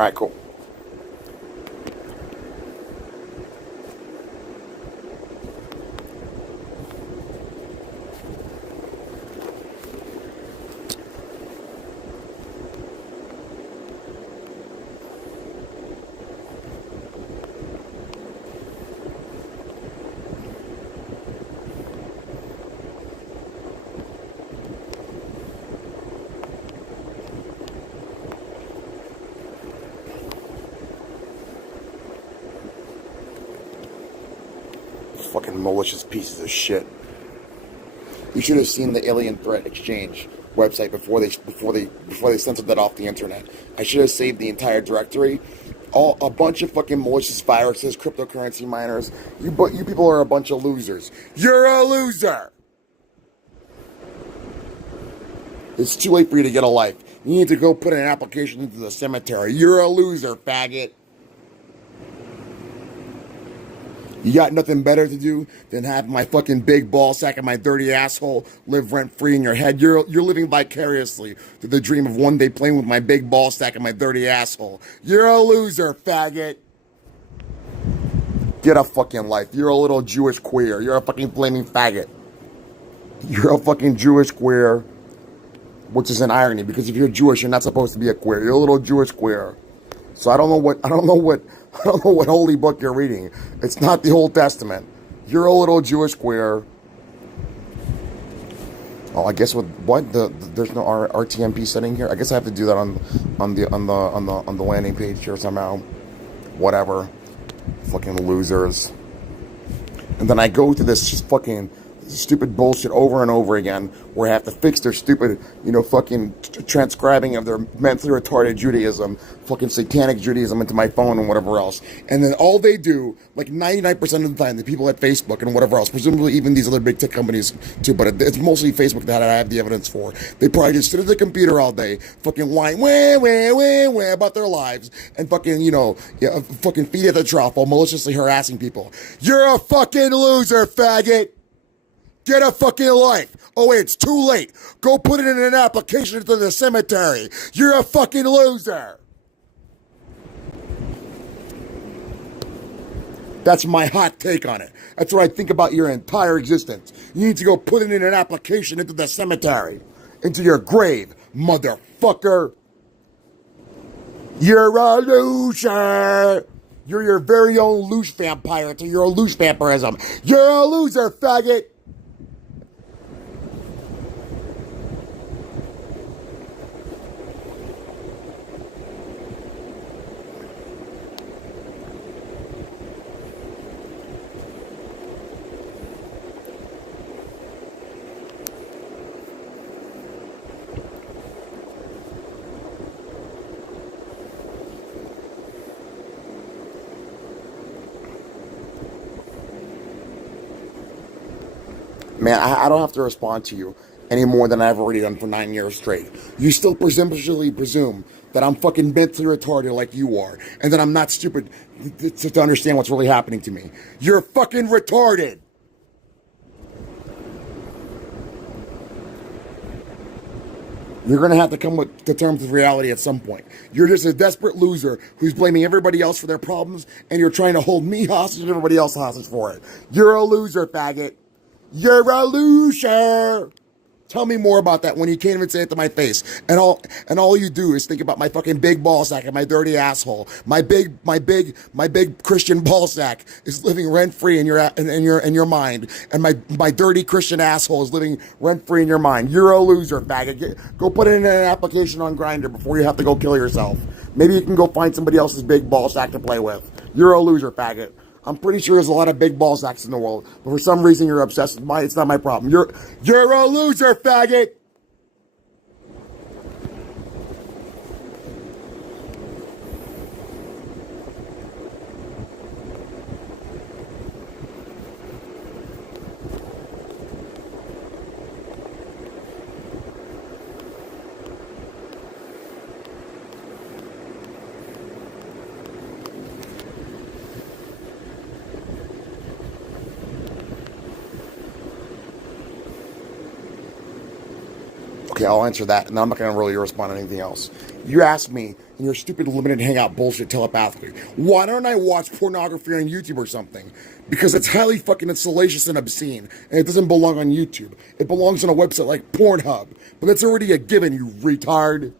All right, cool. Fucking malicious pieces of shit. You should have seen the Alien Threat Exchange website before they censored that off the internet. I should have saved the entire directory. All a bunch of fucking malicious viruses, cryptocurrency miners. You people are a bunch of losers. You're a loser. It's too late for you to get a life. You need to go put an application into the cemetery. You're a loser, faggot. You got nothing better to do than have my fucking big ball sack and my dirty asshole live rent free in your head. You're living vicariously to the dream of one day playing with my big ball sack and my dirty asshole. You're a loser, faggot. Get a fucking life. You're a little Jewish queer. You're a fucking flaming faggot. You're a fucking Jewish queer, which is an irony because if you're Jewish, you're not supposed to be a queer. You're a little Jewish queer. So I don't know what holy book you're reading. It's not the Old Testament. You're a little Jewish queer. Oh, I guess there's no RTMP setting here. I guess I have to do that on the landing page here somehow. Whatever. Fucking losers. And then I go to this just fucking stupid bullshit over and over again where I have to fix their stupid, fucking transcribing of their mentally retarded Judaism, fucking satanic Judaism into my phone and whatever else. And then all they do, like 99% of the time, the people at Facebook and whatever else, presumably even these other big tech companies too, but it's mostly Facebook that I have the evidence for. They probably just sit at the computer all day, fucking whine, wah, about their lives, and fucking, fucking feed at the trough while maliciously harassing people. You're a fucking loser, faggot! Get a fucking life. Oh, wait, it's too late. Go put it in an application to the cemetery. You're a fucking loser. That's my hot take on it. That's what I think about your entire existence. You need to go put it in an application into the cemetery. Into your grave, motherfucker. You're a loser. You're your very own loose vampire to your loose vampirism. You're a loser, faggot. Man, I don't have to respond to you any more than I've already done for 9 years straight. You still presumptuously presume that I'm fucking mentally retarded like you are, and that I'm not stupid to understand what's really happening to me. You're fucking retarded! You're gonna have to come to terms with reality at some point. You're just a desperate loser who's blaming everybody else for their problems, and you're trying to hold me hostage and everybody else hostage for it. You're a loser, faggot. You're a loser. Tell me more about that when you can't even say it to my face. And all you do is think about my fucking big ball sack and my dirty asshole. My big Christian ball sack is living rent free in your mind, and my dirty Christian asshole is living rent free in your mind. You're a loser, faggot. Go put it in an application on Grindr before you have to go kill yourself. Maybe you can go find somebody else's big ball sack to play with. You're a loser, faggot. I'm pretty sure there's a lot of big ball sacks in the world, but for some reason you're obsessed with mine. It's not my problem. You're a loser, faggot! Okay, I'll answer that, and I'm not going to really respond to anything else. You asked me in your stupid limited hangout bullshit telepathically, why don't I watch pornography on YouTube or something? Because it's highly fucking salacious and obscene, and it doesn't belong on YouTube. It belongs on a website like Pornhub, but that's already a given, you retard.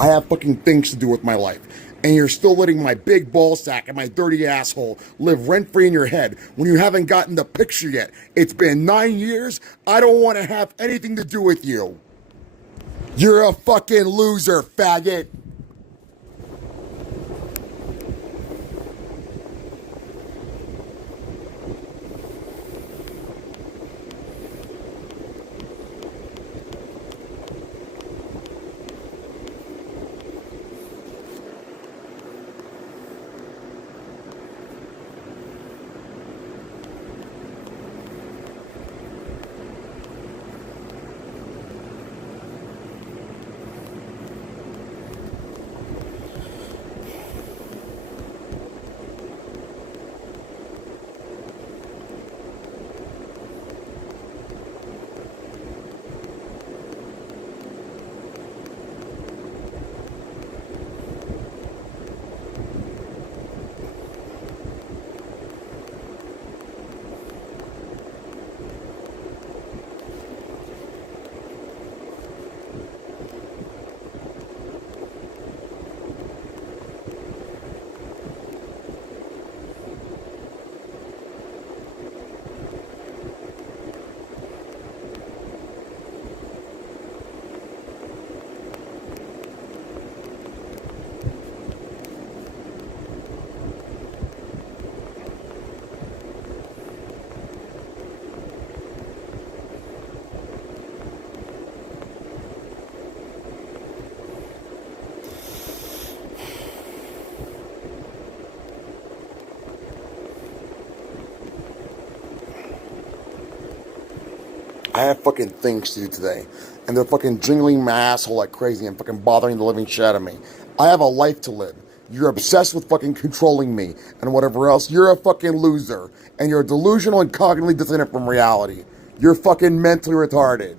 I have fucking things to do with my life. And you're still letting my big ball sack and my dirty asshole live rent-free in your head when you haven't gotten the picture yet. It's been 9 years. I don't want to have anything to do with you. You're a fucking loser, faggot. I have fucking things to do today. And they're fucking jingling my asshole like crazy and fucking bothering the living shit out of me. I have a life to live. You're obsessed with fucking controlling me and whatever else. You're a fucking loser. And you're delusional and cognitively dissonant from reality. You're fucking mentally retarded.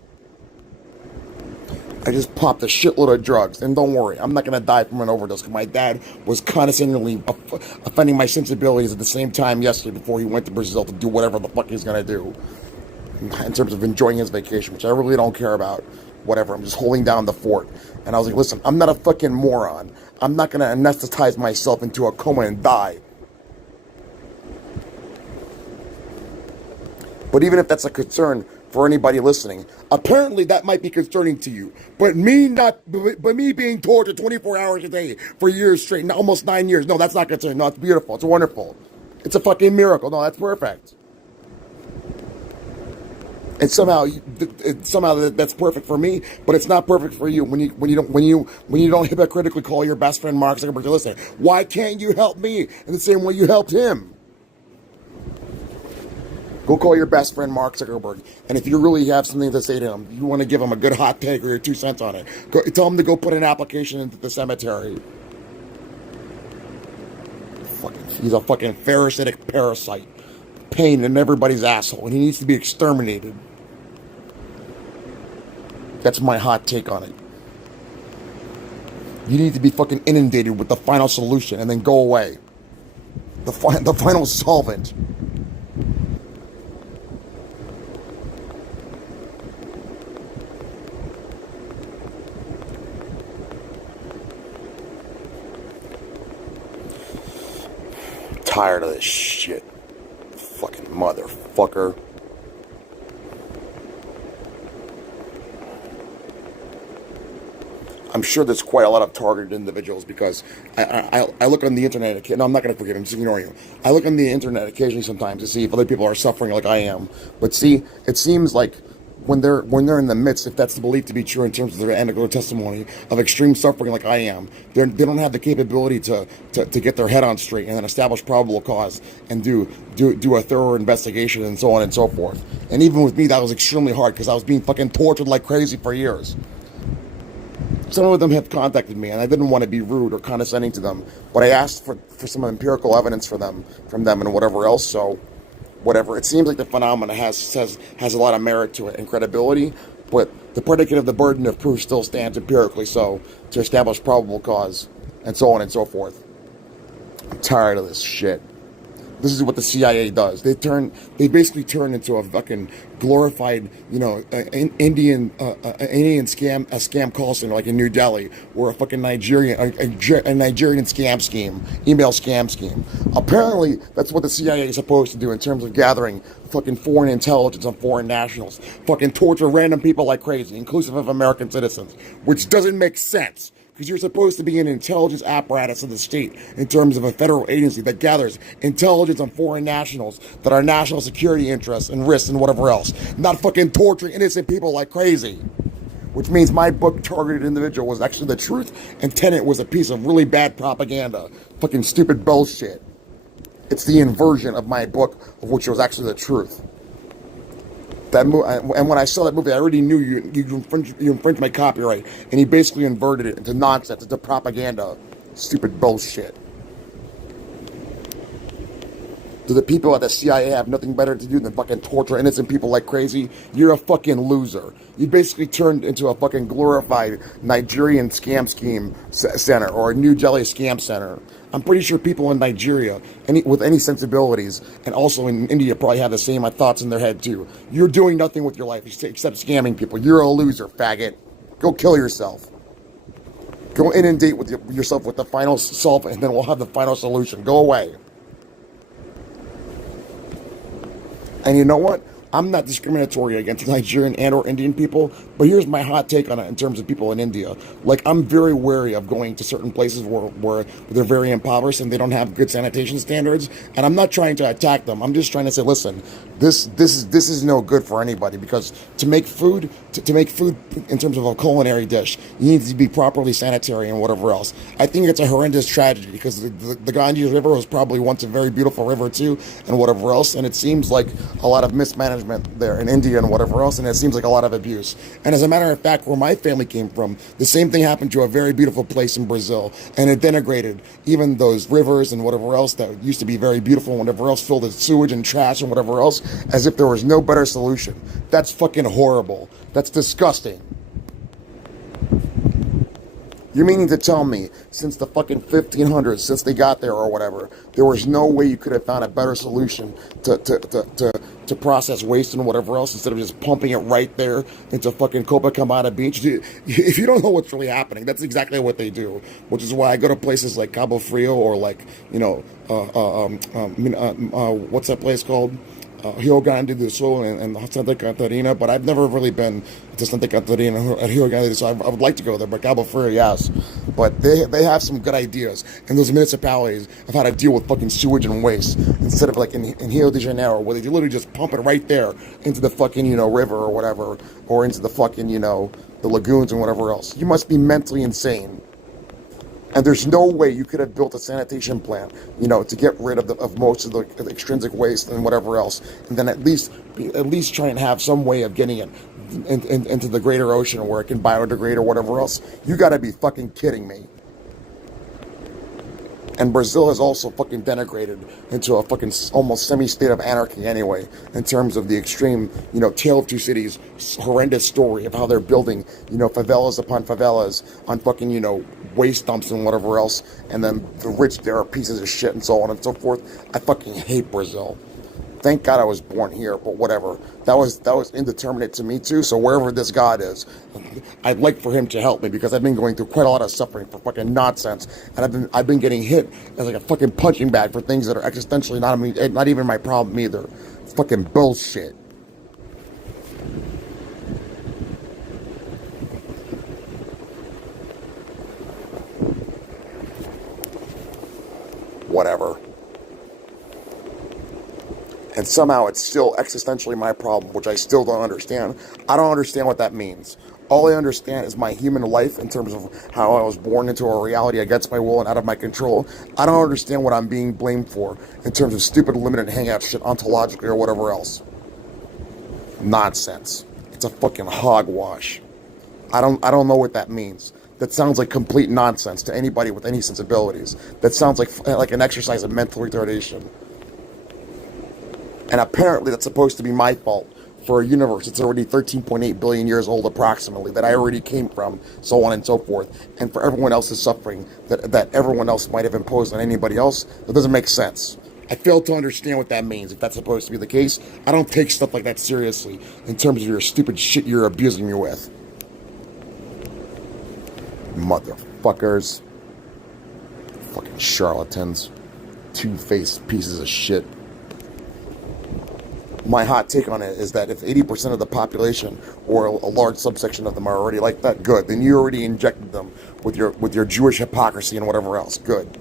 I just popped a shitload of drugs. And don't worry, I'm not going to die from an overdose because my dad was condescendingly offending my sensibilities at the same time yesterday before he went to Brazil to do whatever the fuck he's going to do. In terms of enjoying his vacation, which I really don't care about. Whatever, I'm just holding down the fort. And I was like, listen, I'm not a fucking moron. I'm not going to anesthetize myself into a coma and die. But even if that's a concern for anybody listening, apparently that might be concerning to you. But me being tortured 24 hours a day for years straight, almost 9 years, no, that's not concerning. No, it's beautiful. It's wonderful. It's a fucking miracle. No, that's perfect. And somehow that's perfect for me, but it's not perfect for you when you don't hypocritically call your best friend Mark Zuckerberg to listen. Why can't you help me in the same way you helped him? Go call your best friend Mark Zuckerberg, and if you really have something to say to him, you want to give him a good hot take or your 2 cents on it. Tell him to go put an application into the cemetery. He's a fucking parasitic parasite, pain in everybody's asshole, and he needs to be exterminated. That's my hot take on it. You need to be fucking inundated with the final solution and then go away. The final solvent. Tired of this shit. Fucking motherfucker. I'm sure there's quite a lot of targeted individuals because I look on the internet. No, I'm not going to forget. I'm just ignoring you. I look on the internet occasionally sometimes to see if other people are suffering like I am. But see, it seems like when they're in the midst, if that's the belief to be true in terms of their anecdotal testimony of extreme suffering like I am, they don't have the capability to get their head on straight and then establish probable cause and do a thorough investigation and so on and so forth. And even with me, that was extremely hard because I was being fucking tortured like crazy for years. some of them have contacted me, and I didn't want to be rude or condescending to them, but I asked for some empirical evidence from them and whatever else. So, whatever. It seems like the phenomena has a lot of merit to it and credibility, but the predicate of the burden of proof still stands empirically. So, to establish probable cause, and so on and so forth. I'm tired of this shit. This is what the CIA does. They basically turn into a fucking glorified, Indian scam call center like in New Delhi, or a fucking Nigerian scam scheme, email scam scheme. Apparently, that's what the CIA is supposed to do in terms of gathering fucking foreign intelligence on foreign nationals, fucking torture random people like crazy, inclusive of American citizens, which doesn't make sense. Because you're supposed to be an intelligence apparatus of the state in terms of a federal agency that gathers intelligence on foreign nationals that are national security interests and risks and whatever else. Not fucking torturing innocent people like crazy. Which means my book, Targeted Individual, was actually the truth, and Tenet was a piece of really bad propaganda. Fucking stupid bullshit. It's the inversion of my book, of which was actually the truth. And when I saw that movie, I already knew you infringed my copyright, and he basically inverted it into nonsense, into propaganda, stupid bullshit. Do the people at the CIA have nothing better to do than fucking torture innocent people like crazy? You're a fucking loser. You basically turned into a fucking glorified Nigerian scam scheme center, or a New Delhi scam center. I'm pretty sure people in Nigeria, with any sensibilities, and also in India, probably have the same thoughts in their head too. You're doing nothing with your life except scamming people. You're a loser, faggot. Go kill yourself. Go inundate with yourself with the final solve, and then we'll have the final solution. Go away. And you know what? I'm not discriminatory against Nigerian and or Indian people, but here's my hot take on it in terms of people in India. Like, I'm very wary of going to certain places where they're very impoverished and they don't have good sanitation standards. And I'm not trying to attack them. I'm just trying to say, listen, this is no good for anybody, because to make food in terms of a culinary dish, you need to be properly sanitary and whatever else. I think it's a horrendous tragedy, because the Ganges River was probably once a very beautiful river too, and whatever else. And it seems like a lot of mismanagement there in India and whatever else, and it seems like a lot of abuse. And as a matter of fact, where my family came from, the same thing happened to a very beautiful place in Brazil, and it denigrated even those rivers and whatever else that used to be very beautiful and whatever else, filled with sewage and trash and whatever else, as if there was no better solution. That's fucking horrible. That's disgusting. You meaning to tell me, since the fucking 1500s, since they got there or whatever, there was no way you could have found a better solution to process waste and whatever else, instead of just pumping it right there into fucking Copacabana Beach? If you don't know what's really happening, that's exactly what they do. Which is why I go to places like Cabo Frio, or like, what's that place called? Rio Grande do Sul and Santa Catarina, but I've never really been to Santa Catarina and Rio Grande do Sul. I would like to go there, but Cabo Frio, yes. But they have some good ideas, and those municipalities have how to deal with fucking sewage and waste, instead of like in Rio de Janeiro, where they literally just pump it right there into the fucking, river or whatever, or into the fucking, the lagoons and whatever else. You must be mentally insane. And there's no way you could have built a sanitation plant, to get rid of most of the extrinsic waste and whatever else, and then at least try and have some way of getting it into the greater ocean where it can biodegrade or whatever else. You got to be fucking kidding me. And Brazil has also fucking denigrated into a fucking almost semi-state of anarchy anyway, in terms of the extreme, Tale of Two Cities horrendous story of how they're building, favelas upon favelas on fucking, waste dumps and whatever else, and then the rich there are pieces of shit and so on and so forth. I fucking hate Brazil. Thank God I was born here, but whatever. That was indeterminate to me too. So wherever this God is, I'd like for him to help me, because I've been going through quite a lot of suffering for fucking nonsense, and I've been getting hit as like a fucking punching bag for things that are existentially not even my problem either. It's fucking bullshit. Whatever. And somehow it's still existentially my problem, which I still don't understand. I don't understand what that means. All I understand is my human life in terms of how I was born into a reality against my will and out of my control. I don't understand what I'm being blamed for in terms of stupid limited hangout shit ontologically or whatever else. Nonsense. It's a fucking hogwash. I don't know what that means. That sounds like complete nonsense to anybody with any sensibilities. That sounds like an exercise of mental retardation. And apparently that's supposed to be my fault for a universe that's already 13.8 billion years old approximately, that I already came from, so on and so forth. And for everyone else's suffering that everyone else might have imposed on anybody else, that doesn't make sense. I fail to understand what that means, if that's supposed to be the case. I don't take stuff like that seriously in terms of your stupid shit you're abusing me with. Motherfuckers. Fucking charlatans. Two-faced pieces of shit. My hot take on it is that if 80% of the population or a large subsection of them are already like that, good. Then you already injected them with your Jewish hypocrisy and whatever else. Good.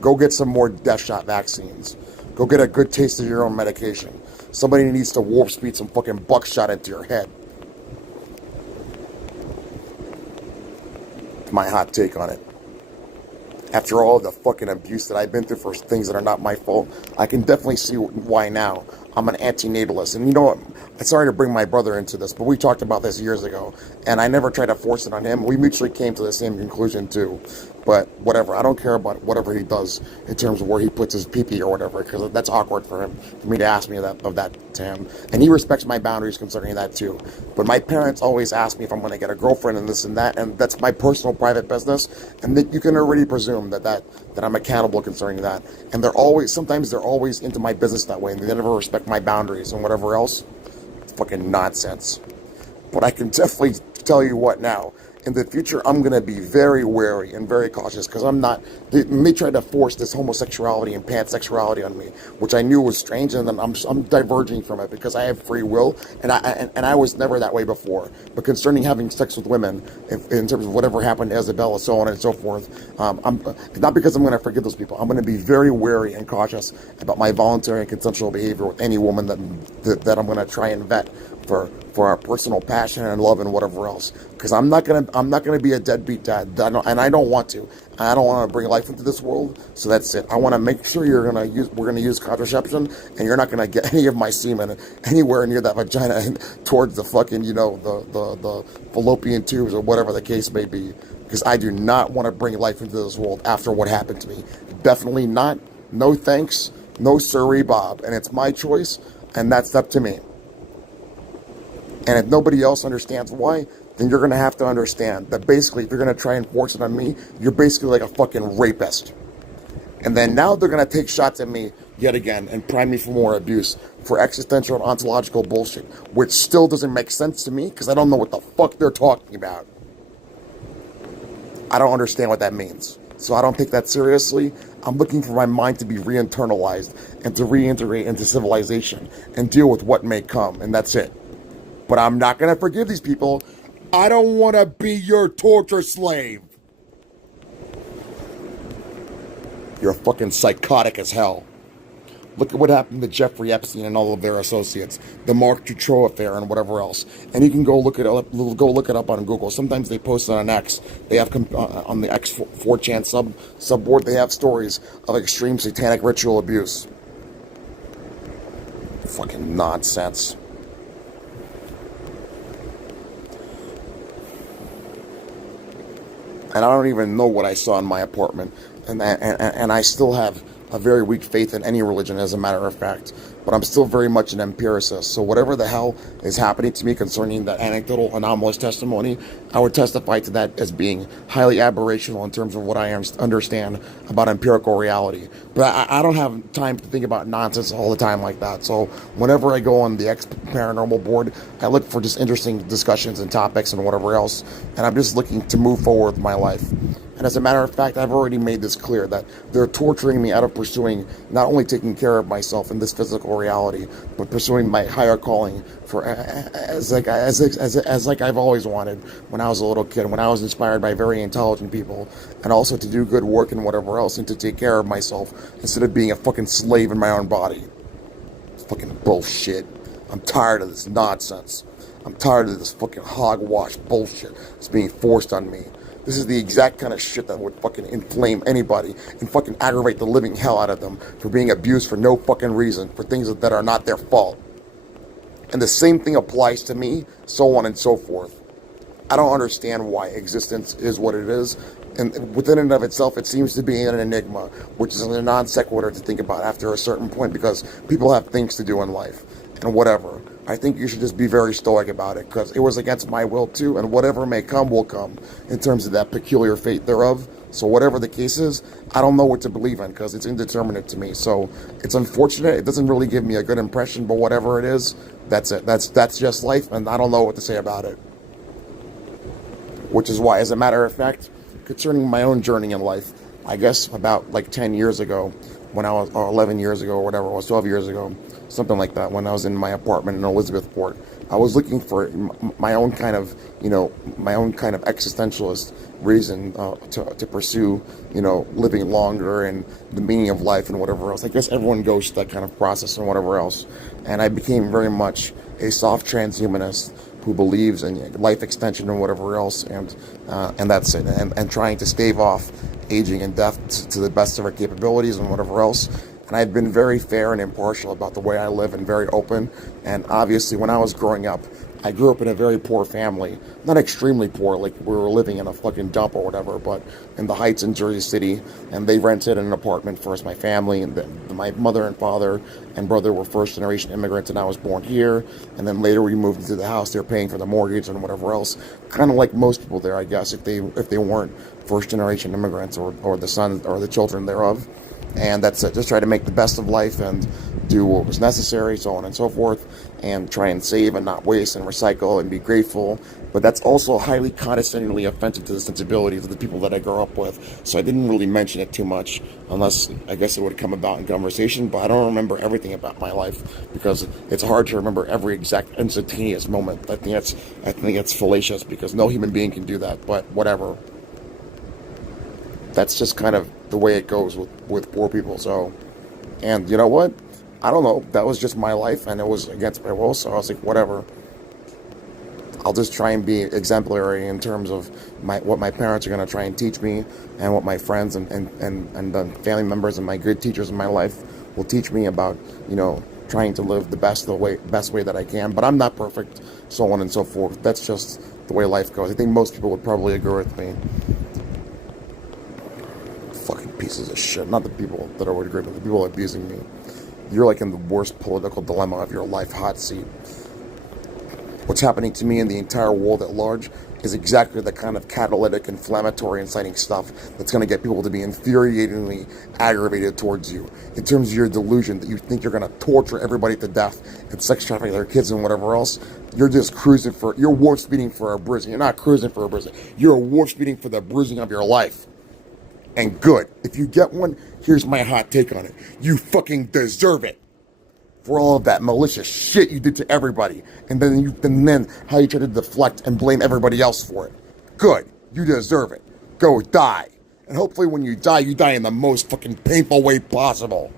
Go get some more death shot vaccines. Go get a good taste of your own medication. Somebody needs to warp speed some fucking buckshot into your head. My hot take on it. After all the fucking abuse that I've been through for things that are not my fault, I can definitely see why now I'm an anti-natalist. And you know what? I'm sorry to bring my brother into this, but we talked about this years ago, and I never tried to force it on him. We mutually came to the same conclusion too. But whatever, I don't care about whatever he does in terms of where he puts his pee-pee or whatever, because that's awkward for him, for me to ask me of that to him. And he respects my boundaries concerning that too. But my parents always ask me if I'm going to get a girlfriend and this and that, and that's my personal private business. And that you can already presume that I'm accountable concerning that. And sometimes they're always into my business that way, and they never respect my boundaries and whatever else. It's fucking nonsense. But I can definitely tell you what now. In the future, I'm going to be very wary and very cautious, because they tried to force this homosexuality and pansexuality on me, which I knew was strange, and then I'm diverging from it because I have free will, and I was never that way before. But concerning having sex with women, in terms of whatever happened to Isabella, so on and so forth, not because I'm going to forgive those people. I'm going to be very wary and cautious about my voluntary and consensual behavior with any woman that I'm going to try and vet for our personal passion and love and whatever else, because I'm not gonna be a deadbeat dad, and I don't want to. I don't want to bring life into this world, so that's it. I want to make sure we're gonna use contraception, and you're not gonna get any of my semen anywhere near that vagina towards the fucking the fallopian tubes or whatever the case may be, because I do not want to bring life into this world after what happened to me. Definitely not. No thanks. No sirree, Bob. And it's my choice, and that's up to me. And if nobody else understands why, then you're going to have to understand that basically if you're going to try and force it on me, you're basically like a fucking rapist. And then now they're going to take shots at me yet again and prime me for more abuse, for existential and ontological bullshit, which still doesn't make sense to me because I don't know what the fuck they're talking about. I don't understand what that means. So I don't take that seriously. I'm looking for my mind to be re-internalized and to reintegrate into civilization and deal with what may come, and that's it. But I'm not going to forgive these people. I don't want to be your torture slave. You're fucking psychotic as hell. Look at what happened to Jeffrey Epstein and all of their associates, the Mark Dutroux affair and whatever else. And you can go look it up on Google. Sometimes they post it on X. They have on the X 4chan subboard. They have stories of extreme satanic ritual abuse. Fucking nonsense. And I don't even know what I saw in my apartment, and I still have a very weak faith in any religion, as a matter of fact. But I'm still very much an empiricist. So whatever the hell is happening to me concerning that anecdotal, anomalous testimony, I would testify to that as being highly aberrational in terms of what I understand about empirical reality. But I don't have time to think about nonsense all the time like that. So whenever I go on the X Paranormal board, I look for just interesting discussions and topics and whatever else. And I'm just looking to move forward with my life. And as a matter of fact, I've already made this clear that they're torturing me out of pursuing not only taking care of myself in this physical reality, but pursuing my higher calling for as I've always wanted when I was a little kid, when I was inspired by very intelligent people, and also to do good work and whatever else, and to take care of myself instead of being a fucking slave in my own body. It's fucking bullshit. I'm tired of this nonsense. I'm tired of this fucking hogwash bullshit that's being forced on me. This is the exact kind of shit that would fucking inflame anybody and fucking aggravate the living hell out of them for being abused for no fucking reason, for things that are not their fault. And the same thing applies to me, so on and so forth. I don't understand why existence is what it is. And within and of itself, it seems to be an enigma, which is a non sequitur to think about after a certain point because people have things to do in life and whatever. I think you should just be very stoic about it because it was against my will too, and whatever may come will come in terms of that peculiar fate thereof. So whatever the case is, I don't know what to believe in because it's indeterminate to me. So it's unfortunate. It doesn't really give me a good impression, but whatever it is, that's it. That's just life, and I don't know what to say about it. Which is why, as a matter of fact, concerning my own journey in life, I guess about like 10 years ago, when I was, or 11 years ago, or whatever it was, 12 years ago, something like that, when I was in my apartment in Elizabethport, I was looking for my own kind of, my own kind of existentialist reason to pursue, living longer and the meaning of life and whatever else. I guess everyone goes through that kind of process and whatever else. And I became very much a soft transhumanist who believes in life extension and whatever else, and that's it. And trying to stave off aging and death to the best of our capabilities and whatever else. And I've been very fair and impartial about the way I live and very open. And obviously, when I was growing up, I grew up in a very poor family. Not extremely poor, like we were living in a fucking dump or whatever, but in the Heights in Jersey City. And they rented an apartment for us, my family. And then my mother and father and brother were first-generation immigrants, and I was born here. And then later we moved into the house. They were paying for the mortgage and whatever else. Kind of like most people there, I guess, if they weren't first-generation immigrants or the sons or the children thereof. And that's it. Just try to make the best of life and do what was necessary, so on and so forth, and try and save and not waste and recycle and be grateful. But that's also highly condescendingly offensive to the sensibilities of the people that I grew up with. So I didn't really mention it too much, unless I guess it would come about in conversation. But I don't remember everything about my life because it's hard to remember every exact instantaneous moment. I think that's fallacious because no human being can do that. But whatever. That's just kind of the way it goes with poor people. So, and you know what? I don't know. That was just my life, and it was against my will. So I was like, whatever. I'll just try and be exemplary in terms of what my parents are going to try and teach me, and what my friends and the family members and my good teachers in my life will teach me about, trying to live the best way that I can. But I'm not perfect, so on and so forth. That's just the way life goes. I think most people would probably agree with me. Fucking pieces of shit. Not the people that I would agree with, the people abusing me. You're like in the worst political dilemma of your life hot seat. What's happening to me and the entire world at large is exactly the kind of catalytic, inflammatory, inciting stuff that's going to get people to be infuriatingly aggravated towards you. In terms of your delusion that you think you're going to torture everybody to death and sex traffic their kids and whatever else, you're just you're warp speeding for a bruising. You're not cruising for a bruising. You're warp speeding for the bruising of your life. And good. If you get one, here's my hot take on it. You fucking deserve it. For all of that malicious shit you did to everybody. And then how you try to deflect and blame everybody else for it. Good. You deserve it. Go die. And hopefully when you die in the most fucking painful way possible.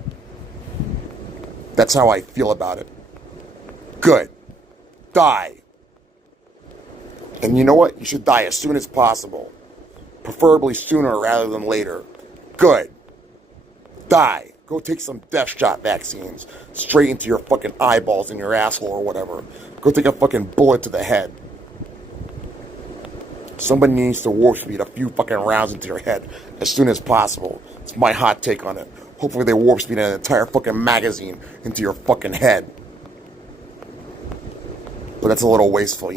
That's how I feel about it. Good. Die. And you know what? You should die as soon as possible. Preferably sooner rather than later. Good. Die. Go take some death shot vaccines straight into your fucking eyeballs and your asshole or whatever. Go take a fucking bullet to the head. Somebody needs to warp speed a few fucking rounds into your head as soon as possible. It's my hot take on it. Hopefully they warp speed an entire fucking magazine into your fucking head. But that's a little wasteful,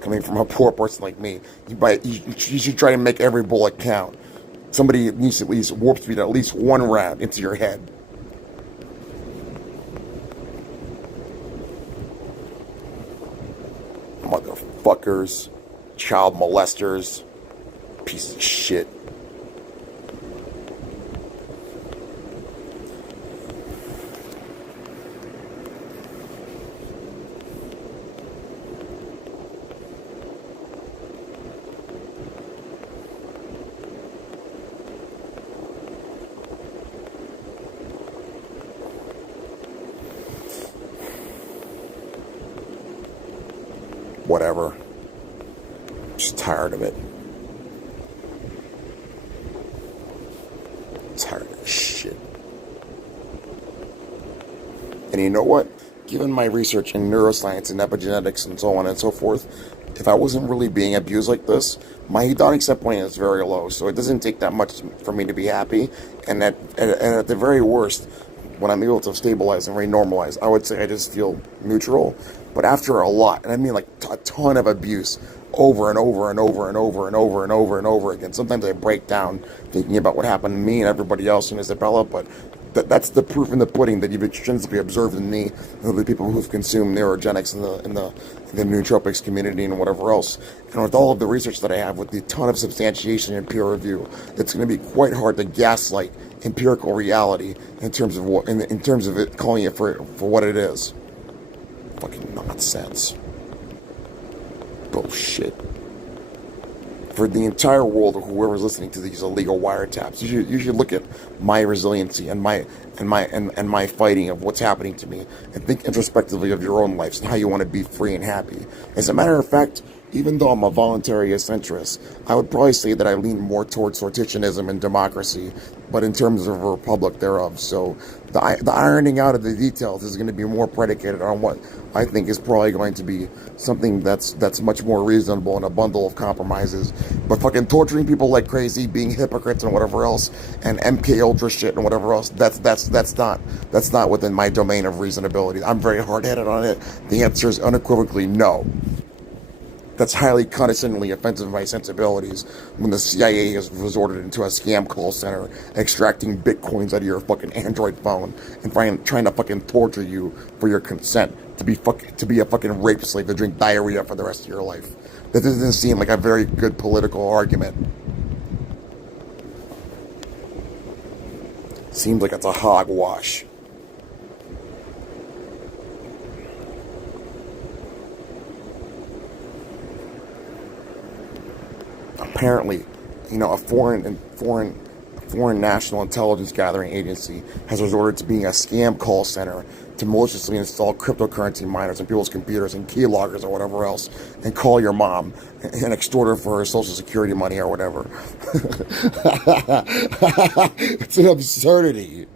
coming from a poor person like me. You should try to make every bullet count. Somebody needs to at least warp speed at least one round into your head. Motherfuckers. Child molesters. Pieces of shit. Whatever. Just tired of it. Tired of this shit. And you know what? Given my research in neuroscience and epigenetics and so on and so forth, if I wasn't really being abused like this, my hedonic set point is very low, so it doesn't take that much for me to be happy. And at the very worst, when I'm able to stabilize and renormalize, I would say I just feel neutral. But after a lot, and I mean like a ton of abuse, over and over and over and over and over and over and over again, sometimes I break down thinking about what happened to me and everybody else in Isabella. But that's the proof in the pudding that you've extrinsically observed in me and the people who've consumed neurogenics in the nootropics community and whatever else. And with all of the research that I have, with the ton of substantiation and peer review, it's going to be quite hard to gaslight empirical reality in terms of what in terms of it calling it for what it is. Fucking nonsense. Bullshit. For the entire world, or whoever's listening to these illegal wiretaps, you should look at my resiliency and my fighting of what's happening to me, and think introspectively of your own lives and how you want to be free and happy. As a matter of fact, even though I'm a voluntary eccentrist, I would probably say that I lean more towards sortitionism and democracy, but in terms of a republic thereof. So the ironing out of the details is going to be more predicated on what I think is probably going to be something that's much more reasonable and a bundle of compromises. But fucking torturing people like crazy, being hypocrites and whatever else, and MK Ultra shit and whatever else, that's not within my domain of reasonability. I'm very hard-headed on it. The answer is unequivocally no. That's highly condescendingly offensive to my sensibilities when the CIA has resorted into a scam call center, extracting bitcoins out of your fucking Android phone and trying to fucking torture you for your consent to be a fucking rape slave to drink diarrhea for the rest of your life. That doesn't seem like a very good political argument. Seems like it's a hogwash. Apparently, a foreign national intelligence gathering agency has resorted to being a scam call center to maliciously install cryptocurrency miners in people's computers and keyloggers or whatever else, and call your mom and extort her for her social security money or whatever. It's an absurdity.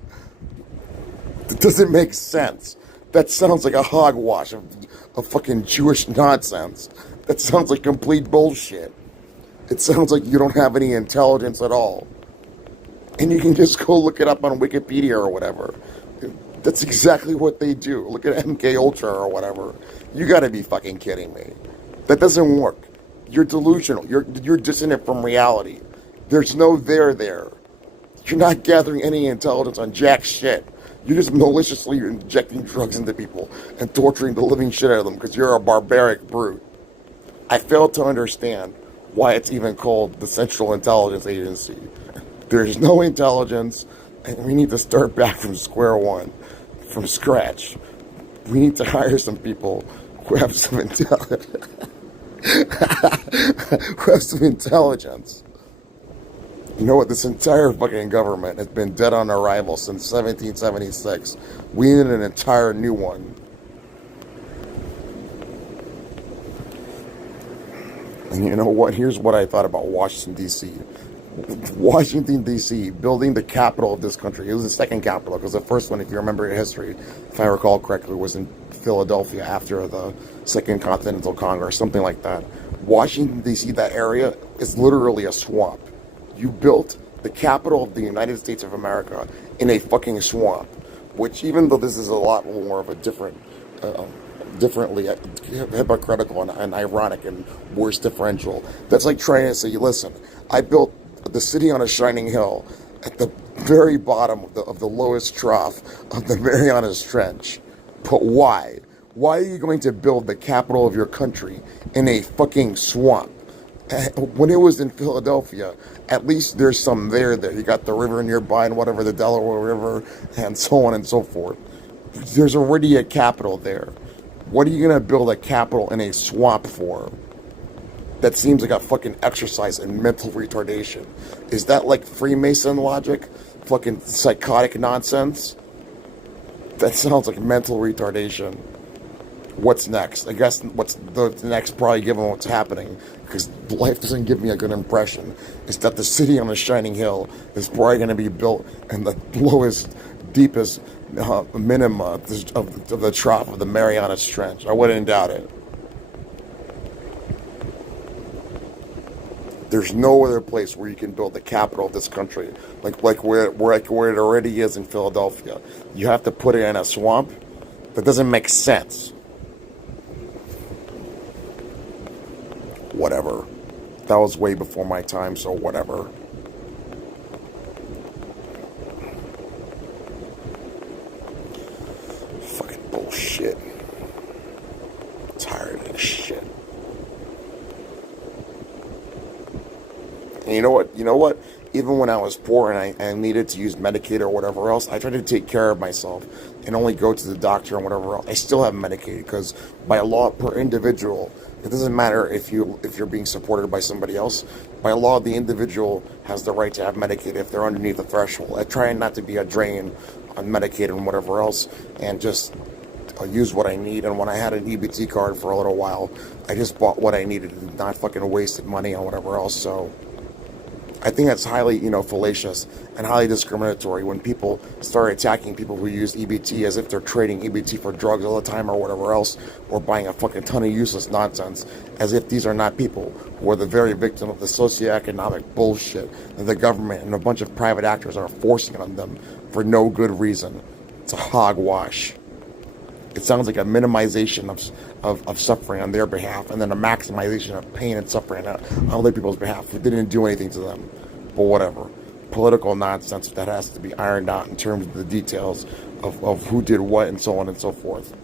It doesn't make sense. That sounds like a hogwash of fucking Jewish nonsense. That sounds like complete bullshit. It sounds like you don't have any intelligence at all. And you can just go look it up on Wikipedia or whatever. That's exactly what they do. Look at MK Ultra or whatever. You gotta be fucking kidding me. That doesn't work. You're delusional. You're dissonant from reality. There's no there. You're not gathering any intelligence on jack shit. You're just maliciously injecting drugs into people and torturing the living shit out of them because you're a barbaric brute. I fail to understand why it's even called the Central Intelligence Agency. There's no intelligence, and we need to start back from square one, from scratch. We need to hire some people who have some intelligence. You know what? This entire fucking government has been dead on arrival since 1776. We need an entire new one. And you know what? Here's what I thought about Washington, D.C. Washington, D.C., building the capital of this country. It was the second capital, because the first one, if you remember your history, if I recall correctly, was in Philadelphia after the Second Continental Congress, something like that. Washington, D.C., that area is literally a swamp. You built the capital of the United States of America in a fucking swamp, which, even though this is a lot more of a differently hypocritical and ironic and worse differential, that's like trying to say, listen, I built the city on a shining hill at the very bottom of the lowest trough of the Marianas Trench. But why? Why are you going to build the capital of your country in a fucking swamp? When it was in Philadelphia, at least there's some there. You got the river nearby and whatever, the Delaware River, and so on and so forth. There's already a capital there. What are you going to build a capital in a swamp for? That seems like a fucking exercise in mental retardation. Is that like Freemason logic? Fucking psychotic nonsense? That sounds like mental retardation. What's next? I guess what's the next, probably given what's happening, because life doesn't give me a good impression, is that the city on the shining hill is probably going to be built in the lowest, deepest minima of the trough of the Marianas Trench. I wouldn't doubt it. There's no other place where you can build the capital of this country, like where it already is in Philadelphia. You have to put it in a swamp. That doesn't make sense. Whatever. That was way before my time, so whatever. Fucking bullshit. Tired of this shit. And you know what? You know what? Even when I was poor and I needed to use Medicaid or whatever else, I tried to take care of myself and only go to the doctor and whatever else. I still have Medicaid because by law per individual, it doesn't matter if you're being supported by somebody else. By law, the individual has the right to have Medicaid if they're underneath the threshold. I try not to be a drain on Medicaid and whatever else, and just use what I need. And when I had an EBT card for a little while, I just bought what I needed and not fucking wasted money on whatever else. So I think that's highly, fallacious and highly discriminatory when people start attacking people who use EBT as if they're trading EBT for drugs all the time or whatever else, or buying a fucking ton of useless nonsense, as if these are not people who are the very victim of the socioeconomic bullshit that the government and a bunch of private actors are forcing on them for no good reason. It's a hogwash. It sounds like a minimization of suffering on their behalf, and then a maximization of pain and suffering on other people's behalf who didn't do anything to them. But whatever. Political nonsense that has to be ironed out in terms of the details of who did what and so on and so forth.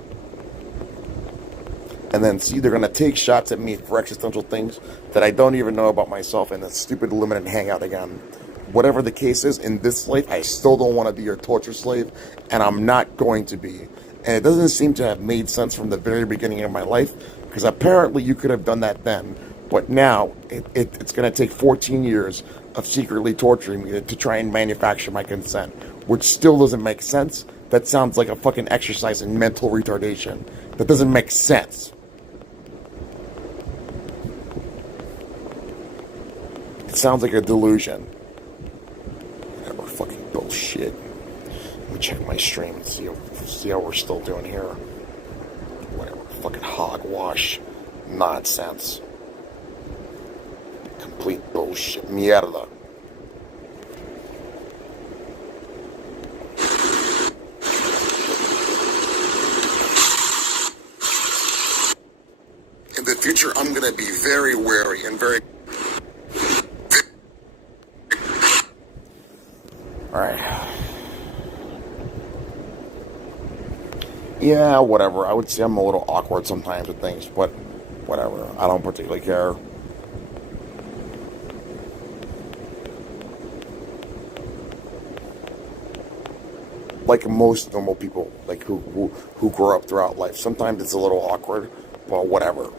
And then, see, they're going to take shots at me for existential things that I don't even know about myself in this stupid limited hangout again. Whatever the case is, in this life, I still don't want to be your torture slave, and I'm not going to be. And it doesn't seem to have made sense from the very beginning of my life, because apparently you could have done that then. But now, it's going to take 14 years of secretly torturing me to try and manufacture my consent, which still doesn't make sense. That sounds like a fucking exercise in mental retardation. That doesn't make sense. It sounds like a delusion. Whatever, fucking bullshit. Let me check my stream and see how we're still doing here. Whatever, fucking hogwash. Nonsense. Complete bullshit. Mierda. In the future, I'm going to be very wary and very... Alright. Yeah, whatever. I would say I'm a little awkward sometimes with things, but whatever. I don't particularly care. Like most normal people, like who grow up throughout life. Sometimes it's a little awkward, but whatever.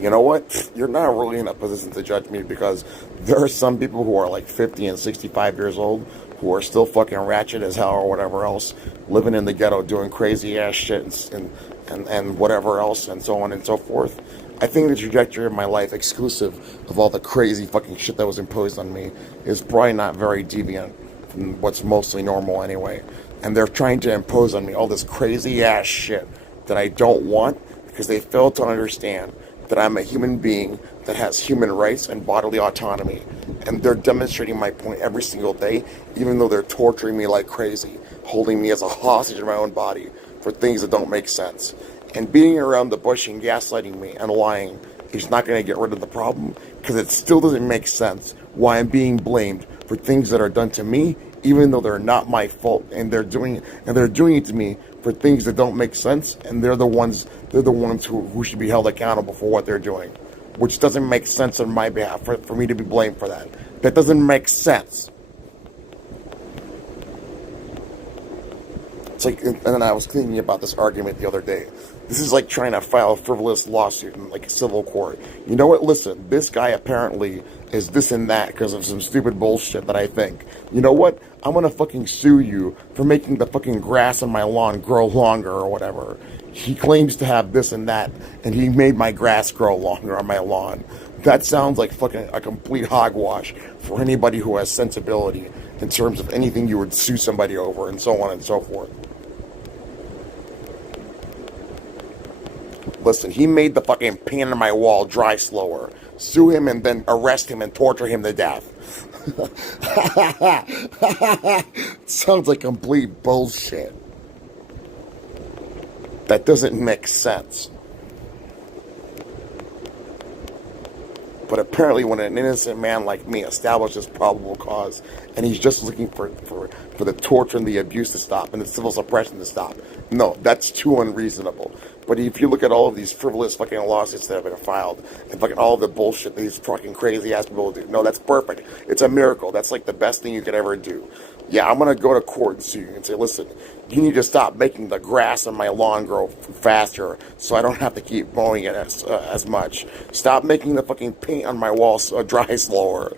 You know what? You're not really in a position to judge me, because there are some people who are like 50 and 65 years old who are still fucking ratchet as hell or whatever else, living in the ghetto, doing crazy ass shit and whatever else and so on and so forth. I think the trajectory of my life, exclusive of all the crazy fucking shit that was imposed on me, is probably not very deviant from what's mostly normal anyway. And they're trying to impose on me all this crazy ass shit that I don't want, because they fail to understand that I'm a human being that has human rights and bodily autonomy. And they're demonstrating my point every single day, even though they're torturing me like crazy, holding me as a hostage in my own body for things that don't make sense. And beating around the bush and gaslighting me and lying is not going to get rid of the problem, because it still doesn't make sense why I'm being blamed for things that are done to me, even though they're not my fault, and they're doing it to me for things that don't make sense, and they're the ones who should be held accountable for what they're doing, which doesn't make sense on my behalf for me to be blamed for that. That doesn't make sense. It's like, and then I was thinking about this argument the other day. This is like trying to file a frivolous lawsuit in like a civil court. You know what? Listen, this guy apparently is this and that because of some stupid bullshit that I think. You know what? I'm going to fucking sue you for making the fucking grass on my lawn grow longer or whatever. He claims to have this and that, and he made my grass grow longer on my lawn. That sounds like fucking a complete hogwash for anybody who has sensibility in terms of anything you would sue somebody over and so on and so forth. Listen, he made the fucking paint on my wall dry slower. Sue him and then arrest him and torture him to death. Sounds like complete bullshit. That doesn't make sense. But apparently when an innocent man like me establishes probable cause and he's just looking for the torture and the abuse to stop and the civil suppression to stop, no, that's too unreasonable. But if you look at all of these frivolous fucking lawsuits that have been filed and fucking all of the bullshit these fucking crazy ass people do, no, that's perfect. It's a miracle. That's like the best thing you could ever do. Yeah, I'm going to go to court and sue you and say, listen, you need to stop making the grass on my lawn grow faster so I don't have to keep mowing it as much. Stop making the fucking paint on my walls dry slower.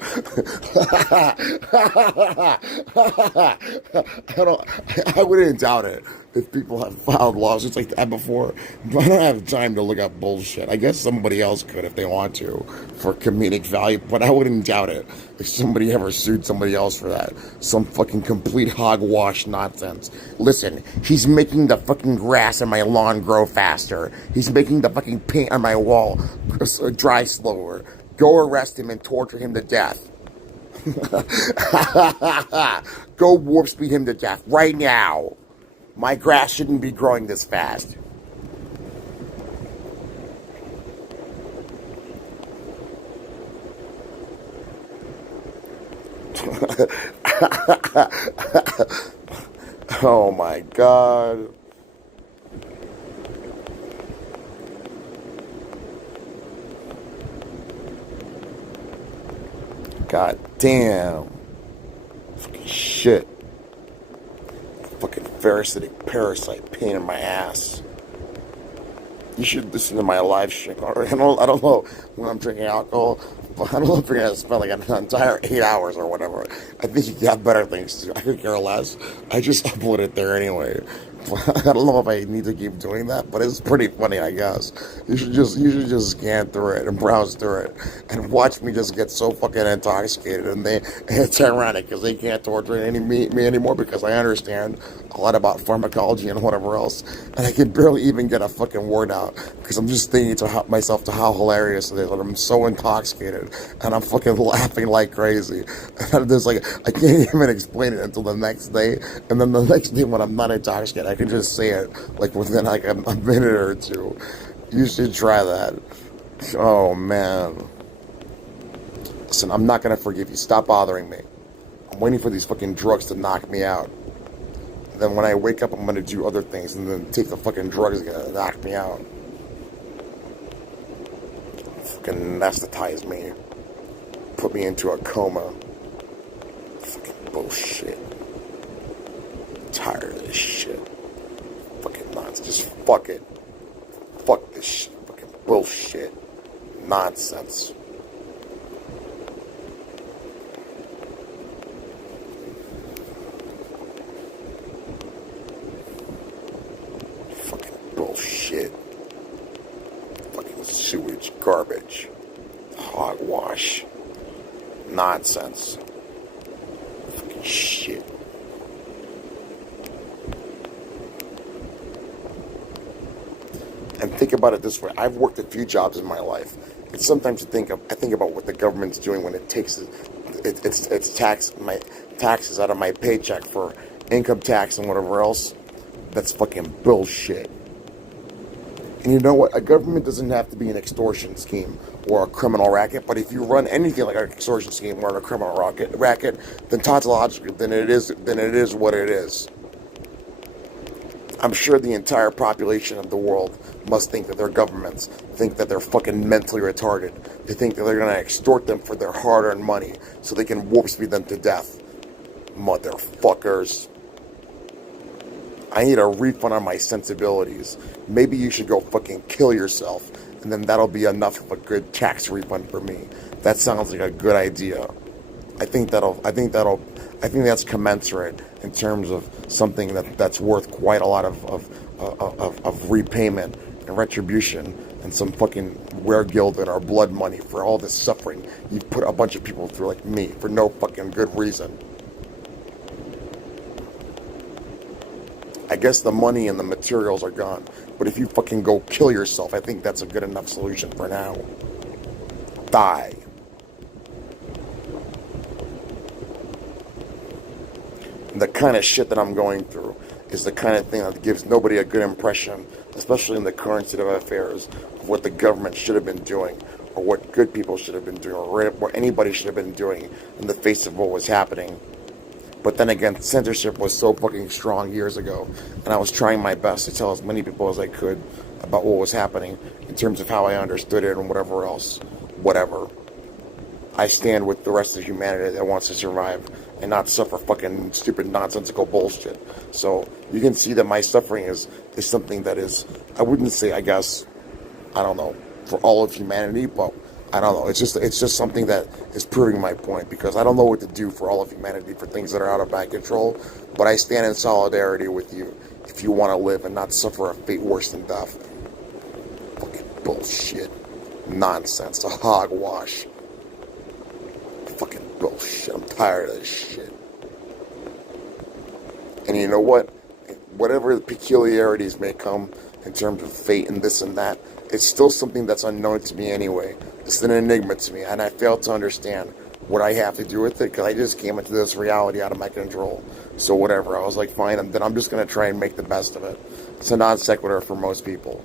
I wouldn't doubt it if people have filed lawsuits like that before. But I don't have time to look up bullshit. I guess somebody else could if they want to for comedic value, but I wouldn't doubt it if somebody ever sued somebody else for that. Some fucking complete hogwash nonsense. Listen, he's making the fucking grass on my lawn grow faster. He's making the fucking paint on my wall dry slower. Go arrest him and torture him to death. Go warp speed him to death right now. My grass shouldn't be growing this fast. Oh my God. God damn. Fucking shit. Fucking parasitic parasite pain in my ass. You should listen to my live stream. I don't know when I'm drinking alcohol, but I don't know if you're going to spend like an entire 8 hours or whatever. I think you got better things to do. I could care less. I just upload it there anyway. I don't know if I need to keep doing that, but it's pretty funny, I guess. You should just scan through it and browse through it and watch me just get so fucking intoxicated. And it's ironic because they can't torture me anymore because I understand a lot about pharmacology and whatever else, and I can barely even get a fucking word out because I'm just thinking to myself to how hilarious it is, and I'm so intoxicated and I'm fucking laughing like crazy. And there's like I can't even explain it until the next day, and then the next day when I'm not intoxicated, I can just say it like within like a minute or two. You should try that. Oh man. Listen, I'm not gonna forgive you. Stop bothering me. I'm waiting for these fucking drugs to knock me out. Then when I wake up, I'm gonna do other things, and then take the fucking drugs that are gonna knock me out. Fucking anesthetize me. Put me into a coma. Fucking bullshit. I'm tired of this shit. Fucking nonsense. Just fuck it. Fuck this shit. Fucking bullshit. Nonsense. Bullshit. Fucking sewage, garbage, hogwash, nonsense. Fucking shit. And think about it this way: I've worked a few jobs in my life, and sometimes I think about what the government's doing when it takes its taxes out of my paycheck for income tax and whatever else. That's fucking bullshit. And you know what? A government doesn't have to be an extortion scheme or a criminal racket, but if you run anything like an extortion scheme or a criminal racket, then tautologically, then it is what it is. I'm sure the entire population of the world must think that their governments think that they're fucking mentally retarded. They think that they're going to extort them for their hard-earned money so they can warp speed them to death. Motherfuckers. I need a refund on my sensibilities. Maybe you should go fucking kill yourself, and then that'll be enough of a good tax refund for me. That sounds like a good idea. I think that's commensurate in terms of something that's worth quite a lot of repayment and retribution and some fucking weregild and our blood money for all this suffering you've put a bunch of people through like me for no fucking good reason. I guess the money and the materials are gone. But if you fucking go kill yourself, I think that's a good enough solution for now. Die. And the kind of shit that I'm going through is the kind of thing that gives nobody a good impression, especially in the current state of affairs, of what the government should have been doing, or what good people should have been doing, or what anybody should have been doing in the face of what was happening. But then again, censorship was so fucking strong years ago, and I was trying my best to tell as many people as I could about what was happening in terms of how I understood it and whatever else. Whatever. I stand with the rest of humanity that wants to survive and not suffer fucking stupid nonsensical bullshit. So you can see that my suffering is something that is, I wouldn't say, I guess, I don't know, for all of humanity, but I don't know. It's just something that is proving my point, because I don't know what to do for all of humanity for things that are out of my control. But I stand in solidarity with you if you want to live and not suffer a fate worse than death. Fucking bullshit, nonsense, a hogwash. Fucking bullshit. I'm tired of this shit. And you know what? Whatever the peculiarities may come in terms of fate and this and that, it's still something that's unknown to me anyway. It's an enigma to me, and I fail to understand what I have to do with it, because I just came into this reality out of my control. So whatever, I was like, fine, and then I'm just going to try and make the best of it. It's a non sequitur for most people.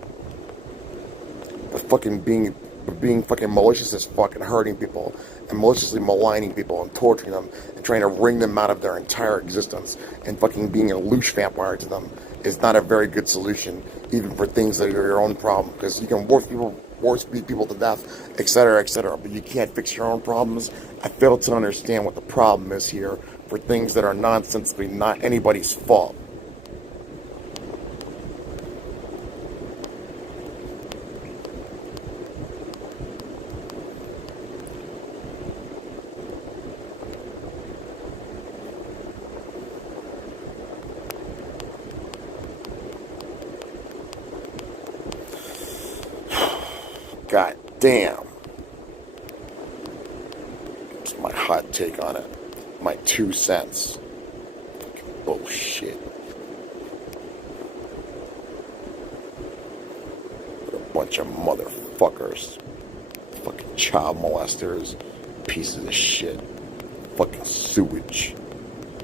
But being fucking malicious as fuck and hurting people and maliciously maligning people and torturing them and trying to wring them out of their entire existence and fucking being a louche vampire to them is not a very good solution, even for things that are your own problem, because you can beat people to death, etc., but you can't fix your own problems. I fail to understand what the problem is here for things that are nonsensically not anybody's fault. God damn. That's my hot take on it. My 2 cents. Fucking bullshit. What a bunch of motherfuckers. Fucking child molesters. Pieces of shit. Fucking sewage.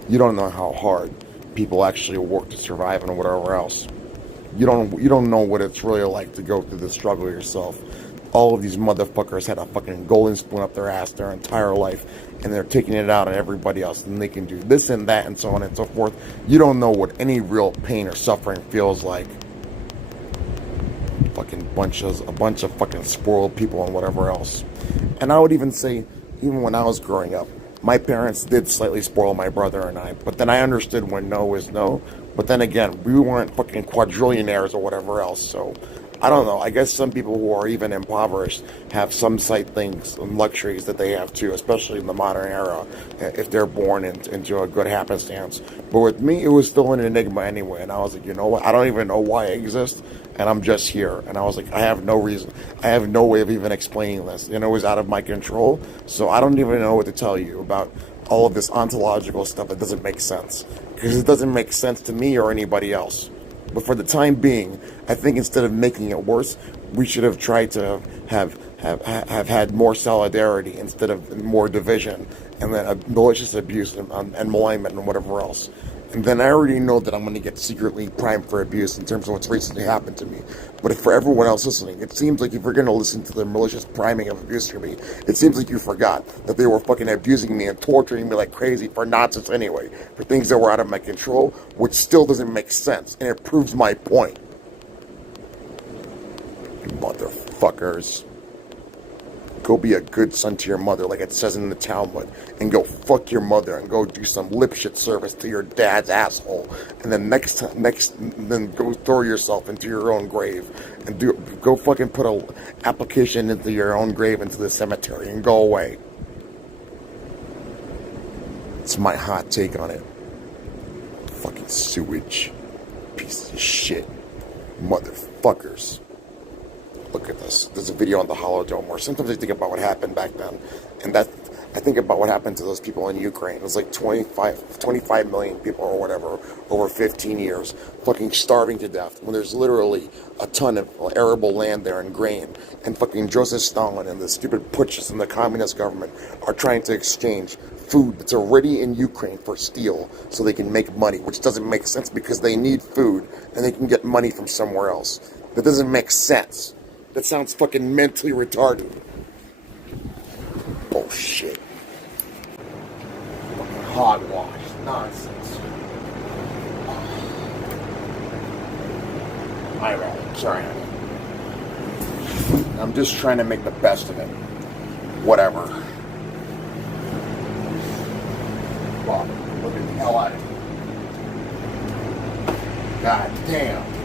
You don't know how hard people actually work to survive and whatever else. You don't know what it's really like to go through the struggle yourself. All of these motherfuckers had a fucking golden spoon up their ass their entire life, and they're taking it out on everybody else, and they can do this and that and so on and so forth. You don't know what any real pain or suffering feels like. Fucking a bunch of fucking spoiled people and whatever else. And I would even say, even when I was growing up, my parents did slightly spoil my brother and I, but then I understood when no is no. But then again, we weren't fucking quadrillionaires or whatever else, so I don't know. I guess some people who are even impoverished have some slight things and luxuries that they have too, especially in the modern era, if they're born into a good happenstance. But with me, it was still an enigma anyway, and I was like, you know what? I don't even know why I exist, and I'm just here. And I was like, I have no reason. I have no way of even explaining this. You know, it was out of my control, so I don't even know what to tell you about all of this ontological stuff that doesn't make sense. Because it doesn't make sense to me or anybody else. But for the time being, I think instead of making it worse, we should have tried to have had more solidarity instead of more division, and then malicious abuse and malignment and whatever else. And then I already know that I'm going to get secretly primed for abuse in terms of what's recently happened to me. But for everyone else listening, it seems like if you're going to listen to the malicious priming of abuse for me, it seems like you forgot that they were fucking abusing me and torturing me like crazy for nonsense anyway, for things that were out of my control, which still doesn't make sense, and it proves my point. You motherfuckers. Go be a good son to your mother, like it says in the Talmud, and go fuck your mother and go do some lip shit service to your dad's asshole, and then then go throw yourself into your own grave and go fucking put a application into your own grave into the cemetery and go away. It's my hot take on it. Fucking sewage, pieces of shit, motherfuckers. Look at this. There's a video on the Holodome where sometimes I think about what happened back then, and that I think about what happened to those people in Ukraine. It was like 25 million people or whatever over 15 years, fucking starving to death. When there's literally a ton of arable land there and grain, and fucking Joseph Stalin and the stupid putschists and the communist government are trying to exchange food that's already in Ukraine for steel so they can make money, which doesn't make sense because they need food and they can get money from somewhere else. That doesn't make sense. That sounds fucking mentally retarded. Bullshit. Fucking hogwash. Nonsense. My bad. Sorry, honey. I'm just trying to make the best of it. Whatever. Fuck. Look at the hell out of here. God damn.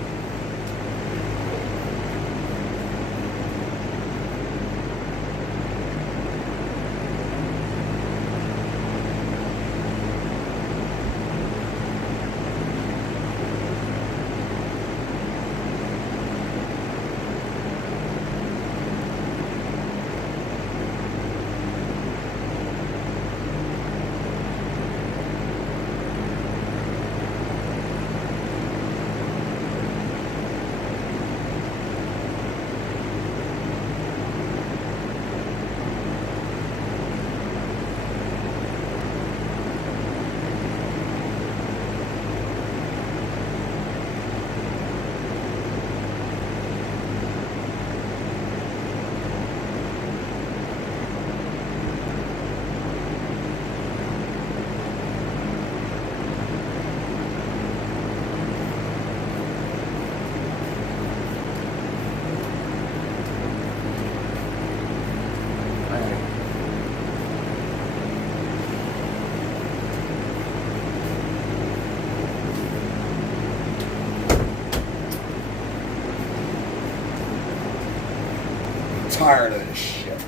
Tired of this shit.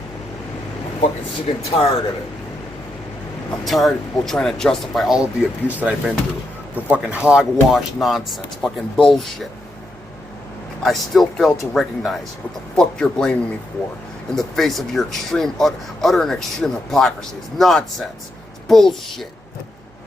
I'm fucking sick and tired of it. I'm tired of people trying to justify all of the abuse that I've been through for fucking hogwash nonsense, fucking bullshit. I still fail to recognize what the fuck you're blaming me for in the face of your extreme, utter and extreme hypocrisy. It's nonsense. It's bullshit.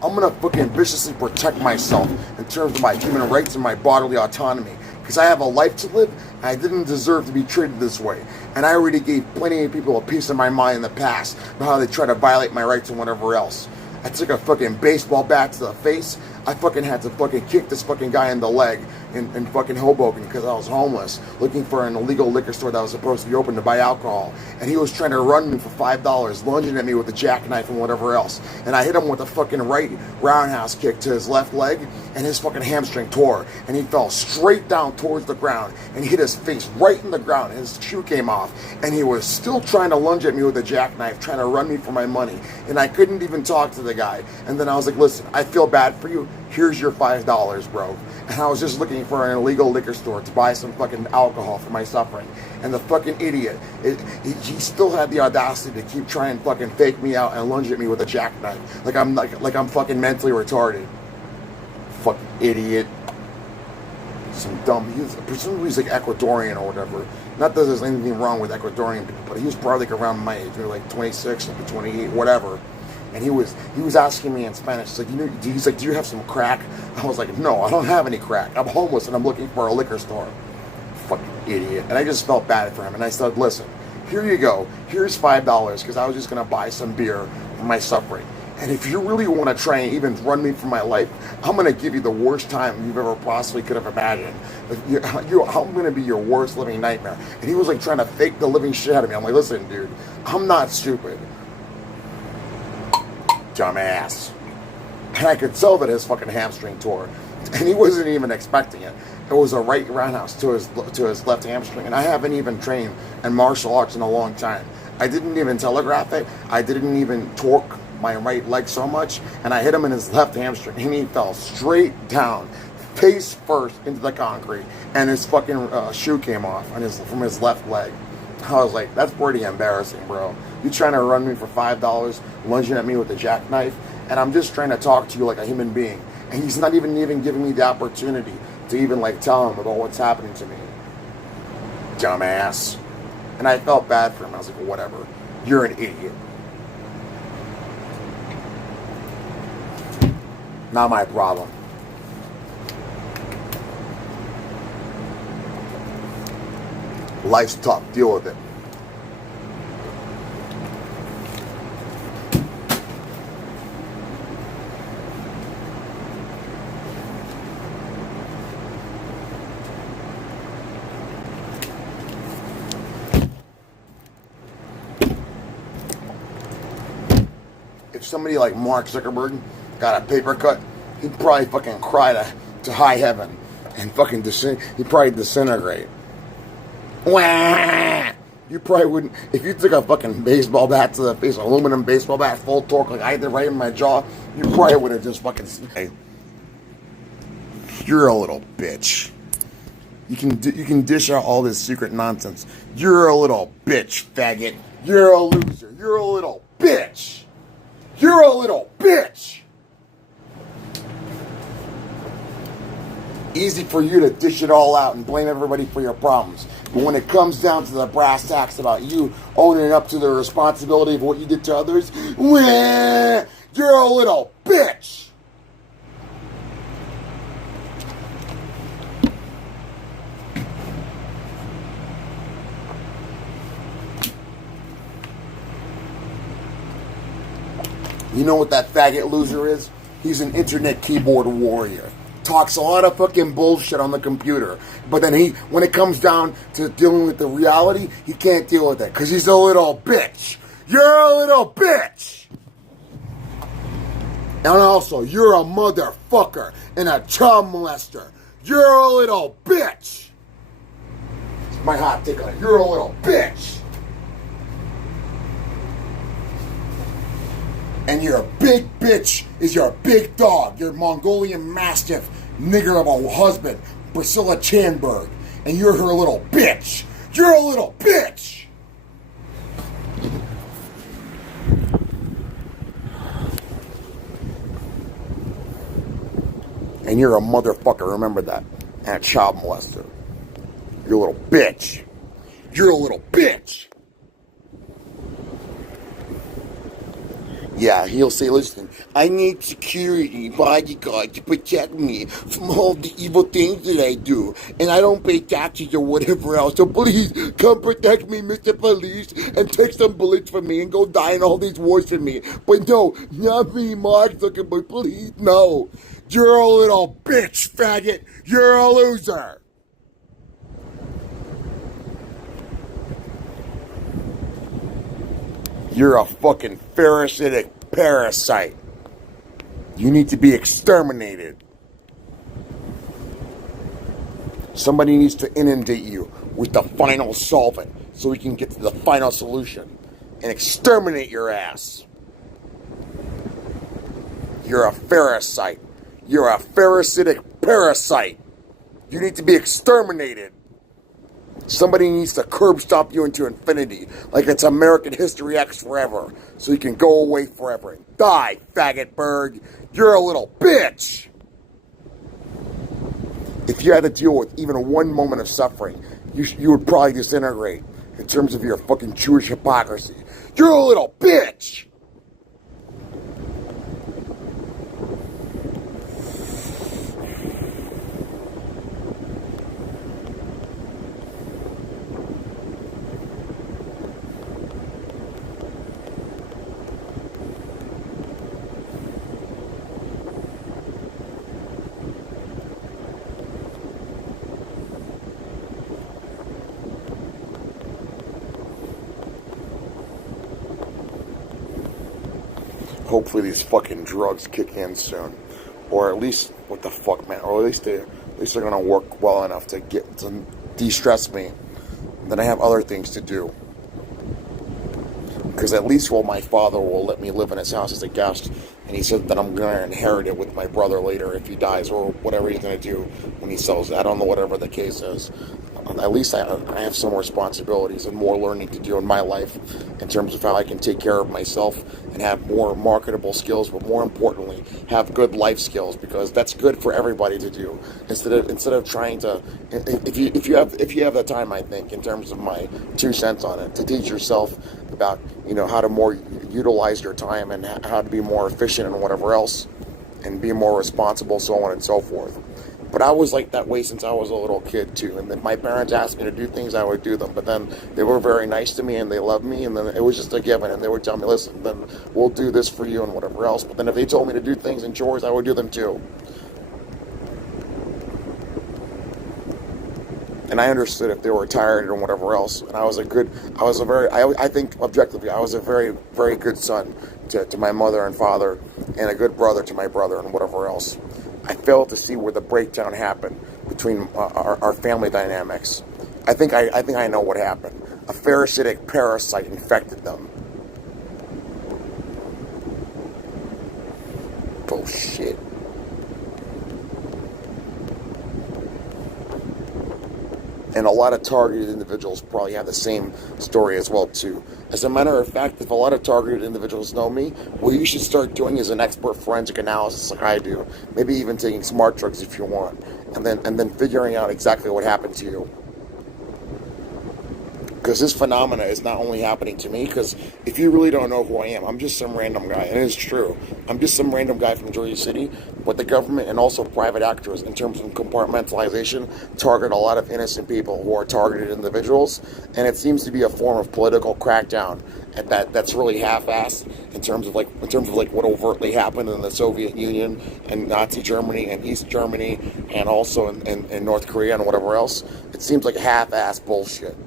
I'm gonna fucking viciously protect myself in terms of my human rights and my bodily autonomy. Because I have a life to live, and I didn't deserve to be treated this way. And I already gave plenty of people a piece of my mind in the past about how they try to violate my rights and whatever else. I took a fucking baseball bat to the face. I fucking had to fucking kick this fucking guy in the leg in fucking Hoboken because I was homeless, looking for an illegal liquor store that was supposed to be open to buy alcohol. And he was trying to run me for $5, lunging at me with a jackknife and whatever else. And I hit him with a fucking right roundhouse kick to his left leg, and his fucking hamstring tore. And he fell straight down towards the ground, and he hit his face right in the ground. His shoe came off, and he was still trying to lunge at me with a jackknife, trying to run me for my money. And I couldn't even talk to the guy. And then I was like, listen, I feel bad for you. Here's your $5, bro. And I was just looking for an illegal liquor store to buy some fucking alcohol for my suffering. And the fucking idiot, he still had the audacity to keep trying to fucking fake me out and lunge at me with a jackknife. Like I'm fucking mentally retarded. Fucking idiot. Some dumb, presumably he's like Ecuadorian or whatever. Not that there's anything wrong with Ecuadorian people, but he was probably like around my age, maybe like 26, like 28, whatever. And he was asking me in Spanish, he's like, do you have some crack? I was like, no, I don't have any crack. I'm homeless and I'm looking for a liquor store. Fucking idiot. And I just felt bad for him. And I said, listen, here you go. Here's $5 because I was just going to buy some beer for my suffering. And if you really want to try and even run me for my life, I'm going to give you the worst time you've ever possibly could have imagined. I'm going to be your worst living nightmare. And he was like trying to fake the living shit out of me. I'm like, listen, dude, I'm not stupid. Dumbass. And I could tell that his fucking hamstring tore. And he wasn't even expecting it. It was a right roundhouse to his left hamstring. And I haven't even trained in martial arts in a long time. I didn't even telegraph it. I didn't even torque my right leg so much. And I hit him in his left hamstring. And he fell straight down, face first into the concrete. And his fucking shoe came off from his left leg. I was like, that's pretty embarrassing, bro. You trying to run me for $5, lunging at me with a jackknife, and I'm just trying to talk to you like a human being. And he's not even giving me the opportunity to even like tell him about what's happening to me. Dumbass. And I felt bad for him. I was like, whatever. You're an idiot. Not my problem. Life's tough. Deal with it. If somebody like Mark Zuckerberg got a paper cut, he'd probably fucking cry to high heaven and fucking he'd probably disintegrate. Wah! You probably wouldn't, if you took a fucking baseball bat to the face, aluminum baseball bat, full torque like I did right in my jaw, you probably would have just fucking. Hey, you're a little bitch. You can dish out all this secret nonsense. You're a little bitch, faggot. You're a loser. You're a little bitch. You're a little bitch. Easy for you to dish it all out and blame everybody for your problems. But when it comes down to the brass tacks about you owning up to the responsibility of what you did to others, you're a little bitch. You know what that faggot loser is? He's an internet keyboard warrior. Talks a lot of fucking bullshit on the computer. But then when it comes down to dealing with the reality, he can't deal with it. Because he's a little bitch. You're a little bitch. And also, you're a motherfucker and a child molester. You're a little bitch. It's my hot take on it. You're a little bitch. And your big bitch is your big dog, your Mongolian Mastiff nigger of a husband, Priscilla Chanberg. And you're her little bitch. You're a little bitch. And you're a motherfucker, remember that. And a child molester. You're a little bitch. You're a little bitch. Yeah, he'll say, listen, I need security, bodyguard to protect me from all the evil things that I do. And I don't pay taxes or whatever else. So please, come protect me, Mr. Police, and take some bullets from me and go die in all these wars for me. But no, not me, Mark Zuckerberg, please, no. You're a little bitch, faggot. You're a loser. You're a fucking parasitic parasite. You need to be exterminated. Somebody needs to inundate you with the final solvent so we can get to the final solution and exterminate your ass. You're a parasite. You're a parasitic parasite. You need to be exterminated. Somebody needs to curb stop you into infinity, like it's American History X forever, so you can go away forever and die, faggot bird. You're a little bitch. If you had to deal with even one moment of suffering, you would probably disintegrate in terms of your fucking Jewish hypocrisy. You're a little bitch. Hopefully these fucking drugs kick in soon, or at least what the fuck, man? Or at least they're gonna work well enough to de-stress me. Then I have other things to do. Because at least my father will let me live in his house as a guest, and he said that I'm gonna inherit it with my brother later if he dies or whatever he's gonna do when he sells it. I don't know whatever the case is. At least I have some responsibilities and more learning to do in my life in terms of how I can take care of myself and have more marketable skills, but more importantly, have good life skills, because that's good for everybody to do. Instead of trying to, if you have the time, I think, in terms of my 2 cents on it, to teach yourself about how to more utilize your time and how to be more efficient and whatever else, and be more responsible, so on and so forth. But I was like that way since I was a little kid too. And then my parents asked me to do things, I would do them. But then they were very nice to me and they loved me. And then it was just a given. And they would tell me, listen, then we'll do this for you and whatever else. But then if they told me to do things and chores, I would do them too. And I understood if they were tired or whatever else. And I think objectively, I was a very, very good son to my mother and father, and a good brother to my brother and whatever else. I failed to see where the breakdown happened between our family dynamics. I think I know what happened. A parasitic parasite infected them. Bullshit. And a lot of targeted individuals probably have the same story as well too. As a matter of fact, if a lot of targeted individuals know me, what you should start doing is an expert forensic analysis like I do. Maybe even taking smart drugs if you want. And then figuring out exactly what happened to you. Because this phenomena is not only happening to me, because if you really don't know who I am, I'm just some random guy, and it's true. I'm just some random guy from Jersey City, but the government and also private actors, in terms of compartmentalization, target a lot of innocent people who are targeted individuals, and it seems to be a form of political crackdown, and that's really half-assed in terms of what overtly happened in the Soviet Union and Nazi Germany and East Germany, and also in North Korea and whatever else. It seems like half-assed bullshit.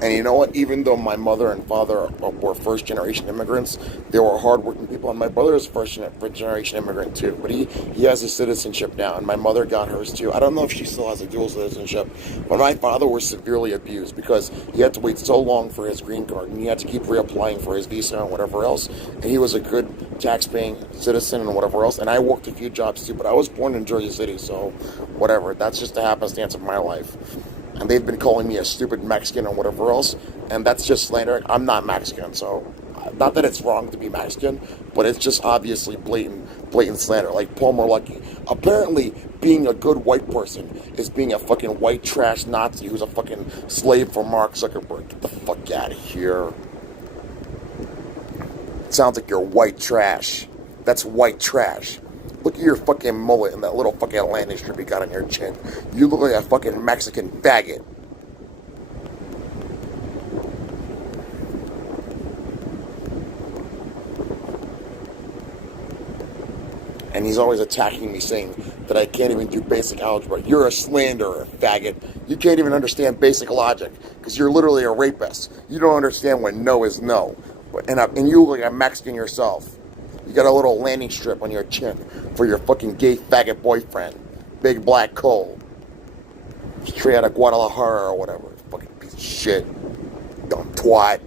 And you know what? Even though my mother and father were first-generation immigrants, they were hardworking people. And my brother is first-generation immigrant too. But he has his citizenship now, and my mother got hers too. I don't know if she still has a dual citizenship. But my father was severely abused because he had to wait so long for his green card, and he had to keep reapplying for his visa and whatever else. And he was a good tax-paying citizen and whatever else. And I worked a few jobs too, but I was born in Jersey City, so whatever. That's just the happenstance of my life. And they've been calling me a stupid Mexican or whatever else, and that's just slandering. I'm not Mexican, so not that it's wrong to be Mexican, but it's just obviously blatant slander. Like Paul Merlucky. Apparently, being a good white person is being a fucking white trash Nazi who's a fucking slave for Mark Zuckerberg. Get the fuck out of here. It sounds like you're white trash. That's white trash. Look at your fucking mullet and that little fucking landing strip you got on your chin. You look like a fucking Mexican faggot. And he's always attacking me, saying that I can't even do basic algebra. You're a slanderer, faggot. You can't even understand basic logic, because you're literally a rapist. You don't understand when no is no. And you look like a Mexican yourself. You got a little landing strip on your chin for your fucking gay faggot boyfriend. Big black coal. Straight out of Guadalajara or whatever. Fucking piece of shit. Dumb twat.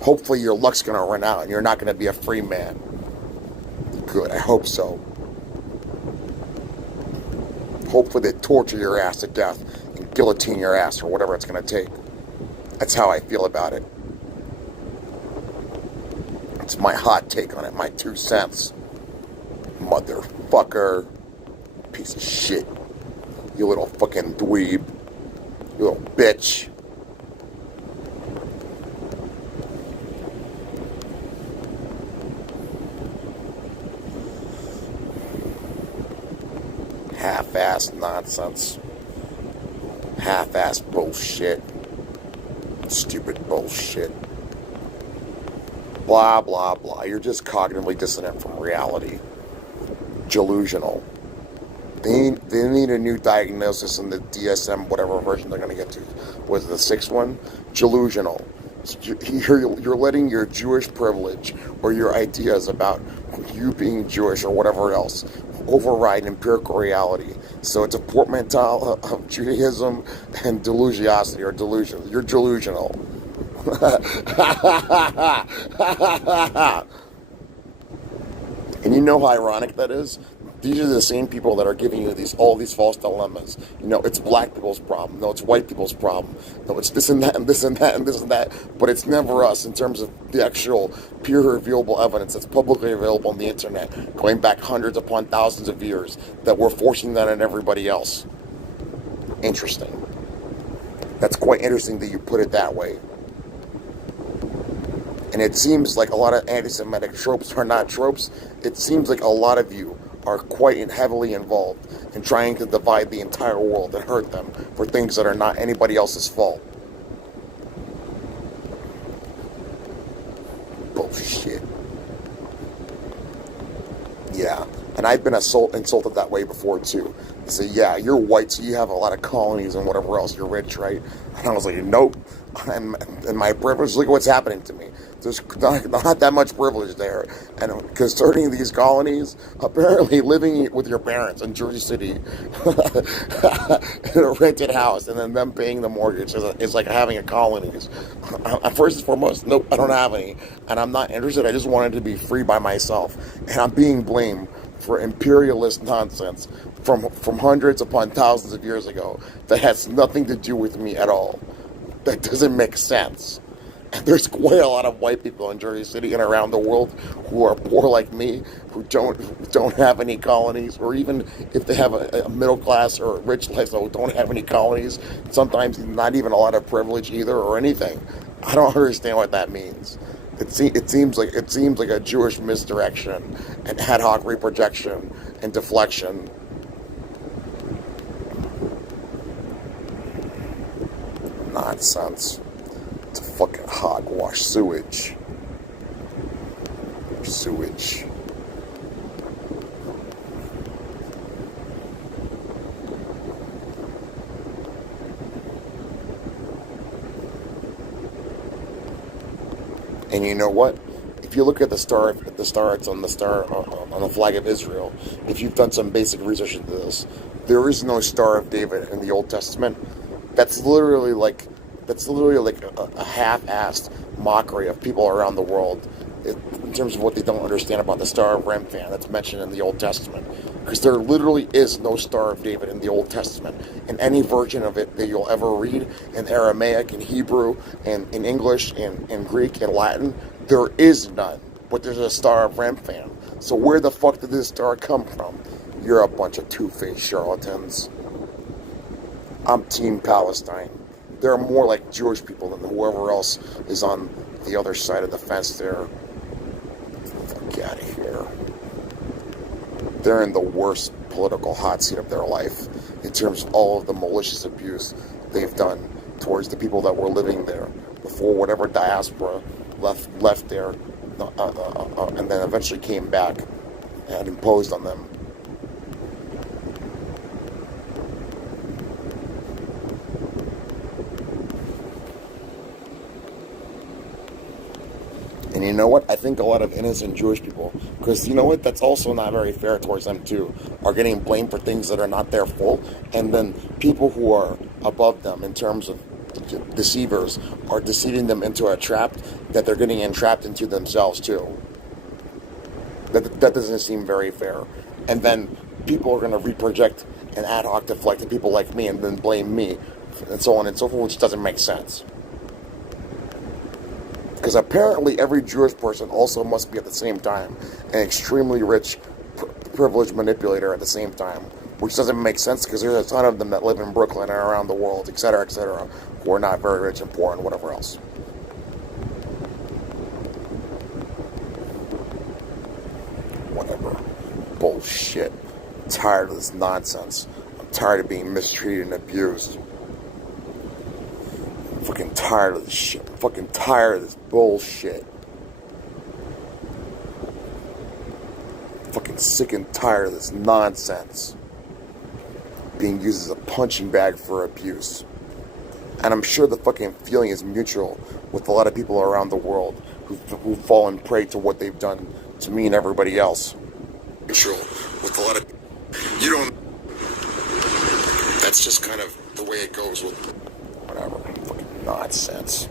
Hopefully your luck's gonna run out and you're not gonna be a free man. Good, I hope so. Hopefully they torture your ass to death and guillotine your ass or whatever it's gonna take. That's how I feel about it. It's my hot take on it, my 2 cents. Motherfucker. Piece of shit. You little fucking dweeb. You little bitch. Half-assed nonsense. Half-assed bullshit. Stupid bullshit. Blah, blah, blah. You're just cognitively dissonant from reality. Delusional. They need a new diagnosis in the DSM, whatever version they're going to get to. Was the 6th one? Delusional. You're letting your Jewish privilege or your ideas about you being Jewish or whatever else override empirical reality. So it's a portmanteau of Judaism and delusiosity or delusion. You're delusional. And you know how ironic that is? these are the same people that are giving you all these false dilemmas. It's black people's problem. No, it's white people's problem. No, it's this and that and this and that and this and that. But it's never us in terms of the actual peer reviewable evidence that's publicly available on the internet, going back hundreds upon thousands of years, that we're forcing that on everybody else. Interesting. That's quite interesting that you put it that way. And it seems like a lot of anti-Semitic tropes are not tropes. It seems like a lot of you are quite heavily involved in trying to divide the entire world and hurt them for things that are not anybody else's fault. Bullshit. Yeah. And I've been insulted that way before, too. They say, yeah, you're white, so you have a lot of colonies and whatever else. You're rich, right? And I was like, nope. And my privilege, look at what's happening to me. There's not that much privilege there. And concerning these colonies, apparently living with your parents in Jersey City in a rented house and then them paying the mortgage is like having a colonies. First and foremost, nope, I don't have any. And I'm not interested. I just wanted to be free by myself. And I'm being blamed for imperialist nonsense from hundreds upon thousands of years ago that has nothing to do with me at all. That doesn't make sense. And there's quite a lot of white people in Jersey City and around the world who are poor like me, who don't have any colonies, or even if they have a middle class or a rich lifestyle, don't have any colonies, sometimes not even a lot of privilege either or anything. I don't understand what that means. It seems like a Jewish misdirection and ad hoc reprojection and deflection. Nonsense. It's a fucking hogwash. Sewage. And you know what? If you look at the star it's on the flag of Israel, if you've done some basic research into this, there is no Star of David in the Old Testament. That's literally like a half-assed mockery of people around the world in terms of what they don't understand about the Star of Remphan that's mentioned in the Old Testament. Because there literally is no Star of David in the Old Testament. In any version of it that you'll ever read, in Aramaic, in Hebrew, and in English, in Greek, and Latin, there is none. But there's a Star of Remphan. So where the fuck did this star come from? You're a bunch of two-faced charlatans. I'm Team Palestine. They're more like Jewish people than whoever else is on the other side of the fence there. Fuck out of here. They're in the worst political hot seat of their life in terms of all of the malicious abuse they've done towards the people that were living there before whatever diaspora left there and then eventually came back and imposed on them. And you know what? I think a lot of innocent Jewish people, because you know what? That's also not very fair towards them too, are getting blamed for things that are not their fault. And then people who are above them in terms of deceivers are deceiving them into a trap that they're getting entrapped into themselves too. That doesn't seem very fair. And then people are going to reproject and ad hoc deflect to people like me and then blame me and so on and so forth, which doesn't make sense. Because apparently every Jewish person also must be at the same time an extremely rich, privileged manipulator at the same time. Which doesn't make sense because there's a ton of them that live in Brooklyn and around the world, etc., who are not very rich and poor and whatever else. Whatever. Bullshit. I'm tired of this nonsense. I'm tired of being mistreated and abused. I'm fucking tired of this shit. I'm fucking tired of this bullshit. I'm fucking sick and tired of this nonsense being used as a punching bag for abuse. And I'm sure the fucking feeling is mutual with a lot of people around the world who've fallen prey to what they've done to me and everybody else. Mutual with a lot of... You don't... That's just kind of the way it goes with... Whatever. Fucking nonsense.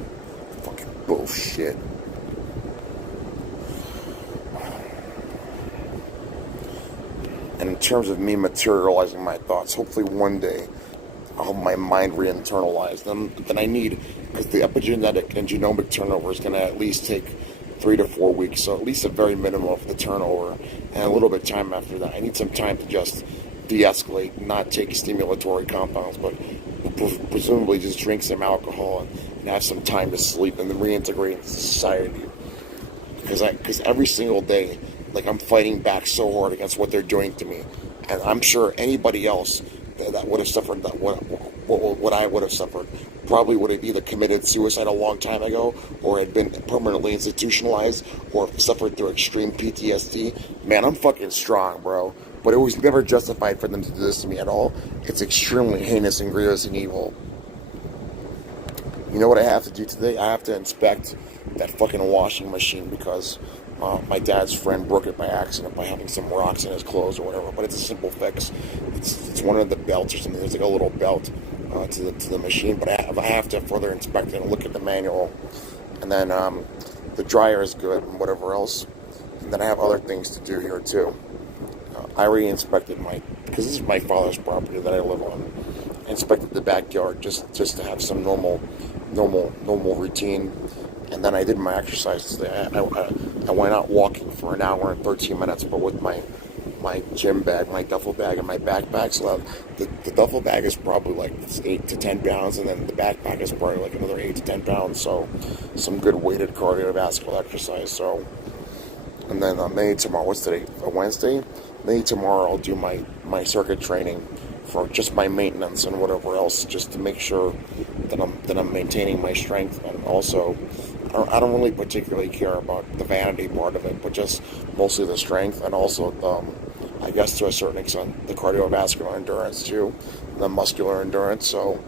Fucking bullshit. And terms of me materializing my thoughts. Hopefully one day I'll have my mind re-internalized. Then I need, because the epigenetic and genomic turnover is going to at least take 3 to 4 weeks, so at least a very minimum of the turnover, and a little bit of time after that. I need some time to just de-escalate, not take stimulatory compounds, but presumably just drink some alcohol and have some time to sleep and then reintegrate into society. Because every single day, like, I'm fighting back so hard against what they're doing to me, and I'm sure anybody else that would have suffered what I would have suffered probably would have either committed suicide a long time ago, or had been permanently institutionalized, or suffered through extreme PTSD. Man, I'm fucking strong, bro. But it was never justified for them to do this to me at all. It's extremely heinous and grievous and evil. You know what I have to do today? I have to inspect that fucking washing machine because my dad's friend broke it by accident by having some rocks in his clothes or whatever. But it's a simple fix. It's one of the belts or something. There's like a little belt to the machine. But I have to further inspect it and look at the manual. And then the dryer is good and whatever else. And then I have other things to do here too. I already inspected because this is my father's property that I live on. I inspected the backyard just to have some normal routine. And then I did my exercise today. I went out walking for an hour and 13 minutes, but with my gym bag, my duffel bag, and my backpack. So the duffel bag is probably like 8 to 10 pounds, and then the backpack is probably like another 8 to 10 pounds. So some good weighted cardiovascular exercise. So, and then maybe tomorrow, what's today? Wednesday? Maybe tomorrow I'll do my circuit training for just my maintenance and whatever else, just to make sure that I'm maintaining my strength. And also, I don't really particularly care about the vanity part of it, but just mostly the strength, and also I guess to a certain extent the cardiovascular endurance too, the muscular endurance. So,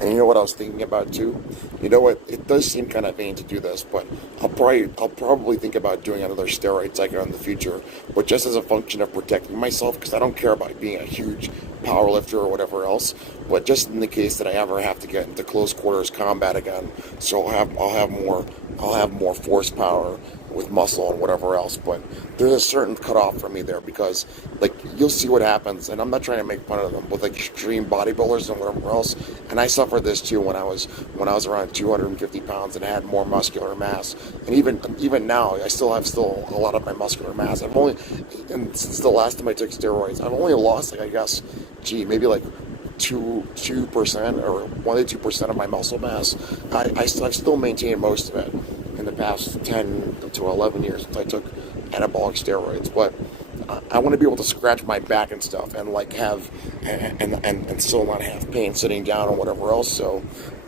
and you know what I was thinking about too? You know what? It does seem kind of vain to do this, but I'll probably think about doing another steroid cycle in the future, but just as a function of protecting myself, because I don't care about being a huge power lifter or whatever else, but just in the case that I ever have to get into close quarters combat again, so I'll have more force power with muscle and whatever else. But there's a certain cutoff for me there, because like you'll see what happens, and I'm not trying to make fun of them, with like extreme bodybuilders and whatever else. And I suffered this too when I was around 250 pounds and had more muscular mass. And even now, I still have a lot of my muscular mass. And since the last time I took steroids, I've only lost like, I guess, maybe like 2% or 1 to 2% of my muscle mass. I've still maintained most of it in the past 10 to 11 years since I took anabolic steroids. But I want to be able to scratch my back and stuff, and like have and still not have pain sitting down or whatever else. So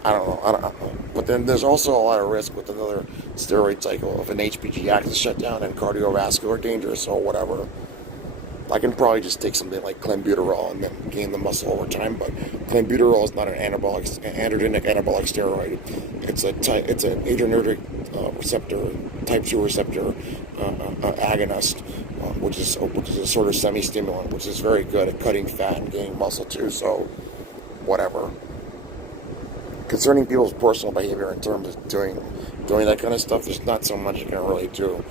I don't know. But then there's also a lot of risk with another steroid cycle if an HPG axis shutdown and cardiovascular dangerous or whatever. I can probably just take something like clenbuterol and then gain the muscle over time, but clenbuterol is not an androgenic anabolic steroid. It's an adrenergic receptor, type 2 receptor agonist, which is a sort of semi-stimulant, which is very good at cutting fat and gaining muscle too. So, whatever. Concerning people's personal behavior in terms of doing that kind of stuff, there's not so much you can really do.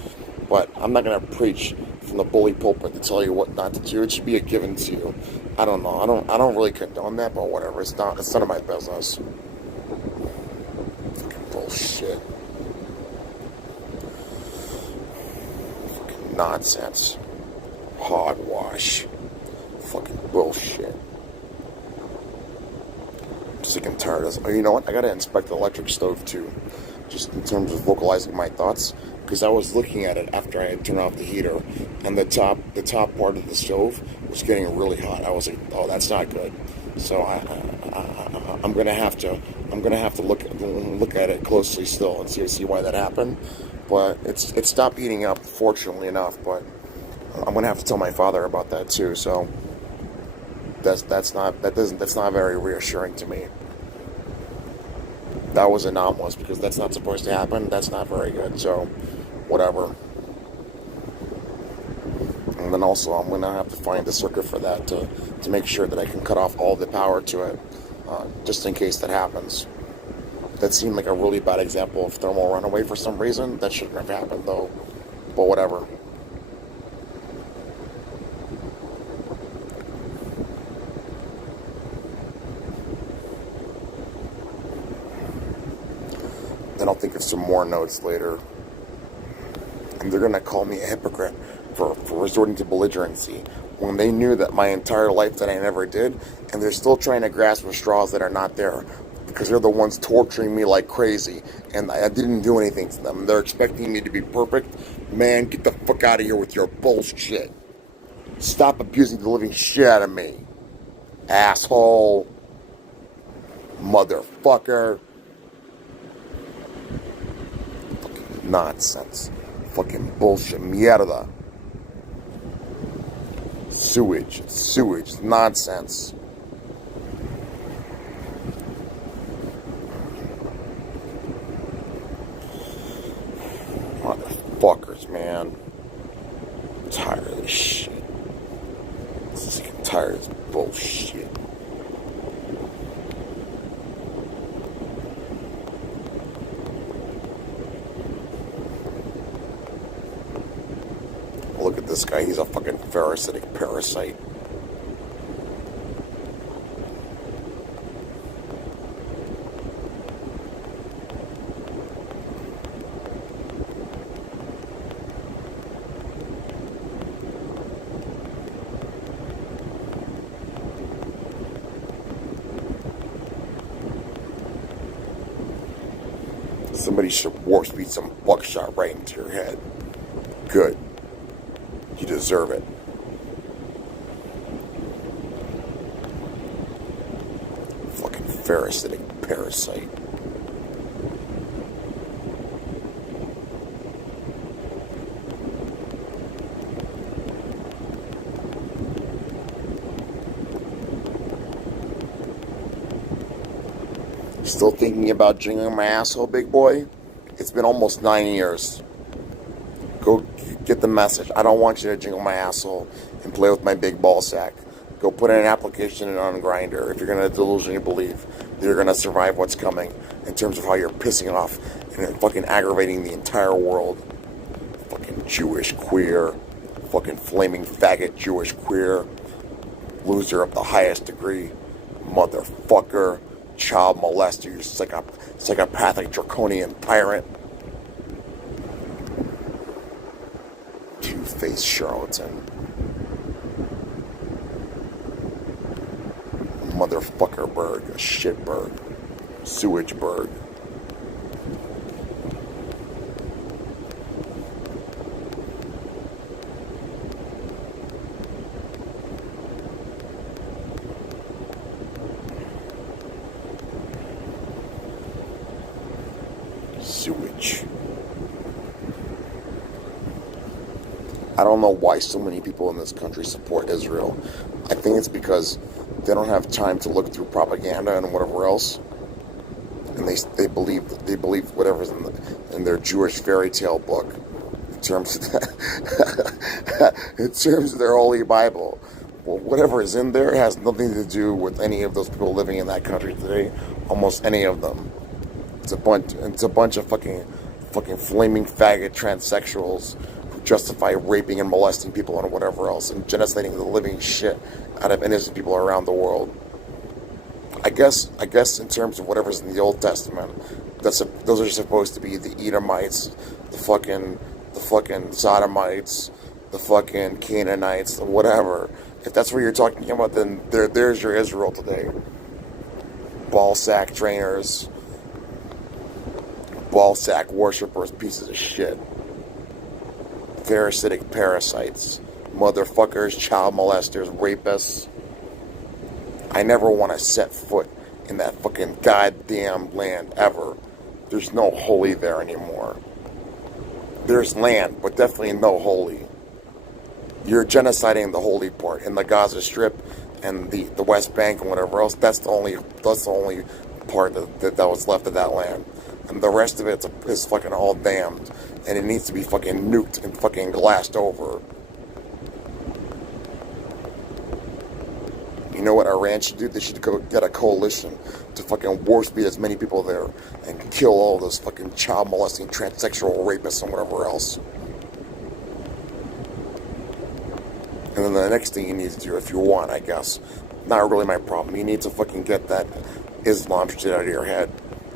But I'm not going to preach from the bully pulpit to tell you what not to do. It should be a given to you. I don't know. I don't really condone that, but whatever. It's none of my business. Fucking bullshit. Fucking nonsense. Hogwash. Fucking bullshit. I'm sick and tired of this. Oh, you know what? I gotta inspect the electric stove too, just in terms of vocalizing my thoughts. Because I was looking at it after I had turned off the heater, and the top part of the stove was getting really hot. I was like, oh, that's not good. So I'm gonna have to look at it closely still and see why that happened. But it stopped heating up, fortunately enough. But I'm gonna have to tell my father about that too. So that's not very reassuring to me. That was anomalous, because that's not supposed to happen. That's not very good. So, whatever. And then also, I'm going to have to find a circuit for that to make sure that I can cut off all the power to it, just in case that happens. That seemed like a really bad example of thermal runaway for some reason. That shouldn't have happened, though. But whatever. I'll think of some more notes later. And they're gonna call me a hypocrite for resorting to belligerency when they knew that my entire life that I never did, and they're still trying to grasp at straws that are not there because they're the ones torturing me like crazy, and I didn't do anything to them. They're expecting me to be perfect. Man, get the fuck out of here with your bullshit. Stop abusing the living shit out of me. Asshole. Motherfucker. Fucking nonsense. Fucking bullshit. Mierda. Sewage. Sewage. Nonsense. Motherfuckers, man. I'm tired of this shit. I'm sick and tired of this bullshit. Look at this guy. He's a fucking parasitic parasite. Somebody should warp speed some buckshot right into your head. Good. You deserve it. Fucking parasitic parasite. Still thinking about jingling my asshole, big boy? It's been almost 9 years. Go get the message. I don't want you to jingle my asshole and play with my big ball sack. Go put in an application on Grindr if you're going to delusionally believe that you're going to survive what's coming in terms of how you're pissing off and fucking aggravating the entire world. Fucking Jewish queer. Fucking flaming faggot Jewish queer. Loser of the highest degree. Motherfucker. Child molester. You psychopathic draconian tyrant. Two-faced charlatan. Motherfucker bird. A shit bird. Sewage bird. Sewage. I don't know why so many people in this country support Israel. I think it's because they don't have time to look through propaganda and whatever else, and they believe whatever's in their Jewish fairy tale book in terms of in terms of their holy Bible. Well, whatever is in there has nothing to do with any of those people living in that country today. Almost any of them. It's a bunch of fucking flaming faggot transsexuals who justify raping and molesting people and whatever else and genociding the living shit out of innocent people around the world. I guess in terms of whatever's in the Old Testament, those are supposed to be the Edomites, the fucking Sodomites, the fucking Canaanites, whatever. If that's what you're talking about, then there's your Israel today. Ball sack trainers. Ballsack worshippers, pieces of shit. Parasitic parasites. Motherfuckers, child molesters, rapists. I never want to set foot in that fucking goddamn land ever. There's no holy there anymore. There's land, but definitely no holy. You're genociding the holy part in the Gaza Strip and the West Bank and whatever else. That's the only part that was left of that land. And the rest of it is fucking all damned. And it needs to be fucking nuked and fucking glassed over. You know what Iran should do? They should go get a coalition to fucking war speed as many people there and kill all those fucking child molesting, transsexual rapists and whatever else. And then the next thing you need to do, if you want, I guess, not really my problem, you need to fucking get that Islam shit out of your head.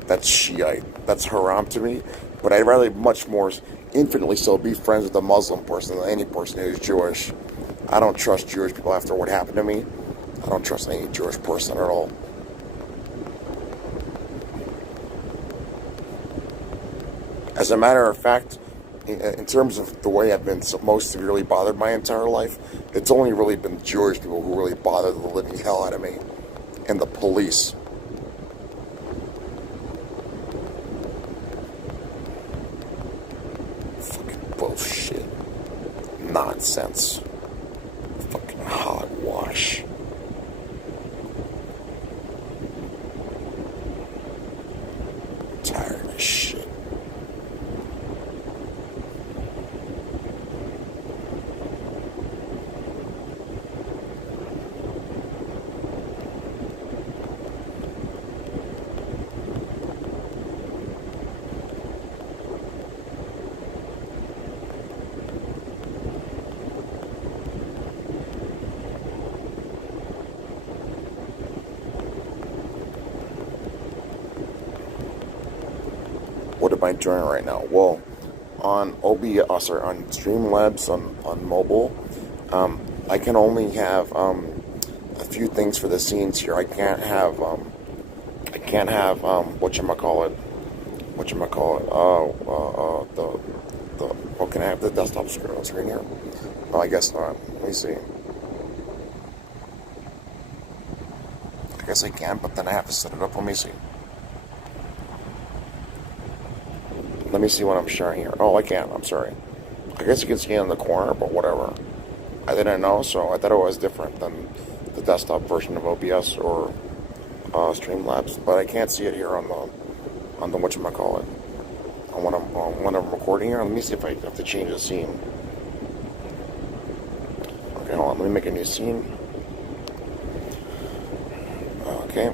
That's Shiite. that's haram to me. But I'd rather much more, infinitely so, be friends with a Muslim person than any person who's Jewish. I don't trust Jewish people after what happened to me. I don't trust any Jewish person at all. As a matter of fact, in terms of the way I've been most severely bothered my entire life, it's only really been Jewish people who really bother the living hell out of me. And the police. Fucking bullshit. Nonsense. Fucking hogwash. Tired of this shit. What am I doing right now? Well, on on Streamlabs on mobile, I can only have a few things for the scenes here. I can't have oh, can I have the desktop screen here? No, I guess not. Let me see. I guess I can, but then I have to set it up. Let me see. Let me see what I'm sharing here. Oh, I can. I'm sorry. I guess you can see it in the corner, but whatever. I didn't know, so I thought it was different than the desktop version of OBS or Streamlabs. But I can't see it here on the whatchamacallit. When I'm recording here. Let me see if I have to change the scene. Okay, hold on. Let me make a new scene. Okay.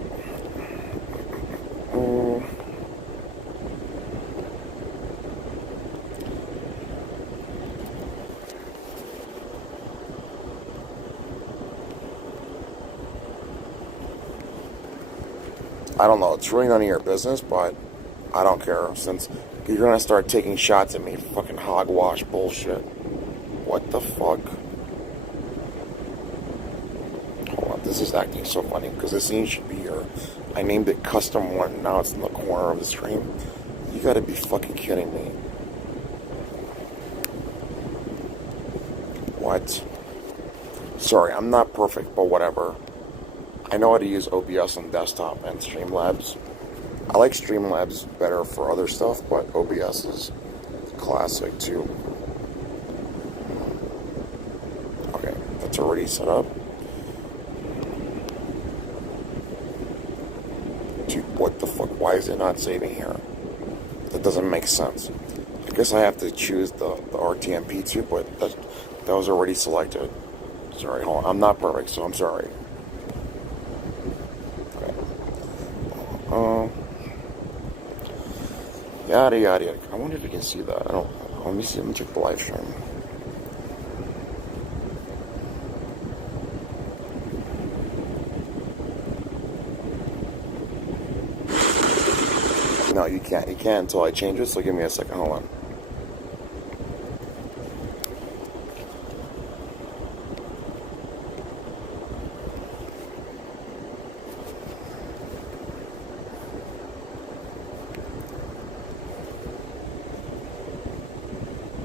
I don't know. It's really none of your business, but I don't care. Since you're gonna start taking shots at me, fucking hogwash bullshit. What the fuck? Hold on. This is acting so funny because this scene should be here. I named it Custom 1. Now it's in the corner of the stream. You gotta be fucking kidding me. What? Sorry, I'm not perfect, but whatever. I know how to use OBS on desktop and Streamlabs. I like Streamlabs better for other stuff, but OBS is classic too. Okay, that's already set up. Dude, what the fuck? Why is it not saving here? That doesn't make sense. I guess I have to choose the RTMP too, but that was already selected. Sorry, hold on. I'm not perfect, so I'm sorry. Yada yada yada. I wonder if you can see that. I don't. Let me see. Let me check the live stream. No, you can't. You can't until I change it. So give me a second. Hold on.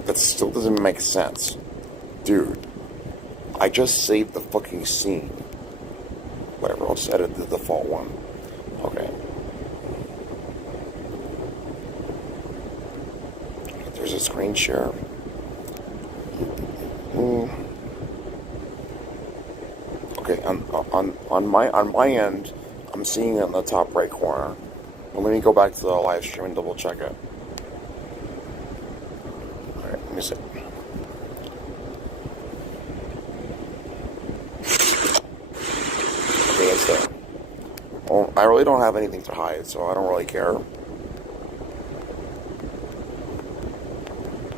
That still doesn't make sense. Dude, I just saved the fucking scene. Whatever, I'll just edit the default one. Okay. There's a screen share. Okay, on my end, I'm seeing it in the top right corner. But let me go back to the live stream and double check it. Let me see. Okay, it's there. Well, I really don't have anything to hide, so I don't really care.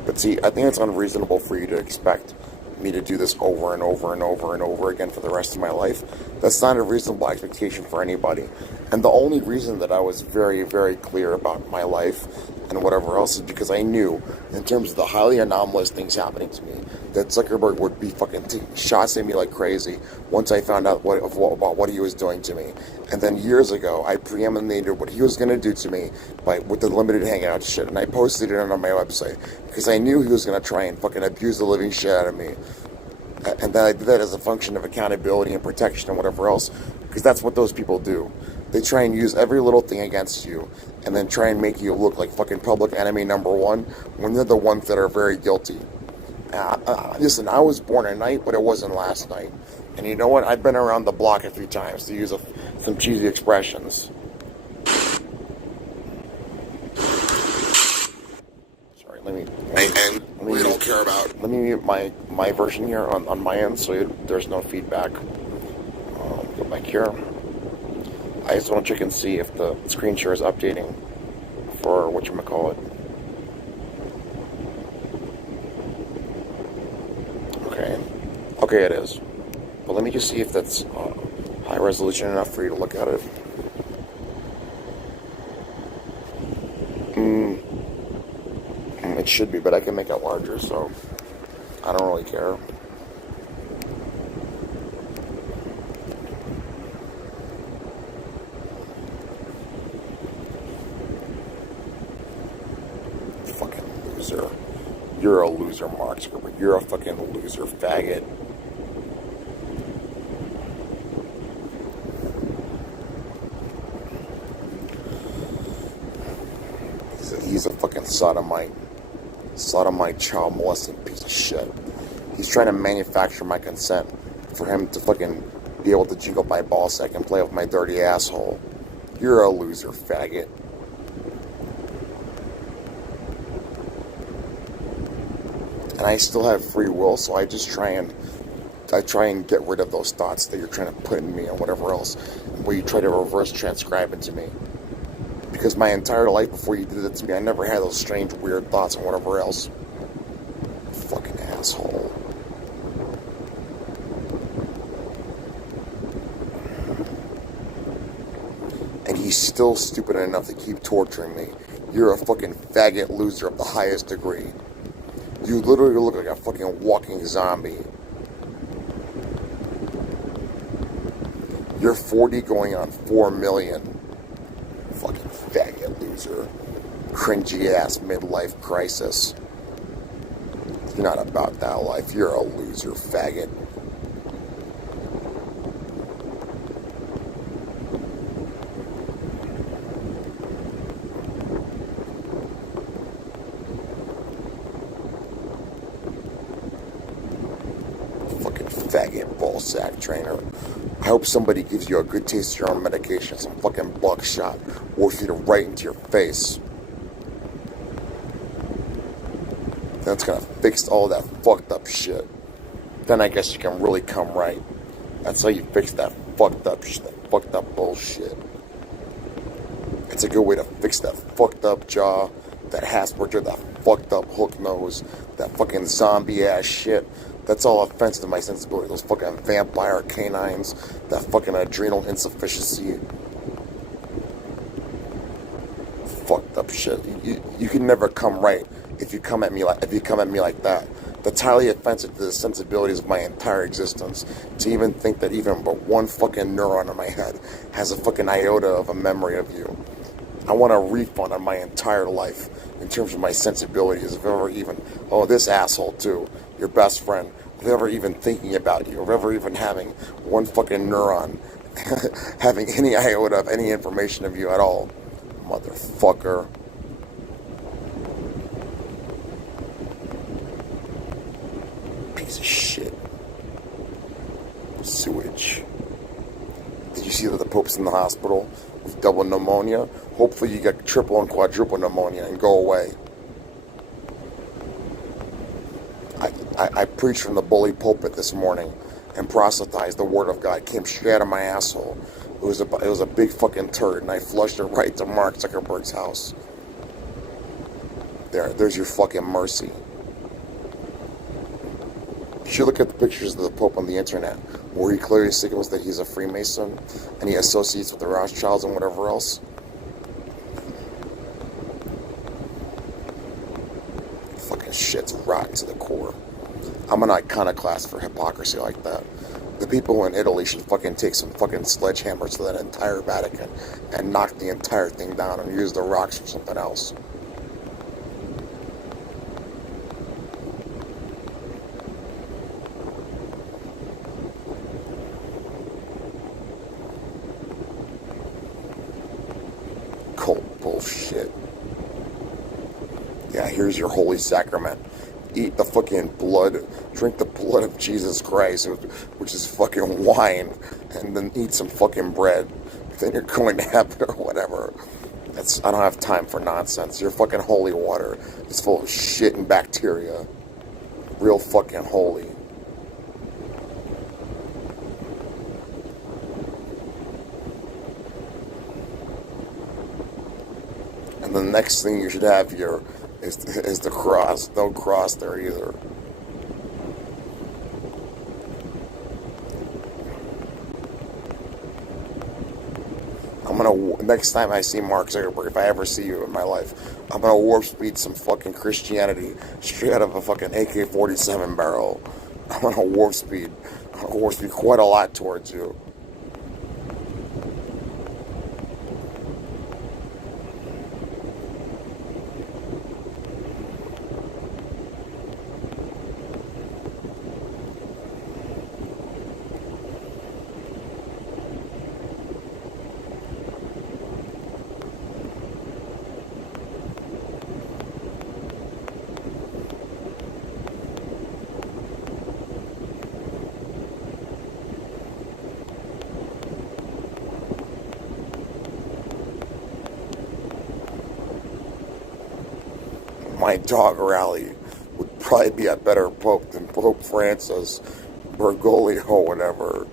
But see, I think it's unreasonable for you to expect me to do this over and over and over and over again for the rest of my life. That's not a reasonable expectation for anybody. And the only reason that I was very, very clear about my life and whatever else is because I knew, in terms of the highly anomalous things happening to me, that Zuckerberg would be fucking taking shots at me like crazy once I found out about what he was doing to me. And then years ago, I preeminated what he was going to do to me with the limited hangout shit, and I posted it on my website because I knew he was going to try and fucking abuse the living shit out of me. And then I did that as a function of accountability and protection and whatever else, because that's what those people do. They try and use every little thing against you and then try and make you look like fucking public enemy number one when they're the ones that are very guilty. Listen, I was born at night, but it wasn't last night. And you know what? I've been around the block a few times, to use some cheesy expressions. Sorry, let me we don't care about. Let me mute my version here on my end so there's no feedback. Go back here. I just want to check and see if the screen share is updating for whatchamacallit. Okay, it is. But let me just see if that's high resolution enough for you to look at it. It should be, but I can make it larger, so I don't really care. Fucking loser. You're a loser, Mark Zuckerberg. You're a fucking loser, faggot. He's a fucking sodomite, child molesting piece of shit. He's trying to manufacture my consent for him to fucking be able to jiggle my ballsack and play with my dirty asshole. You're a loser, faggot. And I still have free will, so I try and get rid of those thoughts that you're trying to put in me and whatever else, where you try to reverse transcribe into me. Because my entire life before you did it to me, I never had those strange, weird thoughts and whatever else. Fucking asshole. And he's still stupid enough to keep torturing me. You're a fucking faggot loser of the highest degree. You literally look like a fucking walking zombie. You're 40 going on 4 million. Fucking faggot loser. Cringy ass midlife crisis. You're not about that life. You're a loser, faggot. Fucking faggot ballsack trainer. I hope somebody gives you a good taste of your own medication. Some fucking buckshot. Or feed it right into your face. That's gonna fix all that fucked up shit. Then I guess you can really come right. That's how you fix that fucked up shit, that fucked up bullshit. It's a good way to fix that fucked up jaw, that Hasperger, that fucked up hook nose, that fucking zombie ass shit. That's all offensive to my sensibility. Those fucking vampire canines, that fucking adrenal insufficiency. Fucked up shit. You can never come right if you come at me like that. That's highly offensive to the sensibilities of my entire existence. To even think that even but one fucking neuron in my head has a fucking iota of a memory of you. I want a refund on my entire life in terms of my sensibilities. If ever even, oh, this asshole too, your best friend, of ever even thinking about you, of ever even having one fucking neuron, having any iota of any information of you at all. Motherfucker. Piece of shit. Sewage. Did you see that the Pope's in the hospital with double pneumonia? Hopefully you get triple and quadruple pneumonia and go away. I preached from the bully pulpit this morning and proselytized the word of God. It came straight out of my asshole. It was a big fucking turd, and I flushed it right to Mark Zuckerberg's house. There's your fucking mercy. You should look at the pictures of the Pope on the internet, where he clearly signals that he's a Freemason and he associates with the Rothschilds and whatever else. Fucking shit's rotten to the core. I'm an iconoclast for hypocrisy like that. The people in Italy should fucking take some fucking sledgehammers to that entire Vatican and knock the entire thing down and use the rocks for something else. Cold bullshit. Yeah, here's your holy sacrament. Eat the fucking blood, drink the blood of Jesus Christ, which is fucking wine, and then eat some fucking bread. Then you're going to heaven or whatever. I don't have time for nonsense. Your fucking holy water is full of shit and bacteria. Real fucking holy. And the next thing you should have here is the cross. No cross there either. Next time I see Mark Zuckerberg, if I ever see you in my life, I'm gonna warp speed some fucking Christianity straight out of a fucking AK-47 barrel. I'm gonna warp speed quite a lot towards you. My dog rally would probably be a better pope than Pope Francis, Bergoglio, or whatever.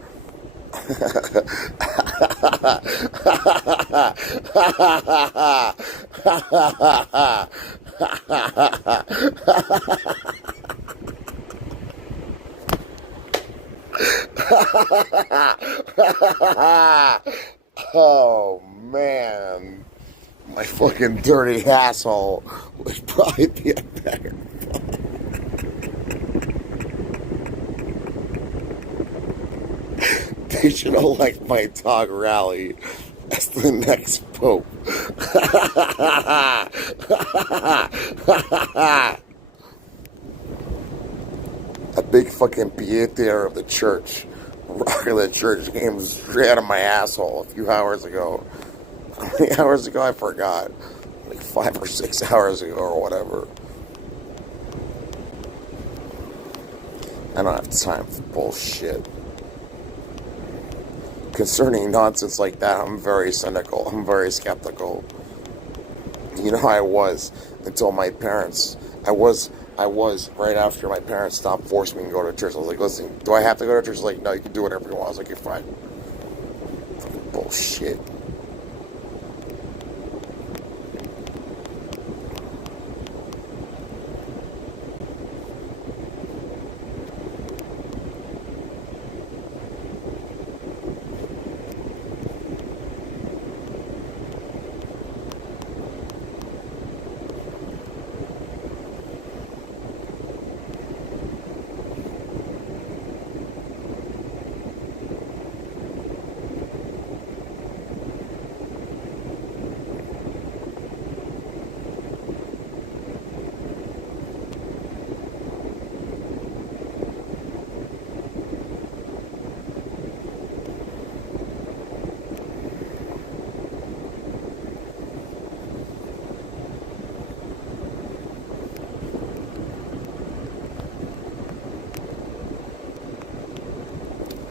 Oh man, my fucking dirty asshole would probably be a better. They should elect my dog Rally as the next pope. A big fucking pietier of the church. Rock of the church came straight out of my asshole a few hours ago. How many hours ago? I forgot. Like 5 or 6 hours ago or whatever. I don't have time for bullshit. Concerning nonsense like that, I'm very cynical. I'm very skeptical. You know, I was until my parents. I was right after my parents stopped forcing me to go to church. I was like, listen, do I have to go to church? Like, no, you can do whatever you want. I was like, you're fine. Fucking bullshit.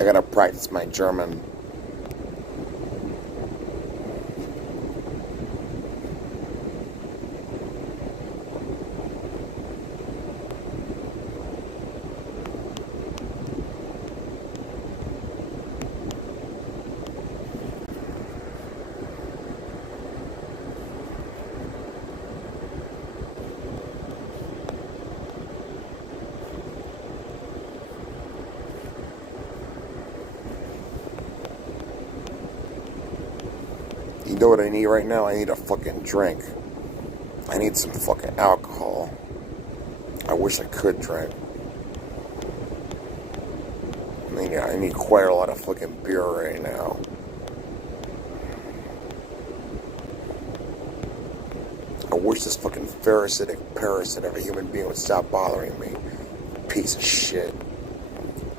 I gotta practice my German. You know what I need right now? I need a fucking drink. I need some fucking alcohol. I wish I could drink. I need quite a lot of fucking beer right now. I wish this fucking parasite of a human being would stop bothering me. Piece of shit.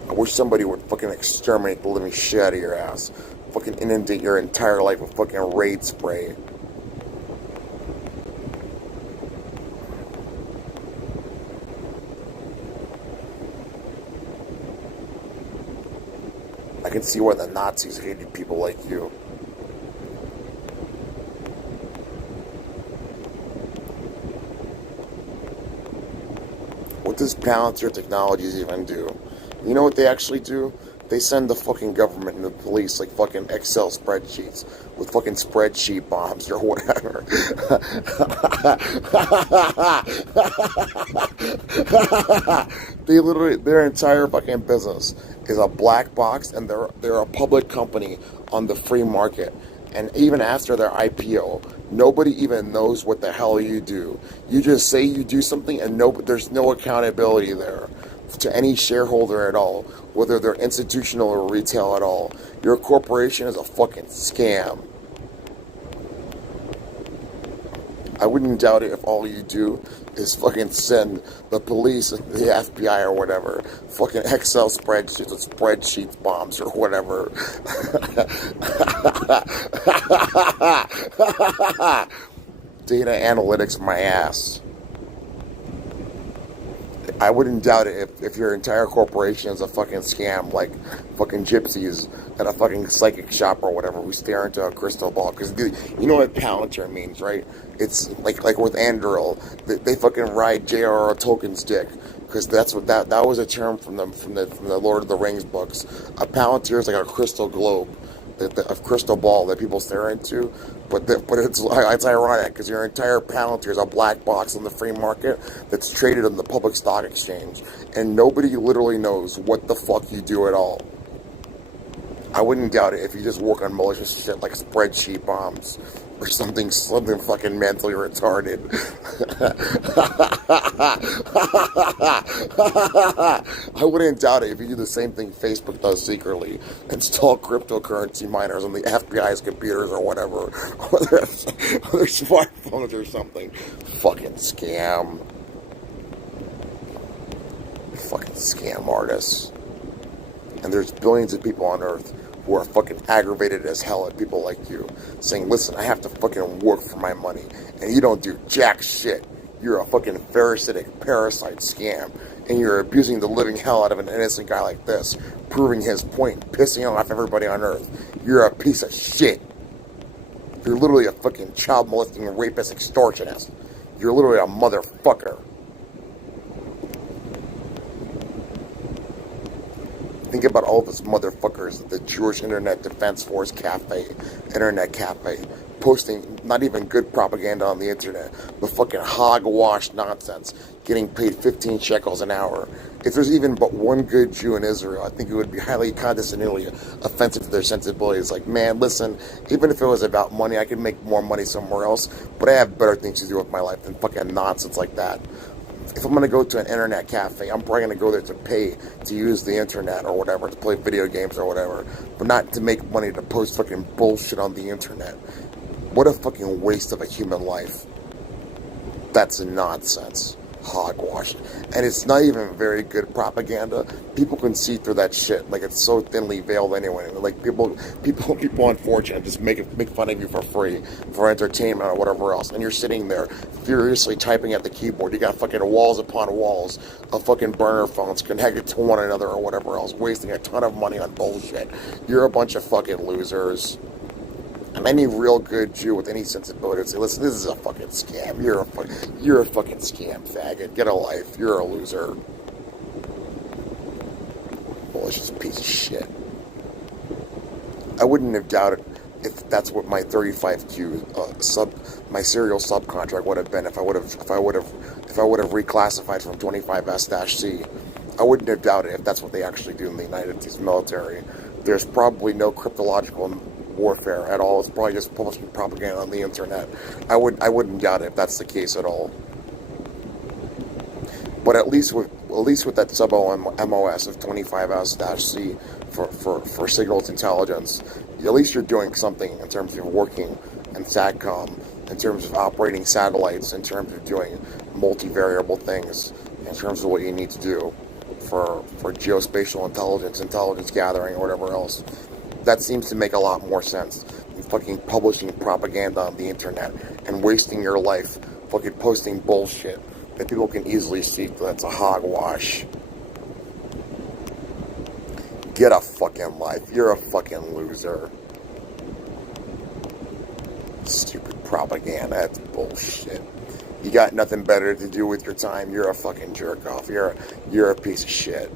I wish somebody would fucking exterminate the living shit out of your ass. Fucking inundate your entire life with fucking Raid spray. I can see why the Nazis hated people like you. What does Palantir Technologies even do? You know what they actually do? They send the fucking government and the police like fucking Excel spreadsheets with fucking spreadsheet bombs or whatever. They literally, their entire fucking business is a black box, and they're a public company on the free market. And even after their IPO, nobody even knows what the hell you do. You just say you do something, and there's no accountability there to any shareholder at all, whether they're institutional or retail at all. Your corporation is a fucking scam. I wouldn't doubt it if all you do is fucking send the police, the FBI or whatever, fucking Excel spreadsheets with spreadsheets bombs or whatever. Data analytics, my ass. I wouldn't doubt it if your entire corporation is a fucking scam, like fucking gypsies at a fucking psychic shop or whatever who stare into a crystal ball. Because you know what Palantir means, right? It's like with Anduril, they fucking ride J.R.R. Tolkien's dick. Because that's what that was a term from the Lord of the Rings books. A Palantir is like a crystal globe, a crystal ball that people stare into. But it's ironic because your entire Palantir is a black box on the free market that's traded on the public stock exchange, and nobody literally knows what the fuck you do at all. I wouldn't doubt it if you just work on malicious shit like spreadsheet bombs or something fucking mentally retarded. I wouldn't doubt it if you do the same thing Facebook does secretly. Install cryptocurrency miners on the FBI's computers or whatever. Or their smartphones or something. Fucking scam. Fucking scam artists. And there's billions of people on Earth who are fucking aggravated as hell at people like you, saying, listen, I have to fucking work for my money, and you don't do jack shit. You're a fucking parasitic parasite scam, and you're abusing the living hell out of an innocent guy like this, proving his point, pissing off everybody on Earth. You're a piece of shit. You're literally a fucking child molesting rapist extortionist. You're literally a motherfucker. Think about all those motherfuckers at the Jewish Internet Defense Force Internet Cafe, posting not even good propaganda on the internet, but fucking hogwash nonsense, getting paid 15 shekels an hour. If there's even but one good Jew in Israel, I think it would be highly condescendingly offensive to their sensibilities. Like, man, listen, even if it was about money, I could make more money somewhere else, but I have better things to do with my life than fucking nonsense like that. If I'm going to go to an internet cafe, I'm probably going to go there to pay to use the internet or whatever, to play video games or whatever, but not to make money to post fucking bullshit on the internet. What a fucking waste of a human life. That's nonsense. Hogwash. And it's not even very good propaganda. People can see through that shit. Like, it's so thinly veiled anyway. Like, people on 4chan just make fun of you for free, for entertainment or whatever else. And you're sitting there furiously typing at the keyboard. You got fucking walls upon walls of fucking burner phones connected to one another or whatever else, wasting a ton of money on bullshit. You're a bunch of fucking losers. And any real good Jew with any sensibility would say, listen, this is a fucking scam. You're a fucking scam faggot. Get a life. You're a loser. Malicious piece of shit. I wouldn't have doubted if that's what my 35Q my serial subcontract would have been if I would have reclassified from 25S-C. I wouldn't have doubted if that's what they actually do in the United States military. There's probably no cryptological warfare at all. It's probably just publishing propaganda on the internet. I wouldn't doubt it if that's the case at all. But at least with that sub MOS of 25S-C for signals intelligence, at least you're doing something in terms of working in SATCOM, in terms of operating satellites, in terms of doing multivariable things, in terms of what you need to do for geospatial intelligence gathering, or whatever else. That seems to make a lot more sense than fucking publishing propaganda on the internet and wasting your life fucking posting bullshit that people can easily see that's a hogwash. Get a fucking life. You're a fucking loser. Stupid propaganda. That's bullshit. You got nothing better to do with your time. You're a fucking jerk off. You're a piece of shit.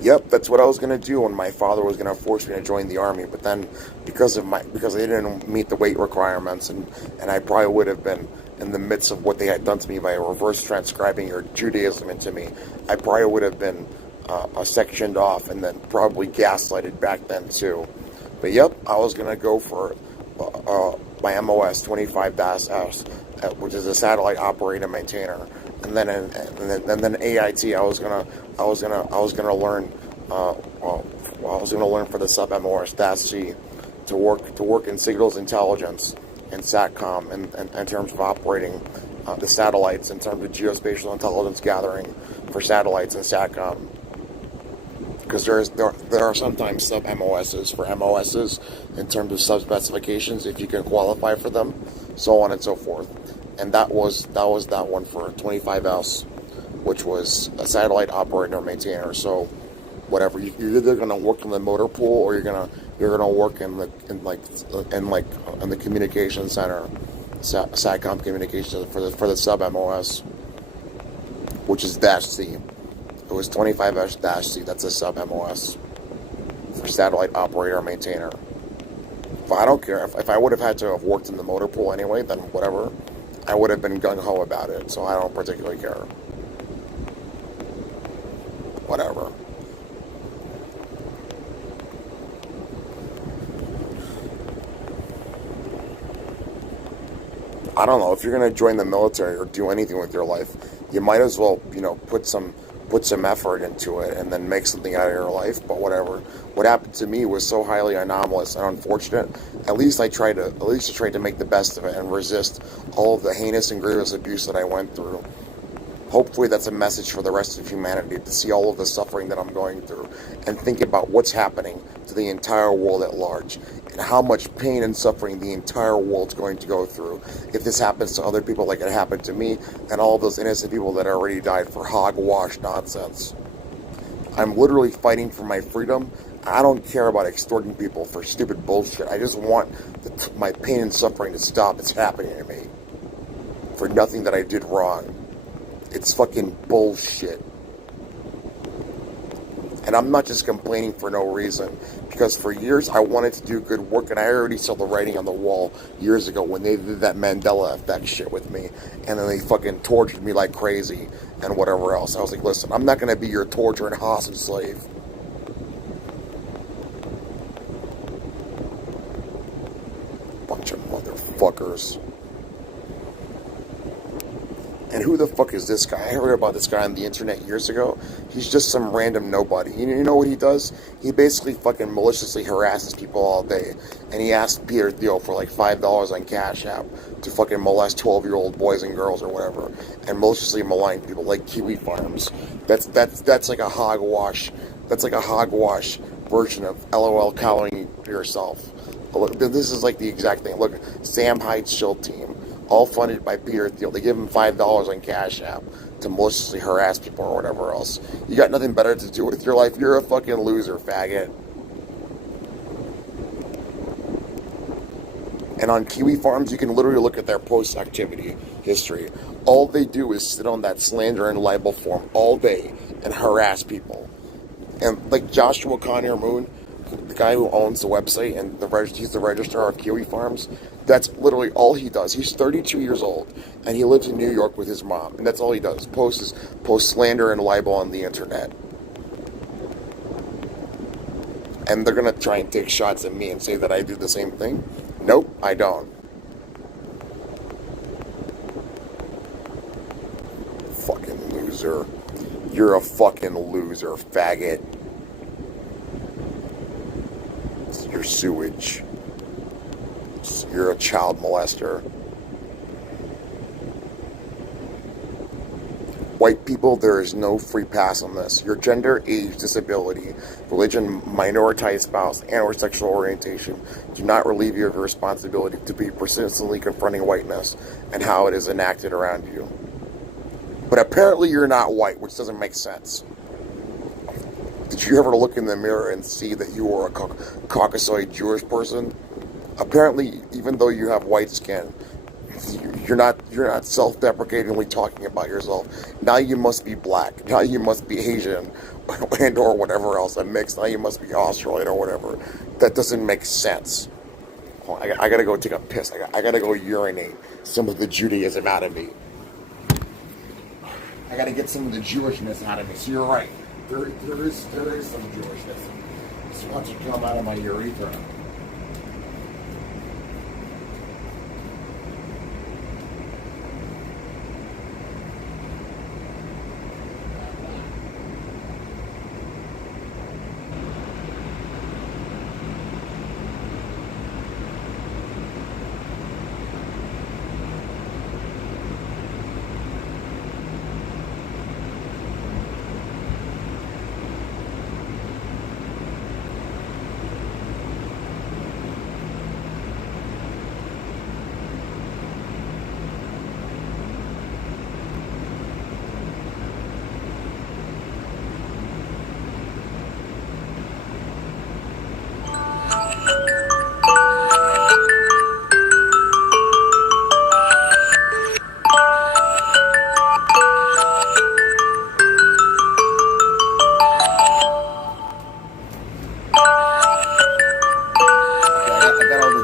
Yep, that's what I was gonna do when my father was gonna force me to join the army. But then, because I didn't meet the weight requirements, and I probably would have been in the midst of what they had done to me by reverse transcribing your Judaism into me, I probably would have been sectioned off and then probably gaslighted back then too. But yep, I was gonna go for my MOS 25-S, which is a satellite operator maintainer, and then AIT. I was gonna learn. I was gonna learn for the sub MOS-C to work in signals intelligence and SATCOM, and in terms of operating the satellites, in terms of geospatial intelligence gathering for satellites and SATCOM. Because there are sometimes sub MOSs for MOSs in terms of sub specifications if you can qualify for them, so on and so forth. And that was that one for 25S, which was a satellite operator maintainer. So whatever, you're either gonna work in the motor pool, or you're gonna work in the communication center, SATCOM communications for the sub MOS, which is -C. It was 25S-C. That's a sub MOS for satellite operator maintainer. But I don't care if I would have had to have worked in the motor pool anyway. Then whatever, I would have been gung ho about it. So I don't particularly care. Whatever. I don't know, if you're gonna join the military or do anything with your life, you might as well, put some effort into it and then make something out of your life. But whatever. What happened to me was so highly anomalous and unfortunate. At least I tried to make the best of it and resist all of the heinous and grievous abuse that I went through. Hopefully that's a message for the rest of humanity, to see all of the suffering that I'm going through and think about what's happening to the entire world at large, and how much pain and suffering the entire world's going to go through if this happens to other people like it happened to me and all of those innocent people that already died for hogwash nonsense. I'm literally fighting for my freedom. I don't care about extorting people for stupid bullshit. I just want my pain and suffering to stop. It's happening to me for nothing that I did wrong. It's fucking bullshit. And I'm not just complaining for no reason, because for years I wanted to do good work, and I already saw the writing on the wall years ago when they did that Mandela effect shit with me, and then they fucking tortured me like crazy and whatever else. I was like, listen, I'm not going to be your torture and hostage slave. Bunch of motherfuckers. And who the fuck is this guy? I heard about this guy on the internet years ago. He's just some random nobody. You know what he does? He basically fucking maliciously harasses people all day. And he asked Peter Thiel for like $5 on Cash App to fucking molest 12-year-old boys and girls or whatever. And maliciously malign people like Kiwi Farms. That's like a hogwash. That's like a hogwash version of LOL cowering yourself. This is like the exact thing. Look, Sam Hyde's Shield Team. All funded by Peter Thiel. They give him $5 on Cash App to maliciously harass people or whatever else. You got nothing better to do with your life. You're a fucking loser, faggot. And on Kiwi Farms, you can literally look at their post-activity history. All they do is sit on that slander and libel form all day and harass people. And like Joshua Connor Moon, the guy who owns the website and he's the registrar of Kiwi Farms. That's literally all he does. He's 32 years old and he lives in New York with his mom, and that's all he does. Post slander and libel on the internet. And they're gonna try and take shots at me and say that I do the same thing. Nope, I don't. Fucking loser. You're a fucking loser, faggot. You're sewage. You're a child molester. White people, there is no free pass on this. Your gender, age, disability, religion, minoritized spouse, and or sexual orientation do not relieve you of your responsibility to be persistently confronting whiteness and how it is enacted around you. But apparently you're not white, which doesn't make sense. Did you ever look in the mirror and see that you were a Caucasoid Jewish person? Apparently, even though you have white skin, you're not self-deprecatingly talking about yourself. Now you must be black. Now you must be Asian, and or whatever else, a mix. Now you must be Australian or whatever. That doesn't make sense. I gotta go take a piss. I gotta go urinate some of the Judaism out of me. I gotta get some of the Jewishness out of me. So you're right. There is some Jewishness. Just wants to come out of my urethra.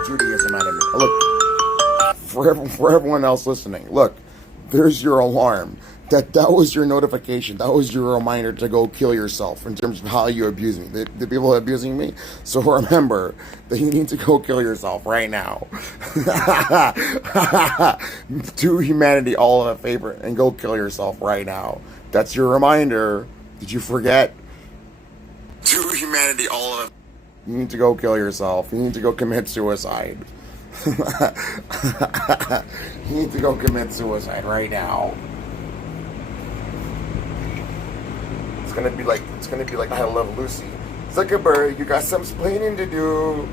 Judaism out of me. Look, for everyone else listening, look, there's your alarm. That was your notification. That was your reminder to go kill yourself in terms of how you abuse me. The people abusing me. So remember that you need to go kill yourself right now. Do humanity all a favor and go kill yourself right now. That's your reminder. Did you forget? Do humanity all a... You need to go kill yourself. You need to go commit suicide. You need to go commit suicide right now. It's gonna be like I Love Lucy. Zuckerberg, you got some explaining to do.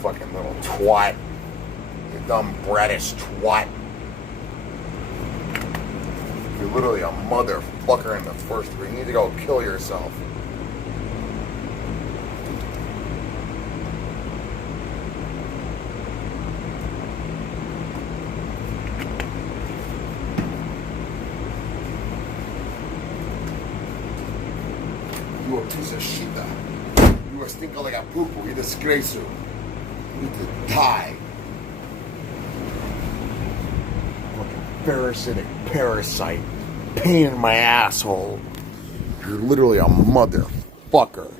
Fucking little twat. You dumb bratish twat. You're literally a motherfucker in the first degree. You need to go kill yourself. You a piece of shit. You a stinker like a poo-poo. You disgrace you. You need to die. Fucking parasitic parasite. Pain in my asshole. You're literally a motherfucker.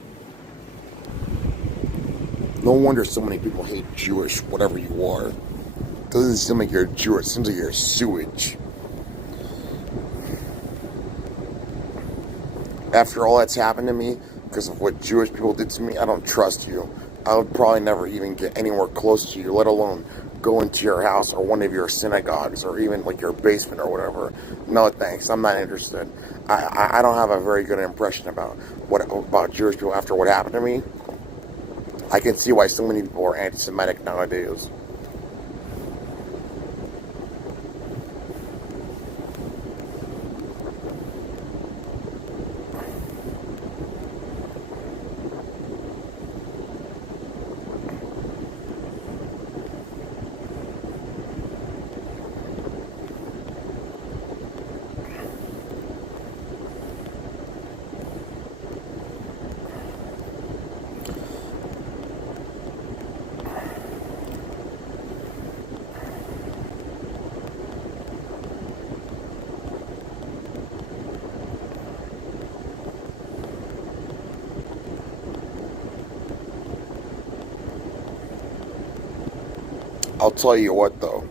No wonder so many people hate Jewish, whatever you are. Doesn't seem like you're Jewish. It seems like you're sewage. After all that's happened to me, because of what Jewish people did to me, I don't trust you. I would probably never even get anywhere close to you, let alone go into your house or one of your synagogues or even like your basement or whatever. No thanks, I'm not interested. I don't have a very good impression about Jewish people after what happened to me. I can see why so many people are anti-Semitic nowadays. I'll tell you what though,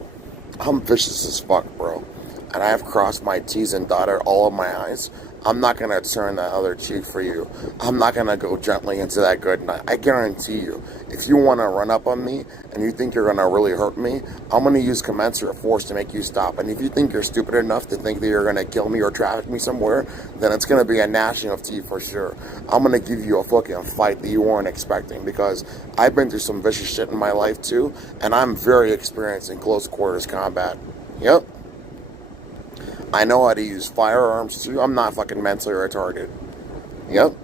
I'm vicious as fuck, bro. And I have crossed my T's and dotted all of my I's. I'm not gonna turn that other cheek for you. I'm not gonna go gently into that good night. I guarantee you, if you wanna run up on me and you think you're gonna really hurt me, I'm gonna use commensurate force to make you stop. And if you think you're stupid enough to think that you're gonna kill me or traffic me somewhere, then it's gonna be a gnashing of teeth for sure. I'm gonna give you a fucking fight that you weren't expecting because I've been through some vicious shit in my life too, and I'm very experienced in close quarters combat. Yep. I know how to use firearms too. I'm not fucking mentally retarded. Yep.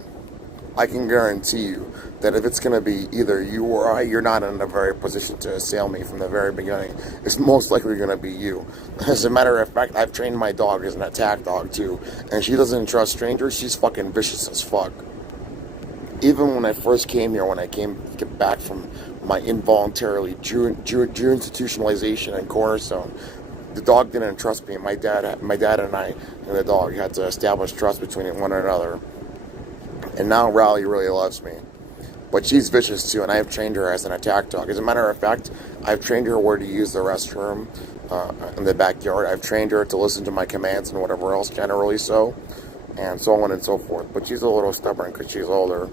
I can guarantee you that if it's going to be either you or I, you're not in a very position to assail me from the very beginning. It's most likely going to be you. As a matter of fact, I've trained my dog as an attack dog too. And she doesn't trust strangers. She's fucking vicious as fuck. Even when I first came here, when I came back from my involuntarily Jew institutionalization in Cornerstone, the dog didn't trust me. My dad and I and the dog had to establish trust between one another. And now Raleigh really loves me. But she's vicious too, and I have trained her as an attack dog. As a matter of fact, I've trained her where to use the restroom in the backyard. I've trained her to listen to my commands and whatever else, generally so, and so on and so forth. But she's a little stubborn because she's older.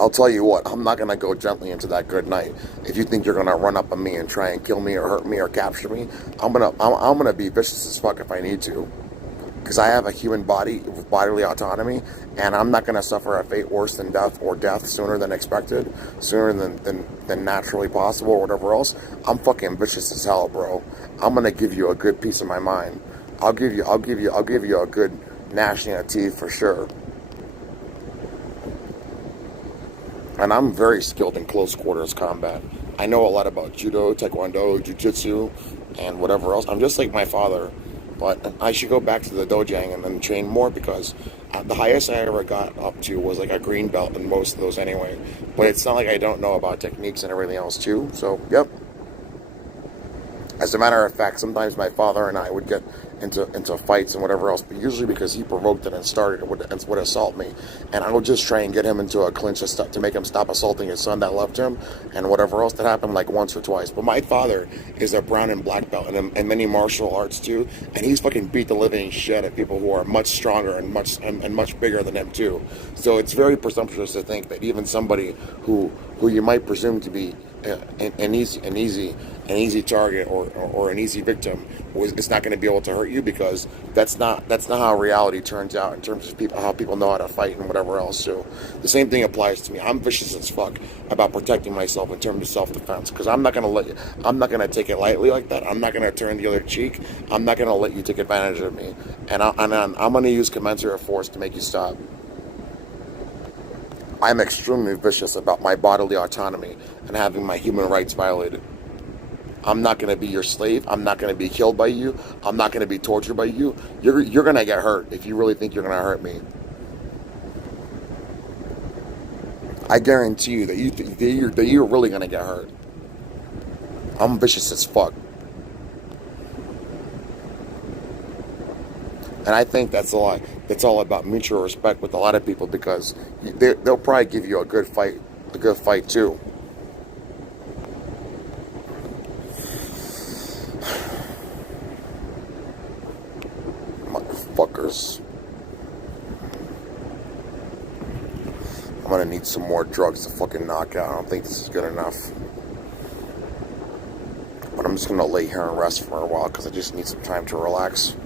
I'll tell you what, I'm not going to go gently into that good night. If you think you're going to run up on me and try and kill me or hurt me or capture me, I'm gonna be vicious as fuck if I need to. Because I have a human body with bodily autonomy, and I'm not going to suffer a fate worse than death or death sooner than expected, sooner than naturally possible or whatever else. I'm fucking vicious as hell, bro. I'm going to give you a good piece of my mind. I'll give you a good gnashing of teeth for sure. And I'm very skilled in close quarters combat. I know a lot about judo, taekwondo, jiu-jitsu, and whatever else. I'm just like my father. But I should go back to the dojang and then train more because the highest I ever got up to was like a green belt in most of those anyway. But it's not like I don't know about techniques and everything else too. So, yep. As a matter of fact, sometimes my father and I would get into fights and whatever else, but usually because he provoked it and started it would assault me, and I would just try and get him into a clinch to make him stop assaulting his son that loved him, and whatever else that happened like once or twice. But my father is a brown and black belt and many martial arts too, and he's fucking beat the living shit at people who are much stronger and much bigger than him too. So it's very presumptuous to think that even somebody who you might presume to be an easy target or an easy victim is not going to be able to hurt you, because that's not how reality turns out in terms of how people know how to fight and whatever else. So the same thing applies to me. I'm vicious as fuck about protecting myself in terms of self-defense, because I'm not going to take it lightly like that. I'm not going to turn the other cheek. I'm not going to let you take advantage of me, and I'm going to use commensurate force to make you stop. I'm extremely vicious about my bodily autonomy and having my human rights violated. I'm not going to be your slave. I'm not going to be killed by you. I'm not going to be tortured by you. You're going to get hurt if you really think you're going to hurt me. I guarantee you that you're really going to get hurt. I'm vicious as fuck. And I think that's all about mutual respect with a lot of people, because they'll probably give you a good fight too. Motherfuckers. I'm gonna need some more drugs to fucking knock out. I don't think this is good enough. But I'm just gonna lay here and rest for a while because I just need some time to relax.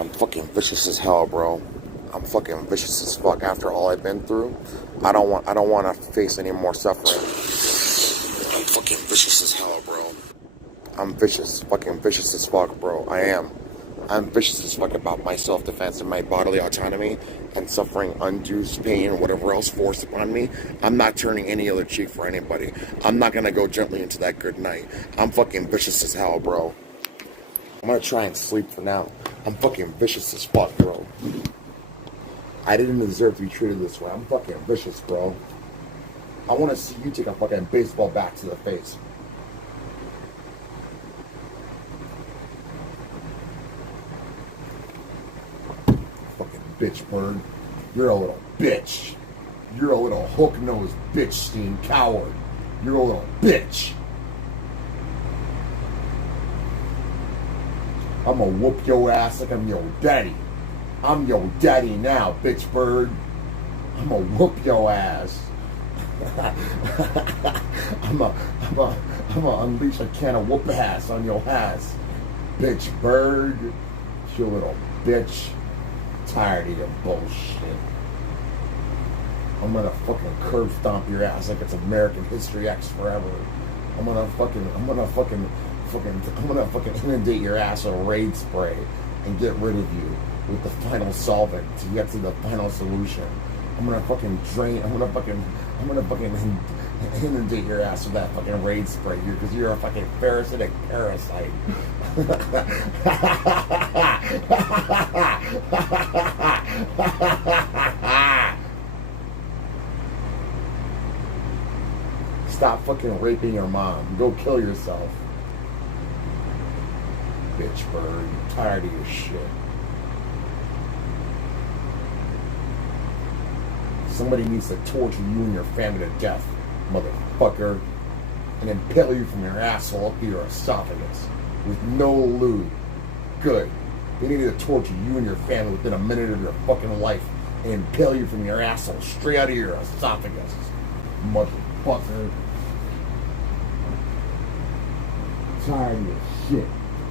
I'm fucking vicious as hell, bro. I'm fucking vicious as fuck after all I've been through. I don't want to face any more suffering. I'm fucking vicious as hell, bro. I'm fucking vicious as fuck, bro. I am. I'm vicious as fuck about my self-defense and my bodily autonomy and suffering undue pain or whatever else forced upon me. I'm not turning any other cheek for anybody. I'm not gonna go gently into that good night. I'm fucking vicious as hell, bro. I'm gonna try and sleep for now. I'm fucking vicious as fuck, bro. I didn't deserve to be treated this way. I'm fucking vicious, bro. I wanna see you take a fucking baseball bat to the face. Fucking bitch bird. You're a little bitch. You're a little hook-nosed bitch, Steen coward. You're a little bitch. I'm gonna whoop your ass like I'm your daddy. I'm your daddy now, bitch bird. I'm gonna whoop your ass. I'm gonna unleash a can of whoop ass on your ass, bitch bird. You little bitch. Tired of your bullshit. I'm gonna fucking curb stomp your ass like it's American History X forever. I'm gonna fucking inundate your ass with raid spray and get rid of you with the final solvent to get to the final solution. I'm gonna fucking inundate your ass with that fucking raid spray because you're a fucking parasitic parasite. Stop fucking raping your mom. Go kill yourself. Bitch bird. I'm tired of your shit. Somebody needs to torture you and your family to death, motherfucker, and impale you from your asshole up to your esophagus with no lube. Good. They need to torture you and your family within a minute of your fucking life and impale you from your asshole straight out of your esophagus, motherfucker. I'm tired of your shit.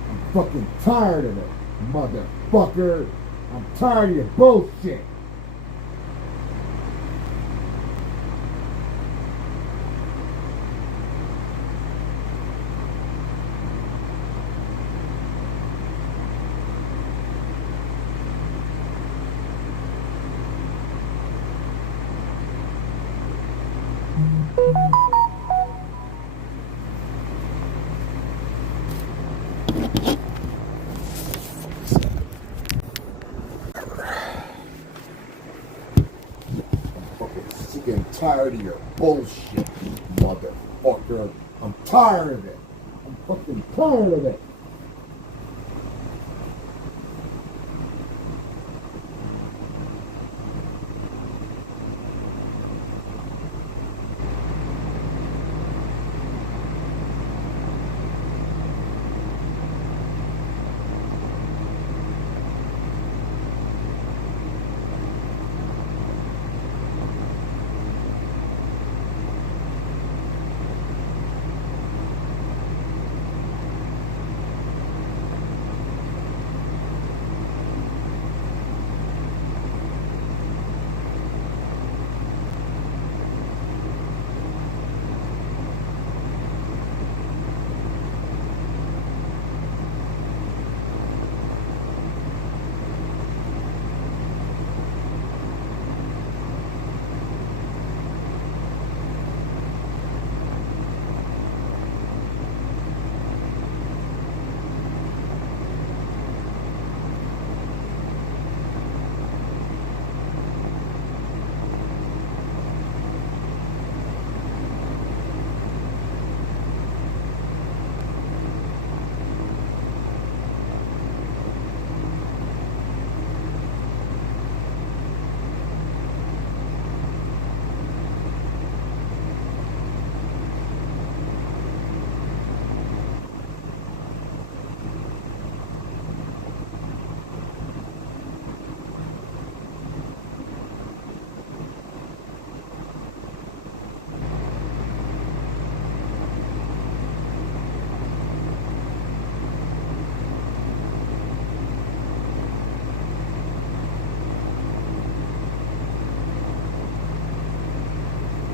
I'm fucking tired of it, motherfucker. I'm tired of your bullshit. Sick and tired of your bullshit, motherfucker. I'm tired of it. I'm fucking tired of it.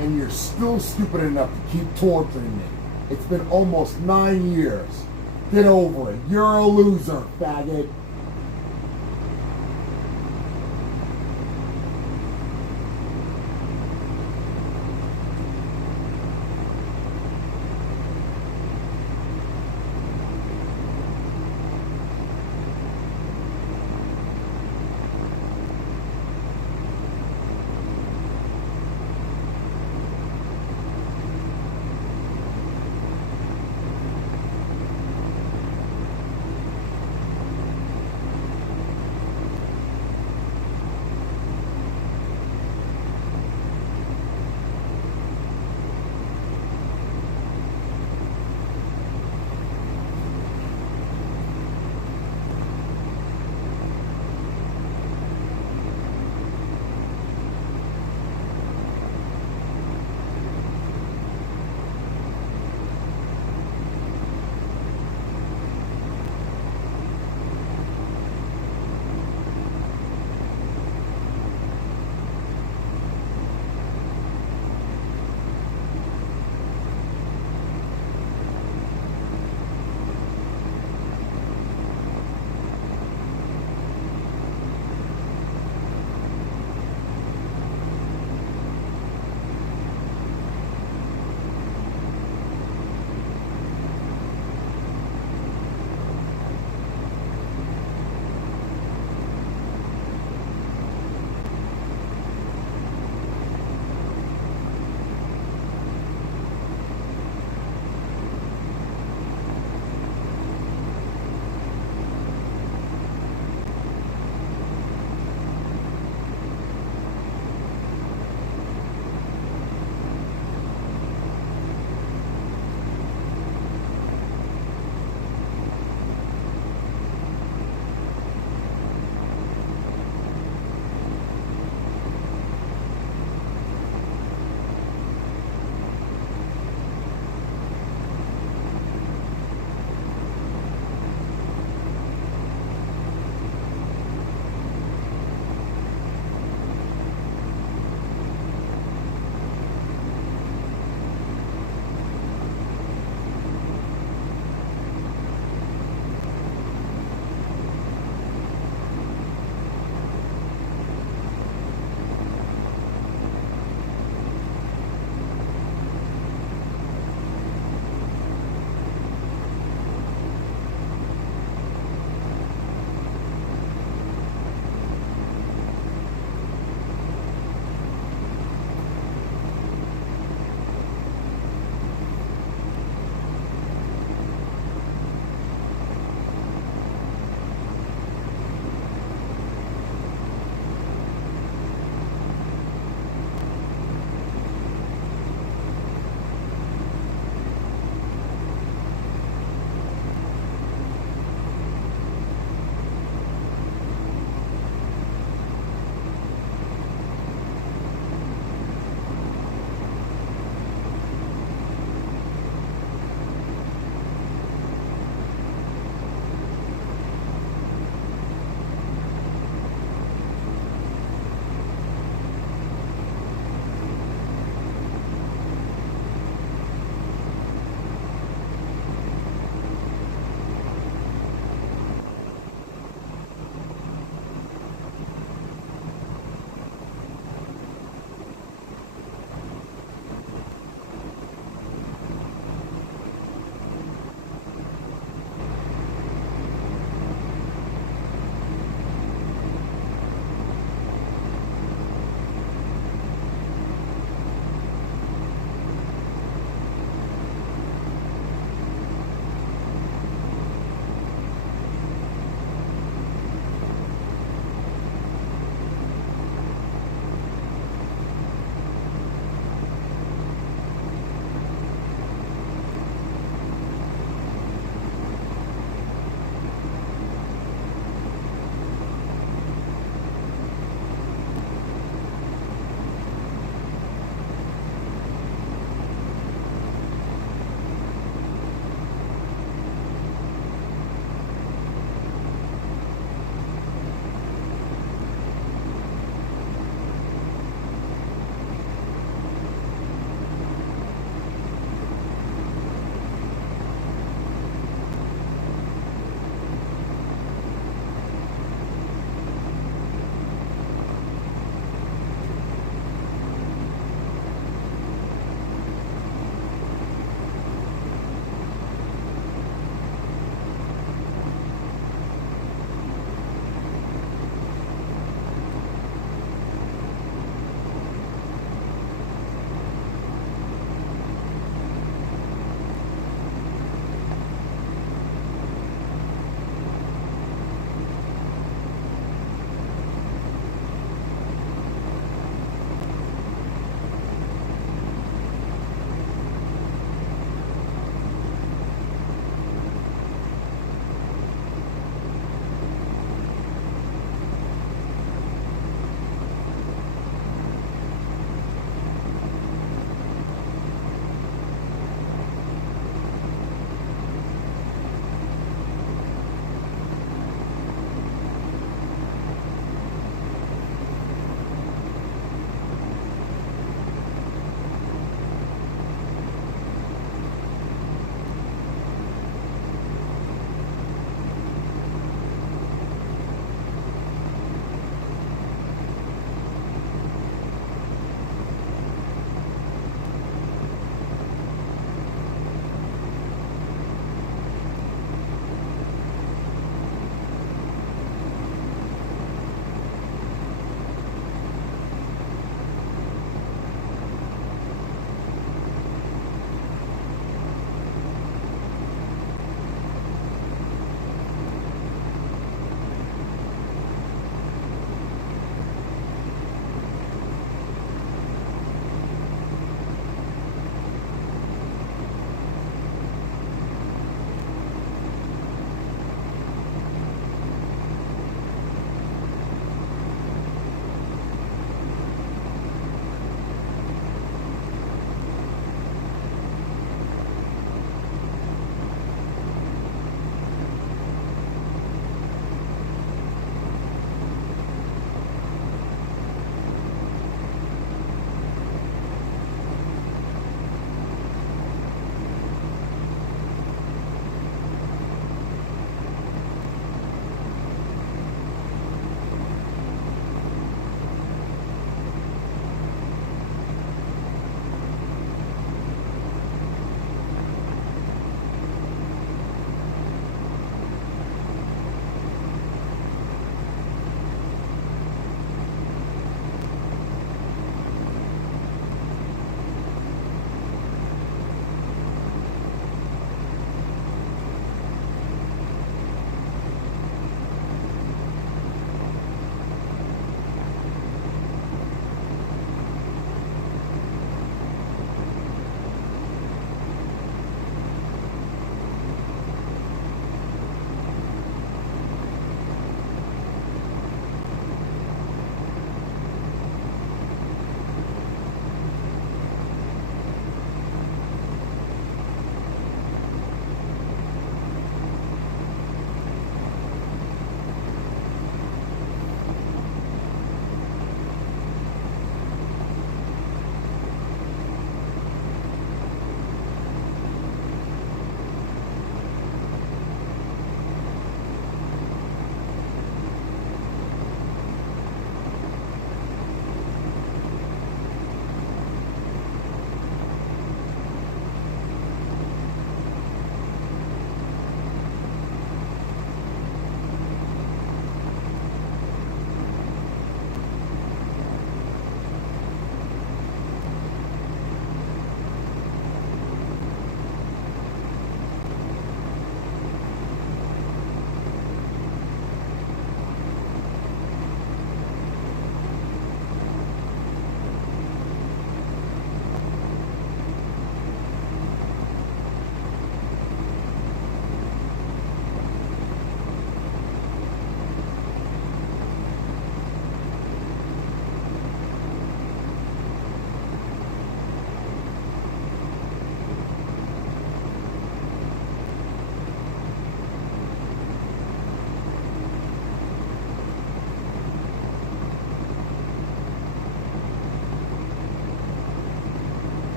And you're still stupid enough to keep torturing me. It's been almost 9 years. Get over it. You're a loser, faggot.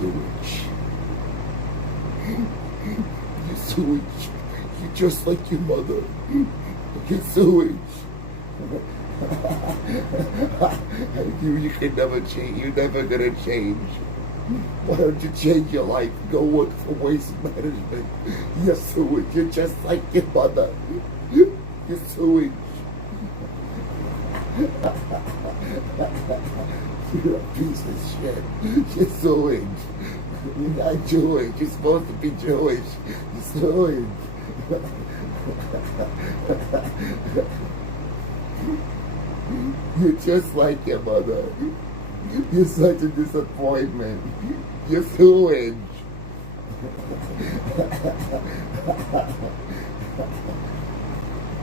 sewage. You sewage. You're just like your mother. You sewage. I knew you could never change. You're never gonna change. Why don't you change your life? Go work for waste management. You're sewage. You're just like your mother. You're sewage. You're a piece of shit. You're sewage. You're not Jewish. You're supposed to be Jewish. You're sewage. You're just like your mother. You're such a disappointment. You're sewage.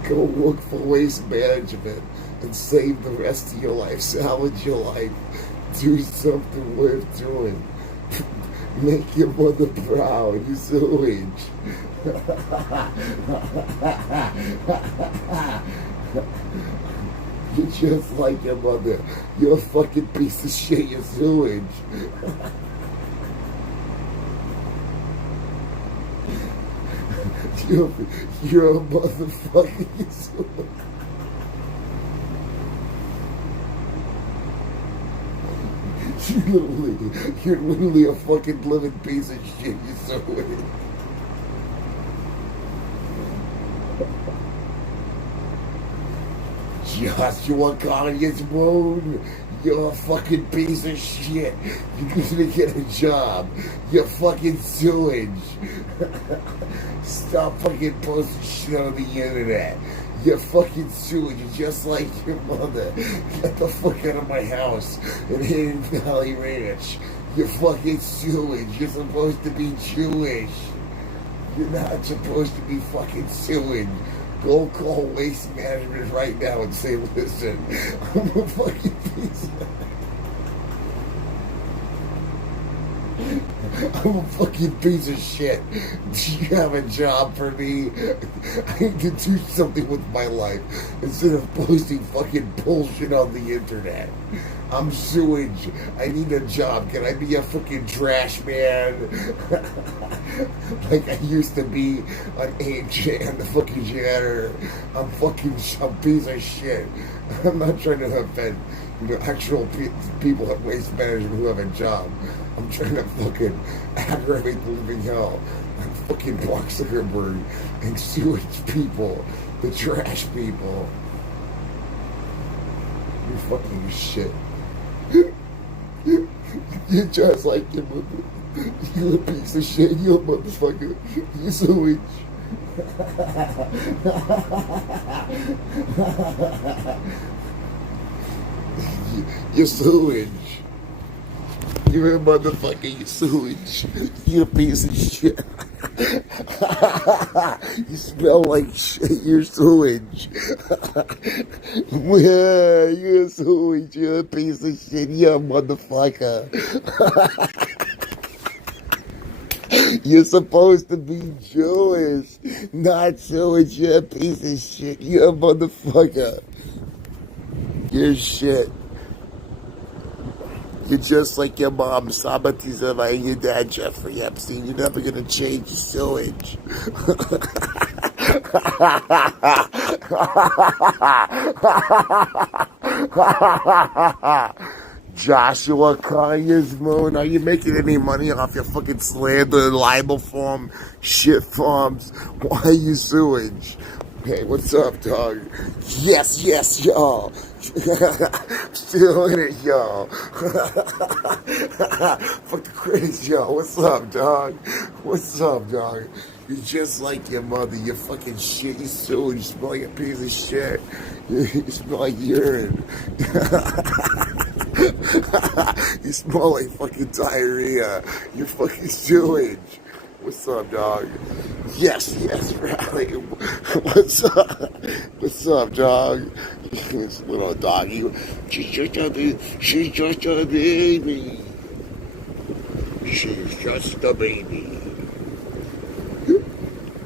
Go work for waste management and save the rest of your life. Salvage your life. Do something worth doing. Make your mother proud. You're sewage. You're just like your mother. You're a fucking piece of shit. You're sewage. You're a motherfucking sewage. You're literally a fucking living piece of shit. You're sewage. Joshua Kanye's moon. You're a fucking piece of shit. You're gonna get a job. You're fucking sewage. Stop fucking posting shit on the internet. You're fucking sewage. You're just like your mother. Get the fuck out of my house in Hidden Valley Ranch. You're fucking sewage. You're supposed to be Jewish. You're not supposed to be fucking sewage. Go call Waste Management right now and say, listen, I'm a fucking piece I'm a fucking piece of shit. Do you have a job for me? I need to do something with my life instead of posting fucking bullshit on the internet. I'm sewage. I need a job. Can I be a fucking trash man? Like I used to be on AJ and the fucking janitor. I'm a piece of shit. I'm not trying to offend actual people at Waste Management who have a job. I'm trying to fucking aggravate the living hell on fucking Mark Zuckerberg and sewage people, the trash people. You're fucking shit. You're just like your mother. You're a piece of shit. You're a motherfucker. You're sewage. You're sewage. You're a motherfucker. You're sewage. You're a piece of shit. You smell like shit. You're sewage. You're sewage. You're a piece of shit. You're a motherfucker. You're supposed to be Jewish, not Jewish. You're a piece of shit. You're a motherfucker. You're shit. You're just like your mom, Saba Tizova, and your dad, Jeffrey Epstein. You're never gonna change your sewage. Joshua Kanye's moon. Are you making any money off your fucking slander and libel farm shit farms? Why are you sewage? Hey, what's up, dog? Yes, yes, y'all. Still in it, y'all. Fuck the critics, y'all. What's up, dog? What's up, dog? You're just like your mother. You're fucking shit. You're sewage. You smell like a piece of shit. You smell like urine. You smell like fucking diarrhea. You're fucking sewage. What's up, dog? Yes, yes, Riley. What's up? What's up, dog? This little doggy. She's just a baby. She's just a baby. She's just a baby.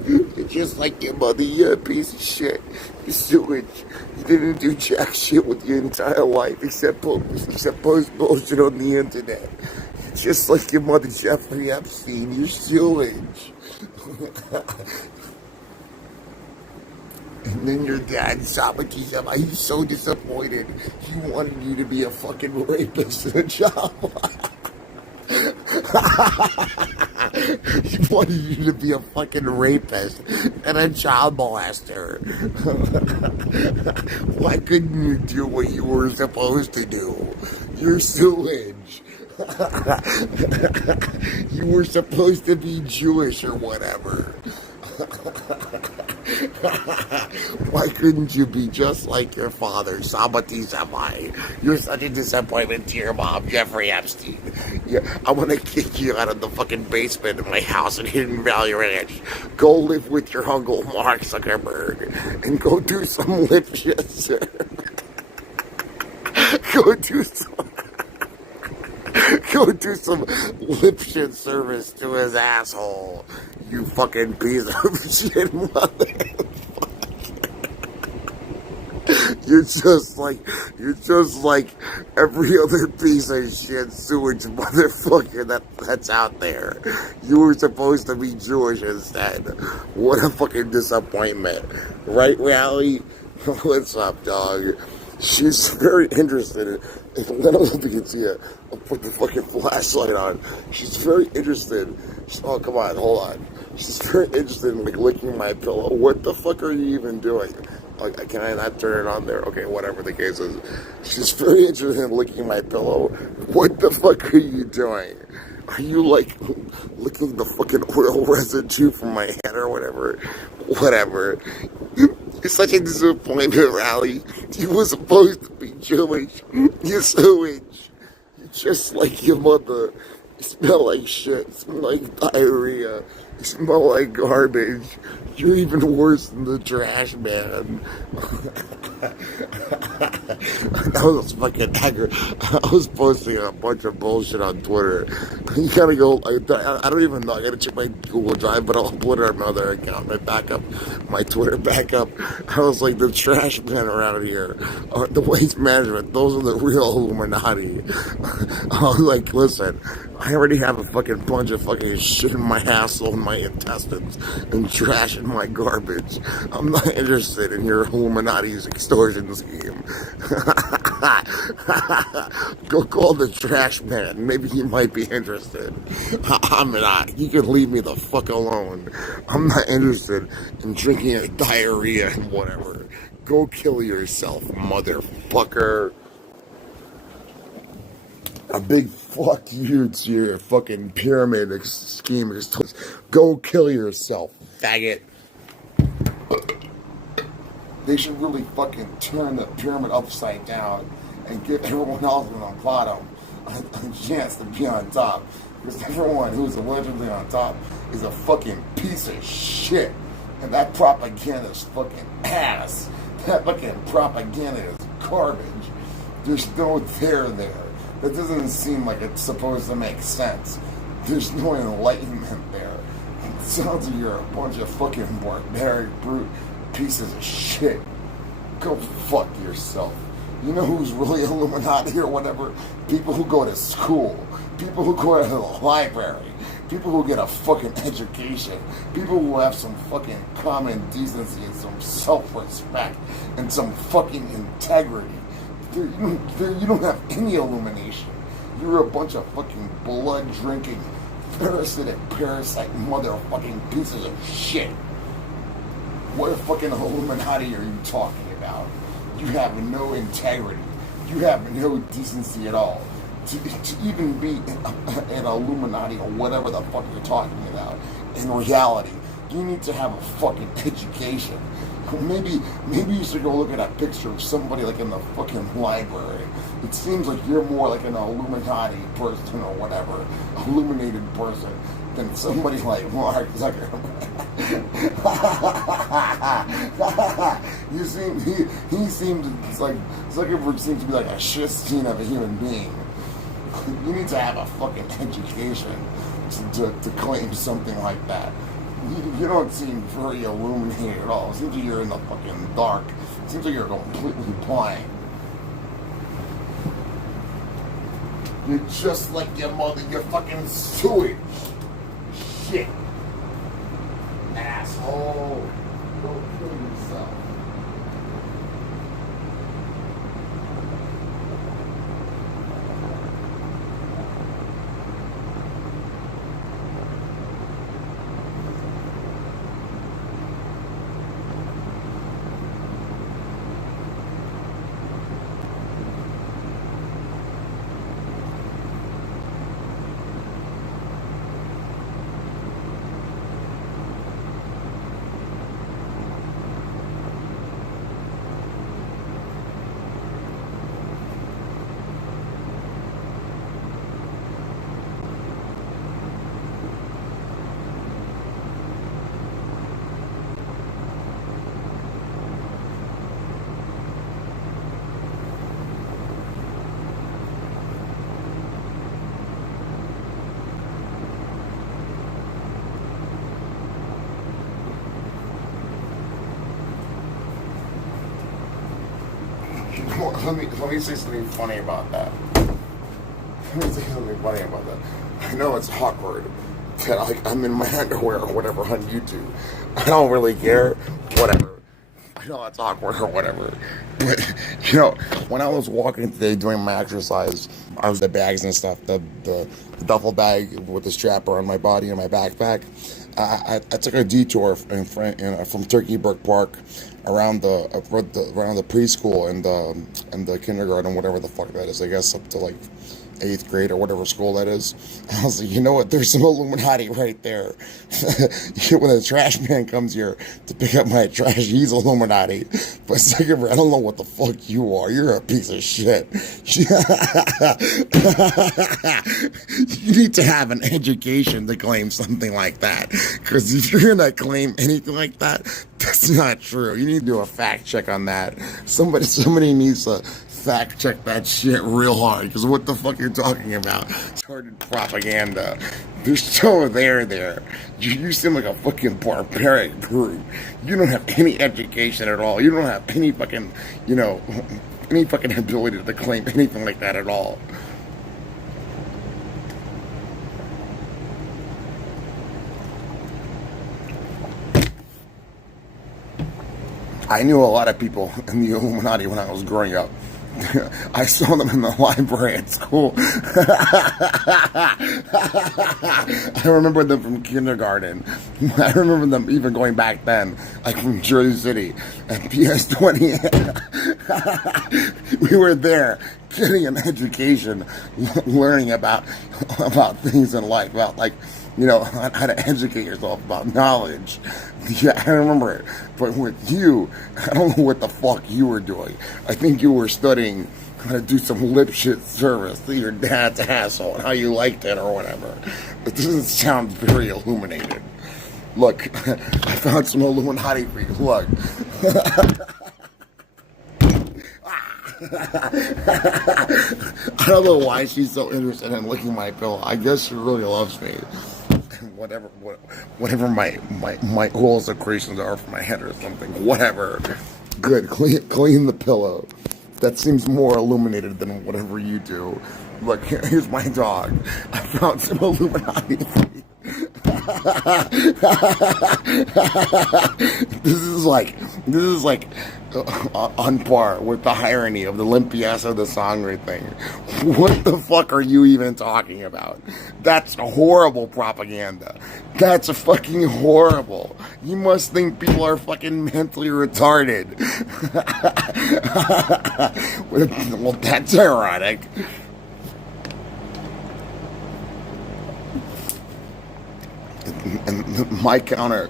You're just like your mother. You're a piece of shit. You're sewage. You didn't do jack shit with your entire life except post bullshit on the internet. Just like your mother, Jeffrey Epstein, you're sewage. And then your dad, Socrates, he's so disappointed. He wanted you to be a fucking rapist and a child. He wanted you to be a fucking rapist and a child molester. Why couldn't you do what you were supposed to do? You're sewage. You were supposed to be Jewish or whatever. Why couldn't you be just like your father, Sabati Samai? You're such a disappointment to your mom, Jeffrey Epstein. Yeah, I want to kick you out of the fucking basement of my house in Hidden Valley Ranch. Go live with your uncle, Mark Zuckerberg, and go do some lip shit, sir. Go do some lip shit service to his asshole. You fucking piece of shit mother. You're just like every other piece of shit sewage motherfucker that's out there. You were supposed to be Jewish instead. What a fucking disappointment. Right, Rally? What's up, dog? She's very interested in, I don't know if you can see it. I'll put the fucking flashlight on. She's very interested. Oh, come on, hold on. She's very interested in, like, licking my pillow. What the fuck are you even doing? Like, can I not turn it on there? Okay, whatever the case is. She's very interested in licking my pillow. What the fuck are you doing? Are you, like, licking the fucking oil residue from my head or whatever? Whatever. You're such a disappointment, Rally. You were supposed to be Jewish. You're sewage. You're just like your mother. You smell like shit. You smell like diarrhea. You smell like garbage. You're even worse than the trash man. That was fucking accurate. I was posting a bunch of bullshit on Twitter. You gotta go, I don't even know, I gotta check my Google Drive, but I'll upload it on my other account, my Twitter backup. I was like, the trash men around here, the waste management, those are the real Illuminati. I was like, listen, I already have a fucking bunch of fucking shit in my asshole and my intestines and trash in my garbage. I'm not interested in your Illuminati's extortion scheme. Go call the trash man. Maybe he might be interested. I'm not. You can leave me the fuck alone. I'm not interested in drinking a diarrhea and whatever. Go kill yourself, motherfucker. A big fuck you to your fucking pyramid scheme. Go kill yourself, faggot. They should really fucking turn the pyramid upside down and give everyone else on the bottom a chance to be on top. Because everyone who's allegedly on top is a fucking piece of shit. And that propaganda is fucking ass. That fucking propaganda is garbage. There's no there. That doesn't seem like it's supposed to make sense. There's no enlightenment there. It sounds like you're a bunch of fucking barbaric, brute pieces of shit. Go fuck yourself. You know who's really Illuminati or whatever? People who go to school. People who go to the library. People who get a fucking education. People who have some fucking common decency and some self-respect and some fucking integrity. You don't have any illumination. You're a bunch of fucking blood-drinking, parasitic, parasite motherfucking pieces of shit. What fucking Illuminati are you talking about? You have no integrity. You have no decency at all. To even be an Illuminati or whatever the fuck you're talking about, in reality, you need to have a fucking education. Maybe you should go look at a picture of somebody like in the fucking library. It seems like you're more like an Illuminati person or whatever, illuminated person, than somebody like Mark Zuckerberg. Zuckerberg seems to be like a shit-stain of a human being. You need to have a fucking education to claim something like that. You don't seem very illuminated at all. It seems like you're in the fucking dark. It seems like you're completely blind. You're just like your mother. You're fucking sewage. Shit. Asshole. Go kill yourself. Let me say something funny about that. Let me say something funny about that. I know it's awkward that I'm in my underwear or whatever on YouTube. I don't really care. Whatever. I know it's awkward or whatever. But, when I was walking today doing my exercise, I was the bags and stuff, the duffel bag with the strap around my body and my backpack. I took a detour from Turkey Brook Park around the preschool and the kindergarten, whatever the fuck that is. I guess up to like 8th grade or whatever school that is. And I was like, you know what? There's some Illuminati right there. When the trash man comes here to pick up my trash, he's Illuminati. But second, I don't know what the fuck you are. You're a piece of shit. You need to have an education to claim something like that. Because if you're gonna claim anything like that, that's not true. You need to do a fact check on that. Somebody needs to fact check that shit real hard, because what the fuck you're talking about? Started propaganda. They're still there. You seem like a fucking barbaric group. You don't have any education at all. You don't have any fucking, any fucking ability to claim anything like that at all. I knew a lot of people in the Illuminati when I was growing up. I saw them in the library at school. I remember them from kindergarten. I remember them even going back then, like from Jersey City at PS20. We were there getting an education, learning about things in life, about how to educate yourself about knowledge. Yeah, I remember it. But with you, I don't know what the fuck you were doing. I think you were studying how to do some lip shit service to your dad's asshole and how you liked it or whatever. It doesn't sound very illuminated. Look, I found some Illuminati for you. Look. I don't know why she's so interested in licking my pillow. I guess she really loves me. Whatever my oral secretions are for my head or something. Whatever. Good. Clean the pillow. That seems more illuminated than whatever you do. Look, here's my dog. I found some Illuminati. This is like on par with the irony of the limpieza of the sangre thing. What the fuck are you even talking about? That's horrible propaganda. That's fucking horrible. You must think people are fucking mentally retarded. Well, that's ironic. And my counter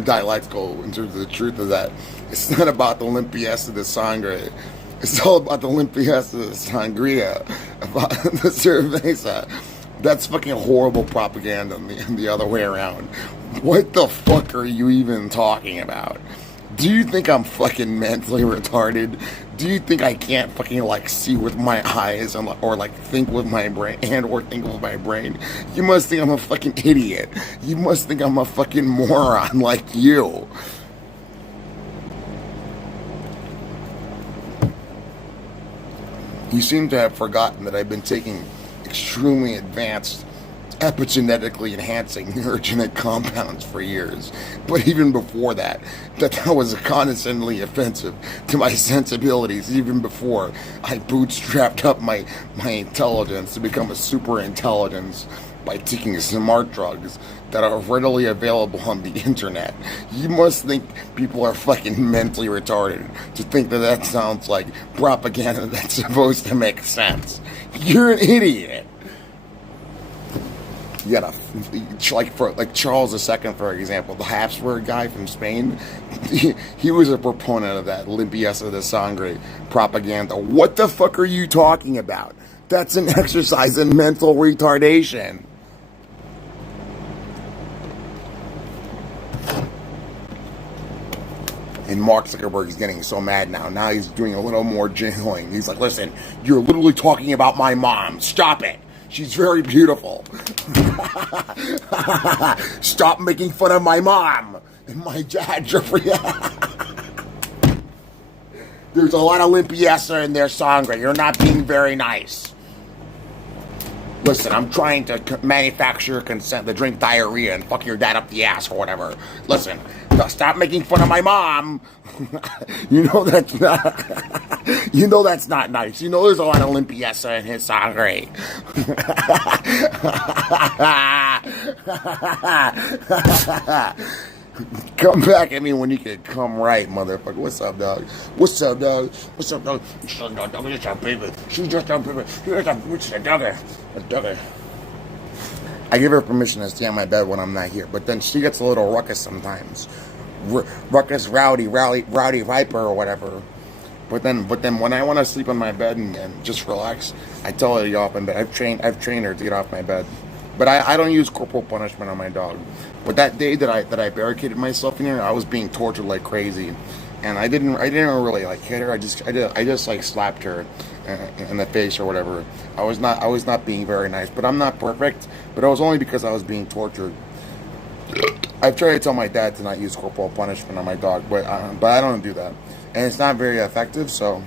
dialectical in terms of the truth of that, it's not about the limpieza de sangre. It's all about the limpieza de sangria, about the cerveza. That's fucking horrible propaganda and the other way around. What the fuck are you even talking about? Do you think I'm fucking mentally retarded? Do you think I can't fucking see with my eyes or think with my brain or think with my brain? You must think I'm a fucking idiot. You must think I'm a fucking moron like you. You seem to have forgotten that I've been taking extremely advanced epigenetically enhancing neurogenic compounds for years. But even before that, that was condescendingly offensive to my sensibilities, even before I bootstrapped up my intelligence to become a super intelligence by taking smart drugs that are readily available on the internet. You must think people are fucking mentally retarded to think that that sounds like propaganda that's supposed to make sense. You're an idiot. You gotta, like Charles II, for example, the Habsburg guy from Spain. He was a proponent of that limpieza de sangre propaganda. What the fuck are you talking about? That's an exercise in mental retardation. And Mark Zuckerberg is getting so mad now. Now he's doing a little more jingling. He's like, listen, you're literally talking about my mom. Stop it. She's very beautiful. Stop making fun of my mom and my dad, Jeffrey. There's a lot of limpieza in their sangre. You're not being very nice. Listen, I'm trying to manufacture consent to drink diarrhea and fuck your dad up the ass or whatever. Listen, stop making fun of my mom. You know that's not. You know that's not nice. You know there's a lot of limpieza in his sangre. Come back at me when you can come right, motherfucker. What's up, dog? What's up, dog? What's up, dog? She's just a baby. She's just a baby. She's a dogger. A dogger. I give her permission to stay on my bed when I'm not here, but then she gets a little ruckus sometimes. Ruckus, rowdy, viper, or whatever. But then when I want to sleep on my bed and just relax, I tell her to get off my bed. I've trained her to get off my bed. But I don't use corporal punishment on my dog. But that day that I barricaded myself in here, I was being tortured like crazy, and I didn't really like hit her. I just like slapped her in the face or whatever. I was not being very nice. But I'm not perfect. But it was only because I was being tortured. I've tried to tell my dad to not use corporal punishment on my dog, but I don't do that, and it's not very effective. So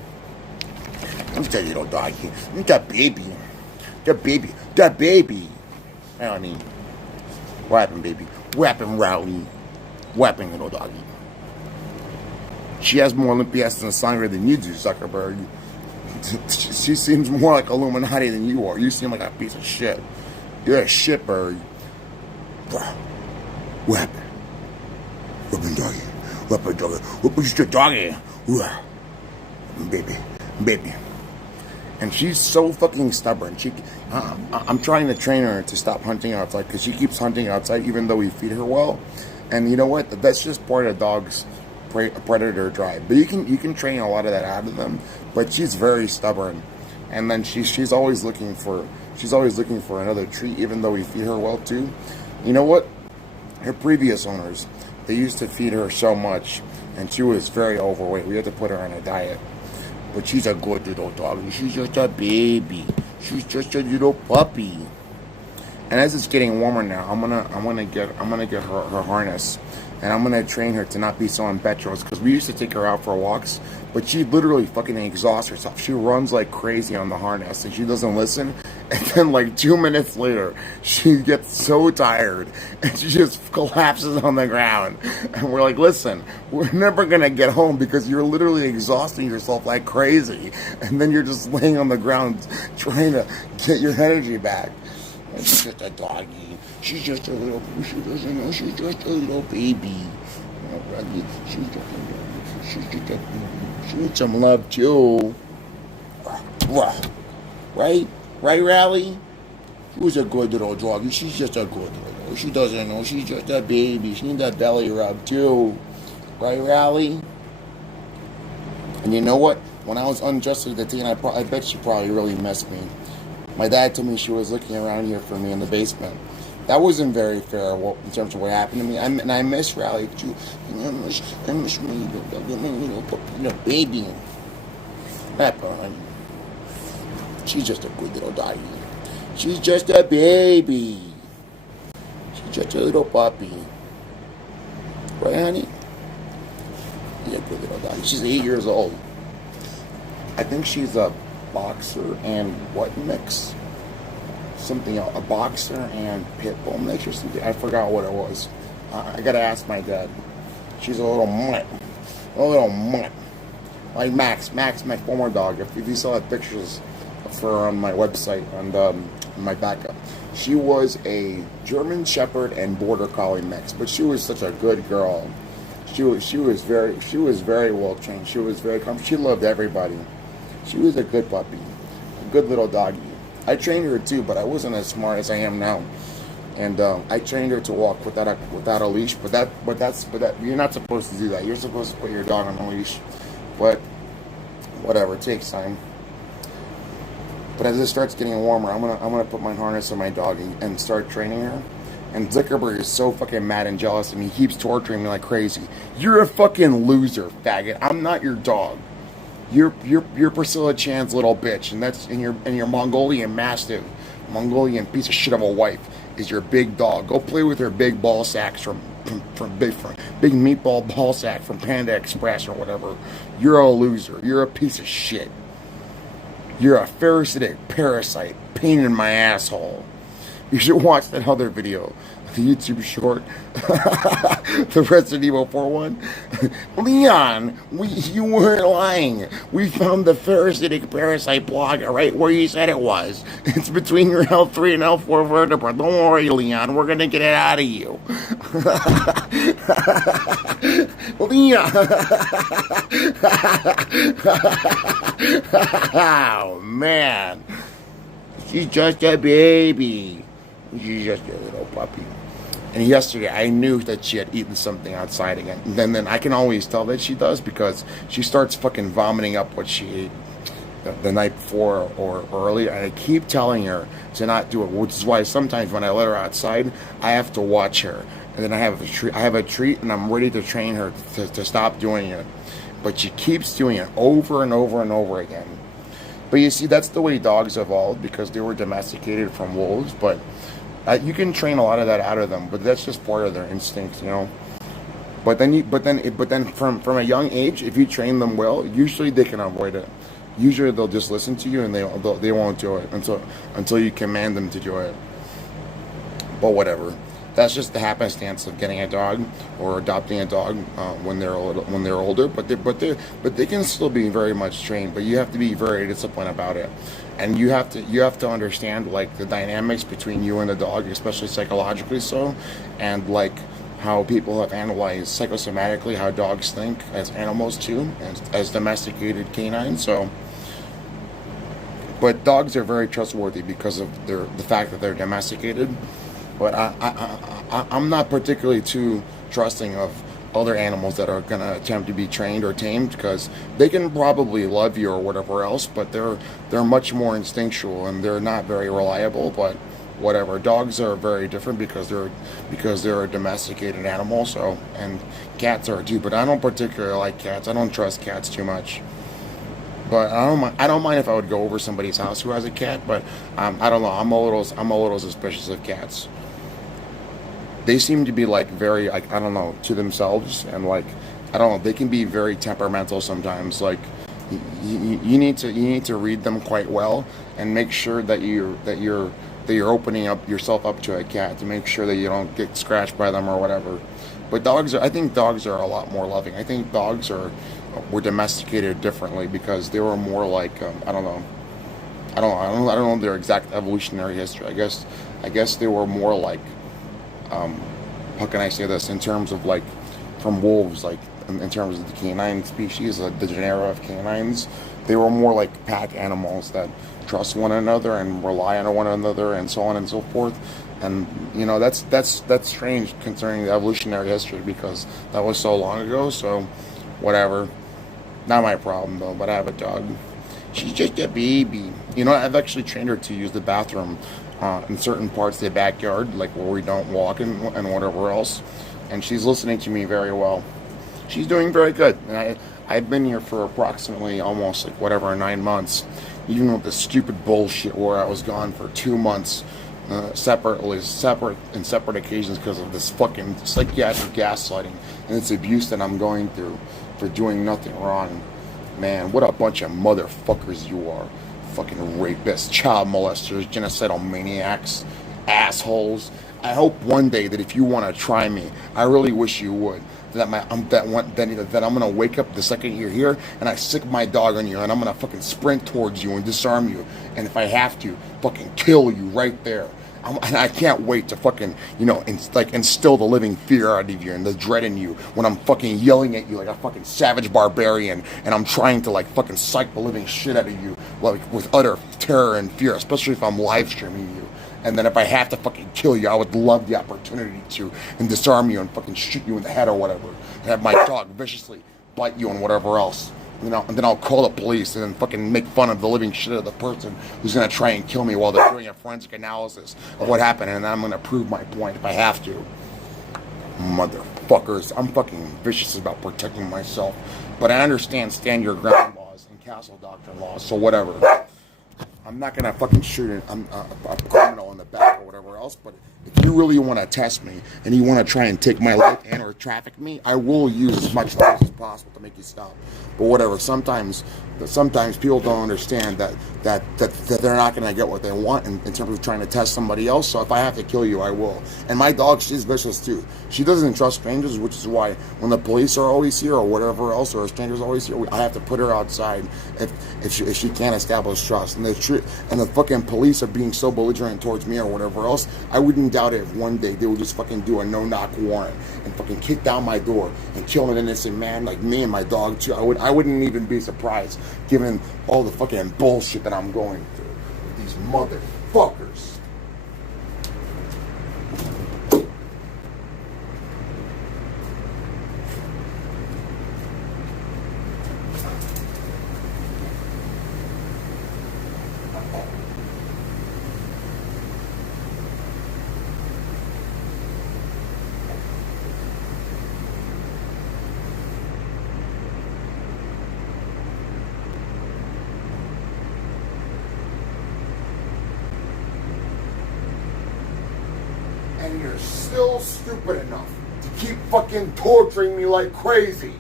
let me tell you, little doggy, that baby. I mean, what happened, baby? What happened, Rowdy? What happened, little doggy? She has more limpieza than sangre than you do, Zuckerberg. She seems more like Illuminati than you are. You seem like a piece of shit. You're a shitbird. What happened? What happened, doggy? What happened, doggy? What happened, your doggy? Baby. And she's so fucking stubborn. I'm trying to train her to stop hunting outside because she keeps hunting outside even though we feed her well. And you know what? That's just part of dog's predator drive. But you can train a lot of that out of them. But she's very stubborn, and then she's always looking for another treat even though we feed her well too. You know what? Her previous owners, they used to feed her so much, and she was very overweight. We had to put her on a diet. But she's a good little dog. She's just a baby. She's just a little puppy. And as it's getting warmer now, I'm gonna get her harness, and I'm gonna train her to not be so impetuous. Because we used to take her out for walks, but she literally fucking exhausts herself. She runs like crazy on the harness, and she doesn't listen. And then like 2 minutes later, she gets so tired, and she just collapses on the ground. And we're like, listen, we're never gonna get home because you're literally exhausting yourself like crazy. And then you're just laying on the ground trying to get your energy back. And she's just a doggy. She's just a little, she doesn't know, she's just a little baby. She needs some love too. Right? Right, Rally? Who's a good little doggy? She's just a good little. She doesn't know. She's just a baby. She needs a belly rub too. Right, Rally? And you know what? When I was unjustly detained, I bet she probably really missed me. My dad told me she was looking around here for me in the basement. That wasn't very fair in terms of what happened to me. And I miss Rally too. I miss my little baby. She's just a good little doggy. She's just a baby. She's just a little puppy. Right, honey? She's a good little doggy. She's 8 years old. I think she's boxer and what mix? Something else, a boxer and pit bull mix or something. I forgot what it was. I gotta ask my dad. She's a little mutt. A little mutt. Like Max, my former dog. If you saw the pictures of her on my website, on my backup, she was a German Shepherd and Border Collie mix. But she was such a good girl. She was very well trained. She was very comfortable. She loved everybody. She was a good puppy, a good little doggy. I trained her too, but I wasn't as smart as I am now. And I trained her to walk without a leash. But you're not supposed to do that. You're supposed to put your dog on a leash. But whatever, it takes time. But as it starts getting warmer, I'm gonna put my harness on my dog and start training her. And Zuckerberg is so fucking mad and jealous, and he keeps torturing me like crazy. You're a fucking loser, faggot. I'm not your dog. You're Priscilla Chan's little bitch, and your Mongolian Mastiff, Mongolian piece of shit of a wife is your big dog. Go play with her big ball sacks from big meatball ball sack from Panda Express or whatever. You're a loser. You're a piece of shit. You're a parasitic parasite, pain in my asshole. You should watch that other video, the YouTube short, the Resident Evil 4 one. Leon, you weren't lying. We found the parasitic parasite blog right where you said it was. It's between your L3 and L4 vertebra. Don't worry, Leon. We're gonna get it out of you. Leon. Oh man, she's just a baby. She's just a little puppy. And yesterday, I knew that she had eaten something outside again. And then I can always tell that she does because she starts fucking vomiting up what she ate the night before or early. And I keep telling her to not do it, which is why sometimes when I let her outside, I have to watch her. And then I have a treat, and I'm ready to train her to stop doing it. But she keeps doing it over and over and over again. But you see, that's the way dogs evolved because they were domesticated from wolves. But you can train a lot of that out of them, but that's just part of their instincts, you know. But then from a young age, if you train them well, usually they can avoid it. Usually they'll just listen to you and they won't do it until you command them to do it. But whatever. That's just the happenstance of getting a dog or adopting a dog when they're older. But they can still be very much trained. But you have to be very disciplined about it, and you have to understand like the dynamics between you and the dog, especially psychologically so, and like how people have analyzed psychosomatically how dogs think as animals too, as domesticated canines. So. But dogs are very trustworthy because of the fact that they're domesticated. But I'm not particularly too trusting of other animals that are going to attempt to be trained or tamed because they can probably love you or whatever else, but they're much more instinctual and they're not very reliable. But whatever, dogs are very different because they're a domesticated animal. So, and cats are too. But I don't particularly like cats. I don't trust cats too much. But I don't mind if I would go over somebody's house who has a cat. But I don't know. I'm a little suspicious of cats. They seem to be like very, like, I don't know, to themselves, and like, I don't know, they can be very temperamental sometimes. Like you need to read them quite well and make sure that you're opening up yourself up to a cat to make sure that you don't get scratched by them or whatever. But I think dogs are a lot more loving. I think dogs were domesticated differently because they were more like I don't know their exact evolutionary history. I guess they were more like. How can I say this in terms of like from wolves, like in terms of the canine species, the genera of canines, they were more like pack animals that trust one another and rely on one another and so on and so forth. And you know that's strange concerning the evolutionary history because that was so long ago. So whatever, not my problem though. But I have a dog. She's just a baby. You know, I've actually trained her to use the bathroom in certain parts of the backyard, like where we don't walk and whatever else. And she's listening to me very well. She's doing very good. And I've been here for approximately almost 9 months, even with the stupid bullshit where I was gone for 2 months, separate occasions because of this fucking psychiatric gaslighting and this abuse that I'm going through for doing nothing wrong. Man, what a bunch of motherfuckers you are. Fucking rapists, child molesters, genocidal maniacs, assholes. I hope one day that if you want to try me, I really wish you would. That I'm gonna wake up the second you're here and I sick my dog on you and I'm gonna fucking sprint towards you and disarm you, and if I have to, fucking kill you right there. And I can't wait to fucking, instill the living fear out of you and the dread in you when I'm fucking yelling at you like a fucking savage barbarian and I'm trying to fucking psych the living shit out of you with utter terror and fear, especially if I'm live streaming you. And then if I have to fucking kill you, I would love the opportunity to and disarm you and fucking shoot you in the head or whatever. And have my dog viciously bite you and whatever else. And then I'll call the police and then fucking make fun of the living shit of the person who's gonna try and kill me while they're doing a forensic analysis of what happened, and then I'm gonna prove my point if I have to. Motherfuckers, I'm fucking vicious about protecting myself, but I understand stand your ground laws and castle doctrine laws, so whatever. I'm not gonna fucking shoot a criminal in the back or whatever else, but if you really want to test me and you want to try and take my life and or traffic me, I will use as much force as possible to make you stop. But whatever. Sometimes people don't understand that they're not gonna get what they want in terms of trying to test somebody else. So if I have to kill you, I will. And my dog, she's vicious too. She doesn't trust strangers, which is why when the police are always here or whatever else, or a stranger's always here, I have to put her outside if she can't establish trust. And the fucking police are being so belligerent towards me or whatever else, I wouldn't doubt it if one day they would just fucking do a no-knock warrant and fucking kick down my door and kill an innocent man like me and my dog too. I wouldn't even be surprised, given all the fucking bullshit that I'm going through with these motherfuckers. And you're still stupid enough to keep fucking torturing me like crazy.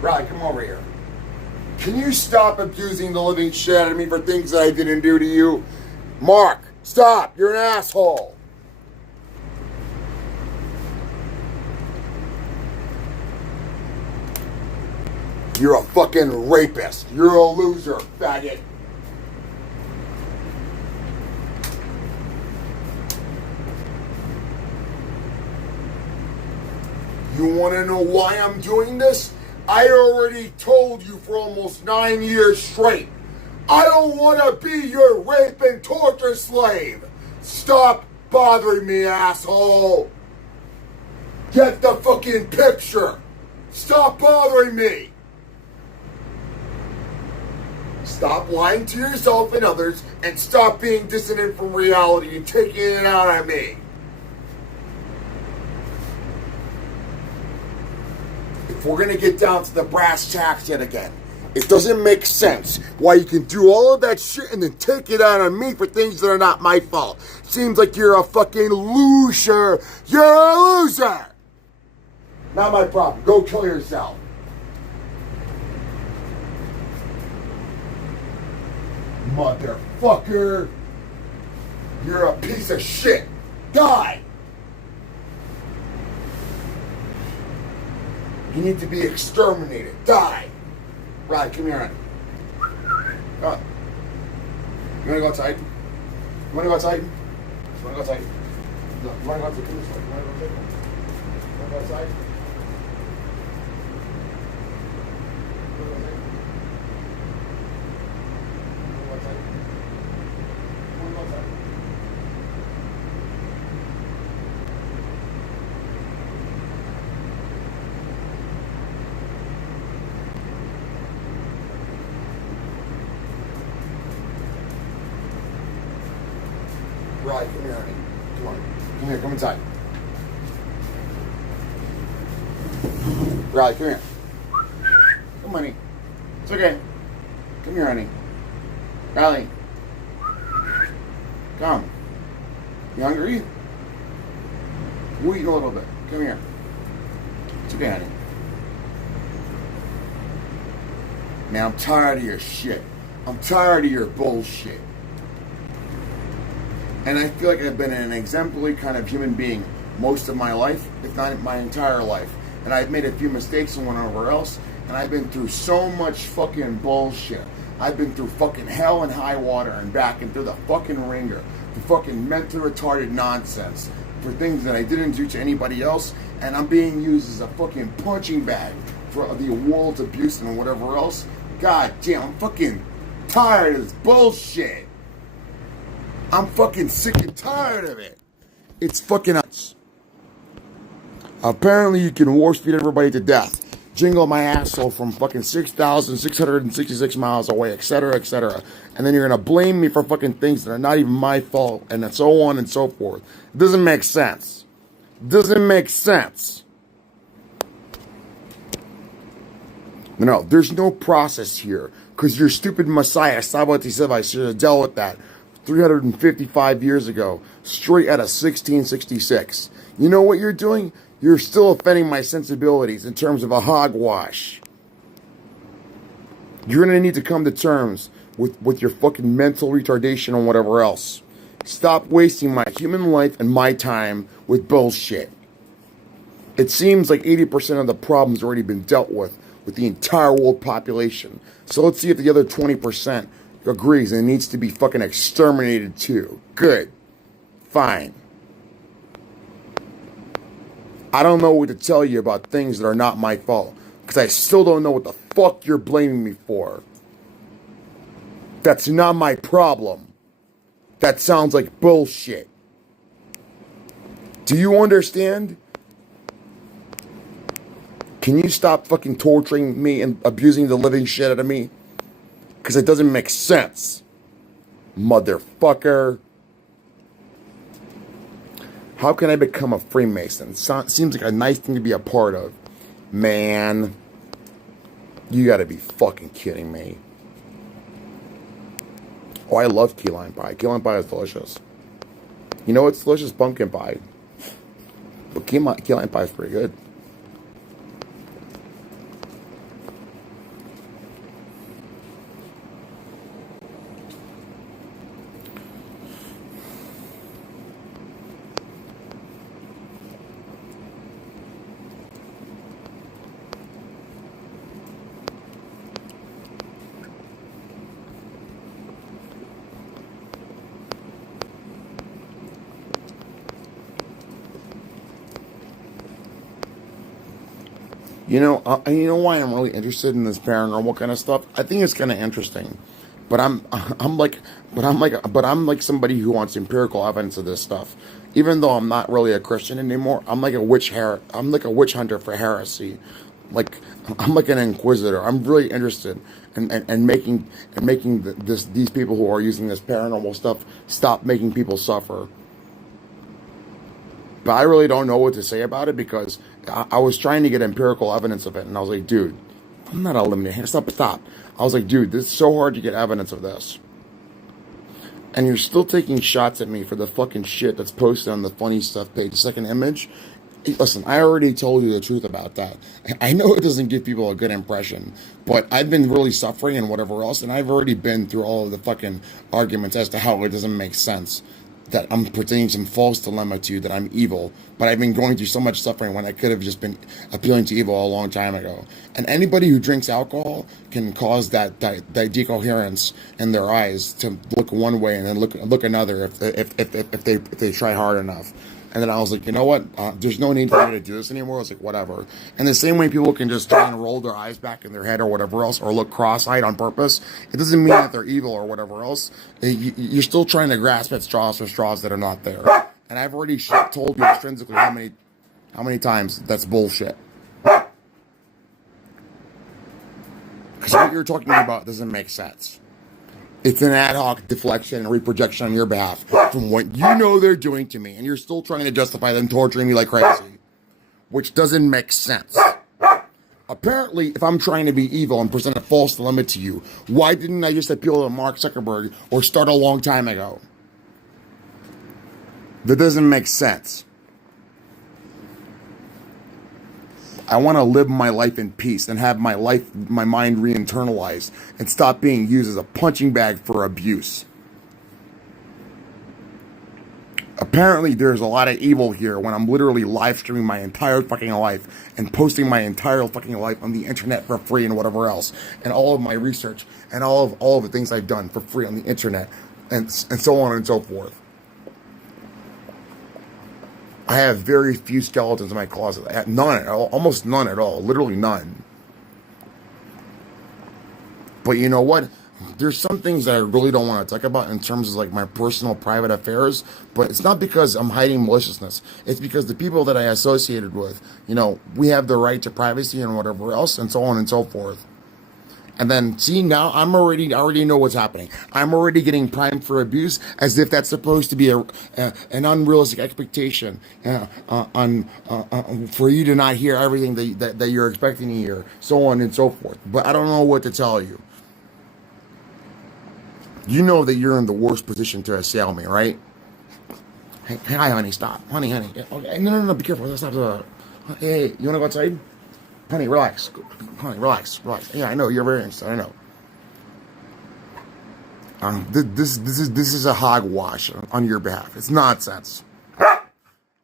Riley, come over here. Can you stop abusing the living shit out of me for things that I didn't do to you? Mark, stop. You're an asshole. You're a fucking rapist. You're a loser, faggot. You want to know why I'm doing this? I already told you for almost 9 years straight. I don't want to be your rape and torture slave. Stop bothering me, asshole. Get the fucking picture. Stop bothering me. Stop lying to yourself and others, and stop being dissonant from reality and taking it out on me. If we're going to get down to the brass tacks yet again, it doesn't make sense why you can do all of that shit and then take it out on me for things that are not my fault. Seems like you're a fucking loser. You're a loser. Not my problem. Go kill yourself. Motherfucker. You're a piece of shit. Die. You need to be exterminated. Die. Riley, come here, honey. Come on. You want to go outside? You want to go outside? You want to go outside? No, you want to go outside? You want to go outside? You want to go outside? Right, come here, honey. Come on. Come here, come inside. Riley, come here. Come, honey. It's okay. Come here, honey. Riley. Come. You hungry? We'll eat a little bit. Come here. It's okay, honey. Man, I'm tired of your shit. I'm tired of your bullshit. And I feel like I've been an exemplary kind of human being most of my life, if not my entire life. And I've made a few mistakes and whatever else, and I've been through so much fucking bullshit. I've been through fucking hell and high water and back and through the fucking ringer, the fucking mentally retarded nonsense for things that I didn't do to anybody else, and I'm being used as a fucking punching bag for the world's abuse and whatever else. God damn, I'm fucking tired of this bullshit. I'm fucking sick and tired of it. It's fucking nuts. Apparently you can force feed everybody to death. Jingle my asshole from fucking 6,666 miles away, etc., etc. And then you're gonna blame me for fucking things that are not even my fault, and so on and so forth. It doesn't make sense. Doesn't make sense. No, there's no process here. Because your stupid Messiah, Sabbatai Sivai, should have dealt with that 355 years ago, straight out of 1666. You know what you're doing? You're still offending my sensibilities in terms of a hogwash. You're going to need to come to terms with your fucking mental retardation and whatever else. Stop wasting my human life and my time with bullshit. It seems like 80% of the problem's already been dealt with the entire world population. So let's see if the other 20% agrees and it needs to be fucking exterminated too. Good. Fine. I don't know what to tell you about things that are not my fault, because I still don't know what the fuck you're blaming me for. That's not my problem. That sounds like bullshit. Do you understand? Can you stop fucking torturing me and abusing the living shit out of me? Because it doesn't make sense. Motherfucker. How can I become a Freemason? Seems like a nice thing to be a part of. Man. You gotta be fucking kidding me. Oh, I love key lime pie. Key lime pie is delicious. You know what's delicious? Pumpkin pie. But key lime pie is pretty good. You know why I'm really interested in this paranormal kind of stuff? I think it's kind of interesting, but I'm like somebody who wants empirical evidence of this stuff. Even though I'm not really a Christian anymore, I'm like a witch hunter for heresy. Like I'm like an inquisitor. I'm really interested in making these people who are using this paranormal stuff stop making people suffer. But I really don't know what to say about it, because I was trying to get empirical evidence of it, and I was like, dude, I'm not eliminating. Stop. I was like, dude, this is so hard to get evidence of this. And you're still taking shots at me for the fucking shit that's posted on the funny stuff page. The second image. Listen, I already told you the truth about that. I know it doesn't give people a good impression, but I've been really suffering and whatever else, and I've already been through all of the fucking arguments as to how it doesn't make sense that I'm presenting some false dilemma to you, that I'm evil, but I've been going through so much suffering when I could have just been appealing to evil a long time ago. And anybody who drinks alcohol can cause that decoherence in their eyes to look one way and then look another if they try hard enough. And then I was like, you know what? There's no need for me to do this anymore. I was like, whatever. And the same way people can just try and roll their eyes back in their head or whatever else, or look cross-eyed on purpose, it doesn't mean that they're evil or whatever else. You're still trying to grasp at straws for straws that are not there. And I've already told you extrinsically how many times that's bullshit. Because what you're talking about doesn't make sense. It's an ad hoc deflection and reprojection on your behalf from what you know they're doing to me, and you're still trying to justify them torturing me like crazy, which doesn't make sense. Apparently, if I'm trying to be evil and present a false dilemma to you, why didn't I just appeal to Mark Zuckerberg or start a long time ago? That doesn't make sense. I want to live my life in peace and have my mind re-internalized and stop being used as a punching bag for abuse. Apparently, there's a lot of evil here when I'm literally live streaming my entire fucking life and posting my entire fucking life on the internet for free and whatever else, and all of my research and all of the things I've done for free on the internet, and so on and so forth. I have very few skeletons in my closet. I have none at all, almost none at all, literally none. But you know what? There's some things that I really don't want to talk about in terms of like my personal private affairs, but it's not because I'm hiding maliciousness. It's because the people that I associated with, you know, we have the right to privacy and whatever else and so on and so forth. And then, see, now I already know what's happening. I'm already getting primed for abuse as if that's supposed to be an unrealistic expectation for you to not hear everything that you're expecting to hear, so on and so forth. But I don't know what to tell you. You know that you're in the worst position to assail me, right? Hey, hi, honey, stop. Honey. Okay, no, be careful. Stop. Hey, you want to go outside? Honey, relax. Honey, relax. Yeah, I know, you're very interested, I know. This is a hogwash on your behalf. It's nonsense.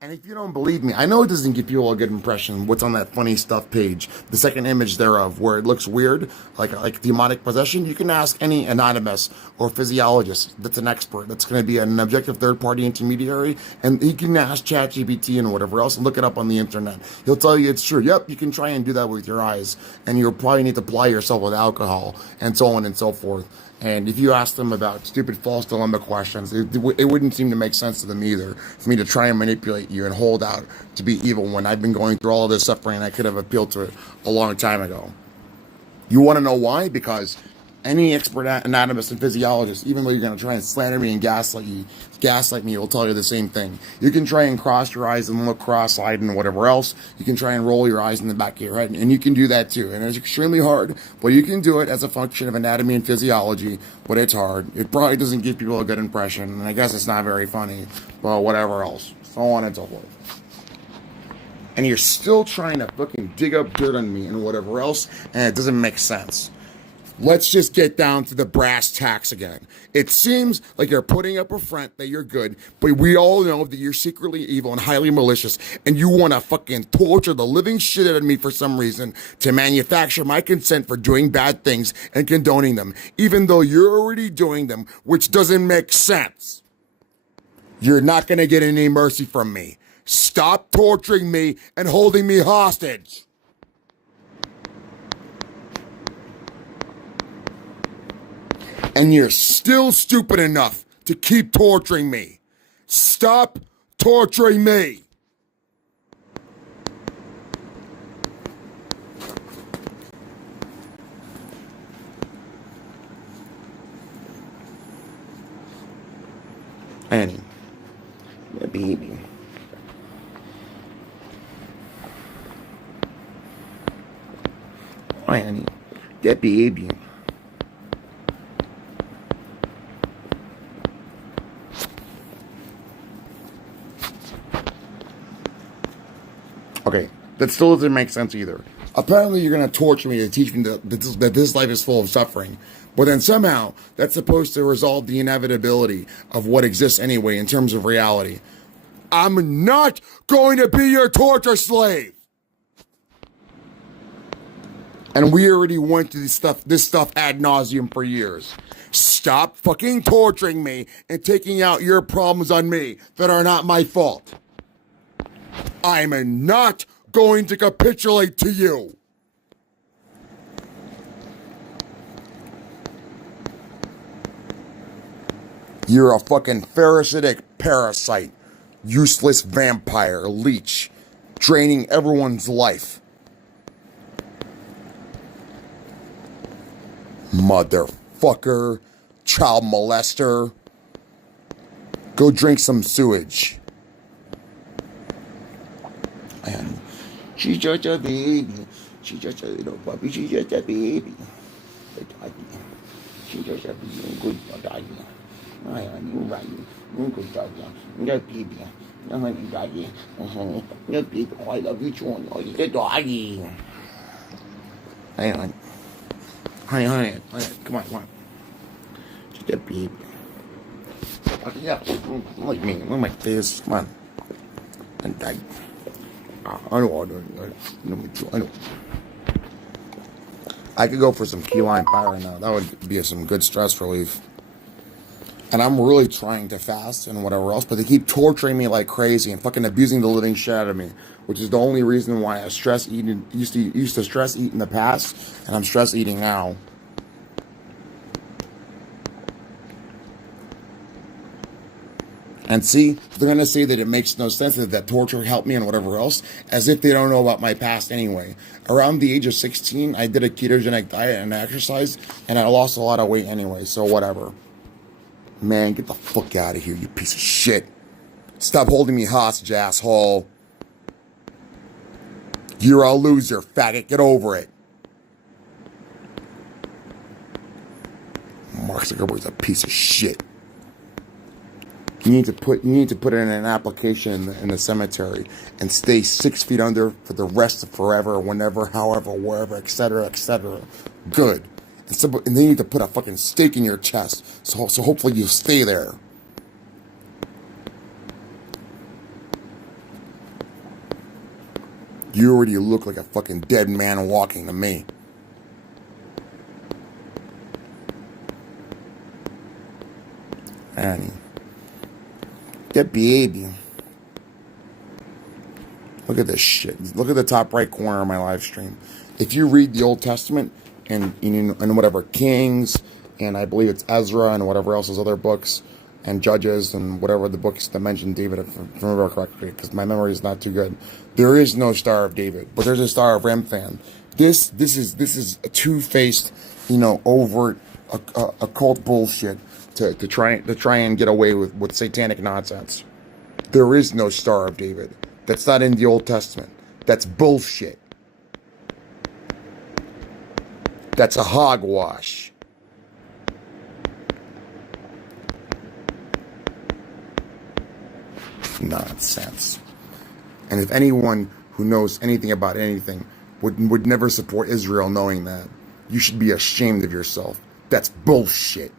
And if you don't believe me, I know it doesn't give people a good impression what's on that funny stuff page, the second image thereof, where it looks weird, like demonic possession. You can ask any anonymous or physiologist that's an expert, that's going to be an objective third-party intermediary, and he can ask ChatGPT and whatever else and look it up on the internet. He'll tell you it's true. Yep, you can try and do that with your eyes, and you'll probably need to ply yourself with alcohol, and so on and so forth. And if you ask them about stupid false dilemma questions, it wouldn't seem to make sense to them either for me to try and manipulate you and hold out to be evil when I've been going through all of this suffering and I could have appealed to it a long time ago. You want to know why? Because any expert anatomist and physiologist, even though you're going to try and slander me and gaslight me, will tell you the same thing. You can try and cross your eyes and look cross-eyed and whatever else. You can try and roll your eyes in the back of your head, and you can do that too. And it's extremely hard, but you can do it as a function of anatomy and physiology, but it's hard. It probably doesn't give people a good impression, and I guess it's not very funny, but whatever else. So on and so forth. And you're still trying to fucking dig up dirt on me and whatever else, and it doesn't make sense. Let's just get down to the brass tacks again. It seems like you're putting up a front that you're good, but we all know that you're secretly evil and highly malicious, and you want to fucking torture the living shit out of me for some reason to manufacture my consent for doing bad things and condoning them, even though you're already doing them, which doesn't make sense. You're not going to get any mercy from me. Stop torturing me and holding me hostage. And you're still stupid enough to keep torturing me. Stop torturing me. Annie, my baby. Annie, that baby. Okay, that still doesn't make sense either. Apparently you're going to torture me to teach me that this life is full of suffering. But then somehow that's supposed to resolve the inevitability of what exists anyway in terms of reality. I'm not going to be your torture slave. And we already went through this stuff ad nauseum for years. Stop fucking torturing me and taking out your problems on me that are not my fault. I'm not going to capitulate to you. You're a fucking parasitic parasite, useless vampire, leech, draining everyone's life. Motherfucker, child molester. Go drink some sewage. And she's just a baby. She's just a little puppy. She's just a baby. She's just a baby. Good doggy. I am you right. Good doggy. That baby. Honey, doggy. Look, I love you too. Oh, you're the doggy. Hang on. Honey. Come on. Just a baby. Yeah, like me. Look at my face. Come on. And die. I know. I could go for some key lime pie right now. That would be some good stress relief. And I'm really trying to fast and whatever else, but they keep torturing me like crazy and fucking abusing the living shit out of me, which is the only reason why I used to stress eat in the past, and I'm stress eating now. And see, they're gonna say that it makes no sense that torture helped me and whatever else, as if they don't know about my past anyway. Around the age of 16, I did a ketogenic diet and exercise, and I lost a lot of weight anyway, so whatever. Man, get the fuck out of here, you piece of shit. Stop holding me hostage, asshole. You're a loser, faggot. Get over it. Mark Zuckerberg's a piece of shit. You need to put it in an application in the cemetery and stay 6 feet under for the rest of forever, whenever, however, wherever, etc., etc. Good. And then you need to put a fucking stake in your chest, so hopefully you stay there. You already look like a fucking dead man walking to me. Annie. Get baby. Look at this shit. Look at the top right corner of my live stream. If you read the Old Testament and whatever Kings, and I believe it's Ezra and whatever else, those other books, and Judges and whatever the books that mention David, if I remember correctly, because my memory is not too good. There is no Star of David, but there's a Star of Remphan. This is a two-faced, overt occult bullshit to try and get away with satanic nonsense. There is no Star of David. That's not in the Old Testament. That's bullshit. That's a hogwash. Nonsense. And if anyone who knows anything about anything would never support Israel knowing that, you should be ashamed of yourself. That's bullshit.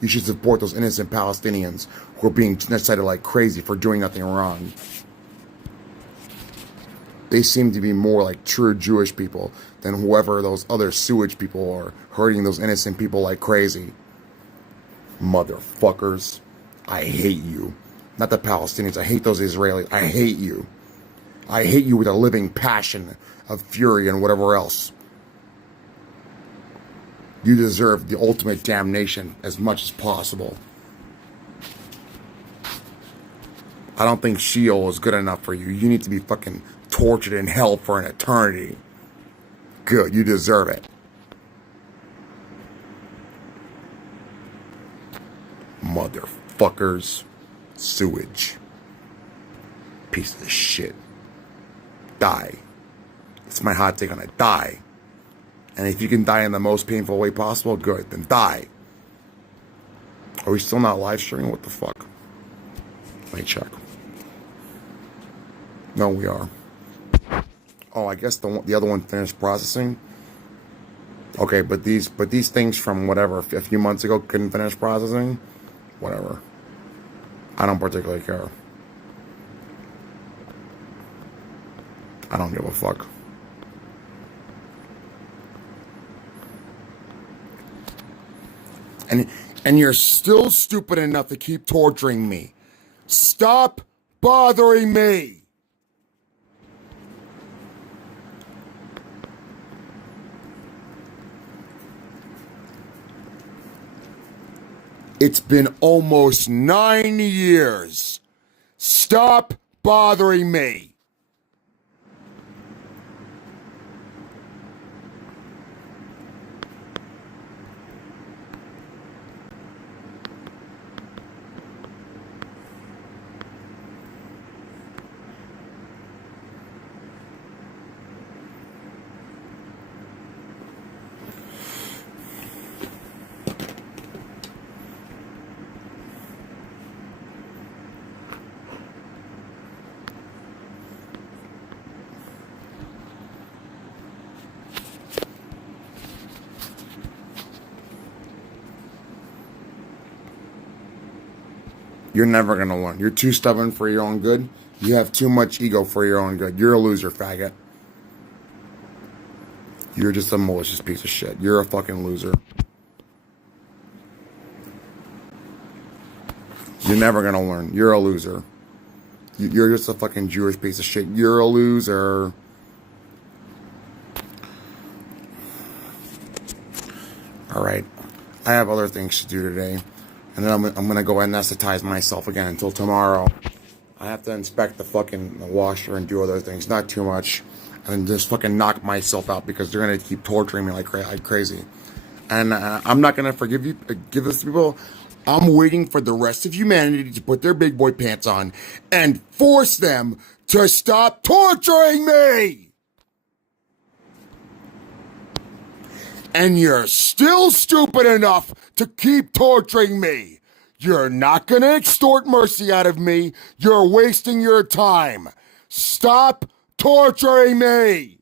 You should support those innocent Palestinians who are being genocided like crazy for doing nothing wrong. They seem to be more like true Jewish people than whoever those other sewage people are, hurting those innocent people like crazy. Motherfuckers. I hate you. Not the Palestinians. I hate those Israelis. I hate you. I hate you with a living passion of fury and whatever else. You deserve the ultimate damnation as much as possible. I don't think Sheol is good enough for you. You need to be fucking tortured in hell for an eternity. Good, you deserve it. Motherfuckers. Sewage. Piece of shit. Die. It's my hot take on it. Die. And if you can die in the most painful way possible, good. Then die. Are we still not live streaming? What the fuck? Let me check. No, we are. Oh, I guess the other one finished processing. Okay, but these things from whatever a few months ago couldn't finish processing. Whatever. I don't particularly care. I don't give a fuck. And you're still stupid enough to keep torturing me. Stop bothering me. It's been almost 9 years. Stop bothering me. You're never gonna learn. You're too stubborn for your own good. You have too much ego for your own good. You're a loser, faggot. You're just a malicious piece of shit. You're a fucking loser. You're never gonna learn. You're a loser. You're just a fucking Jewish piece of shit. You're a loser. All right. I have other things to do today. And then I'm going to go anesthetize myself again until tomorrow. I have to inspect the fucking washer and do other things. Not too much. And just fucking knock myself out because they're going to keep torturing me like crazy. And I'm not going to give this to people. I'm waiting for the rest of humanity to put their big boy pants on and force them to stop torturing me. And you're still stupid enough to keep torturing me. You're not going to extort mercy out of me. You're wasting your time. Stop torturing me.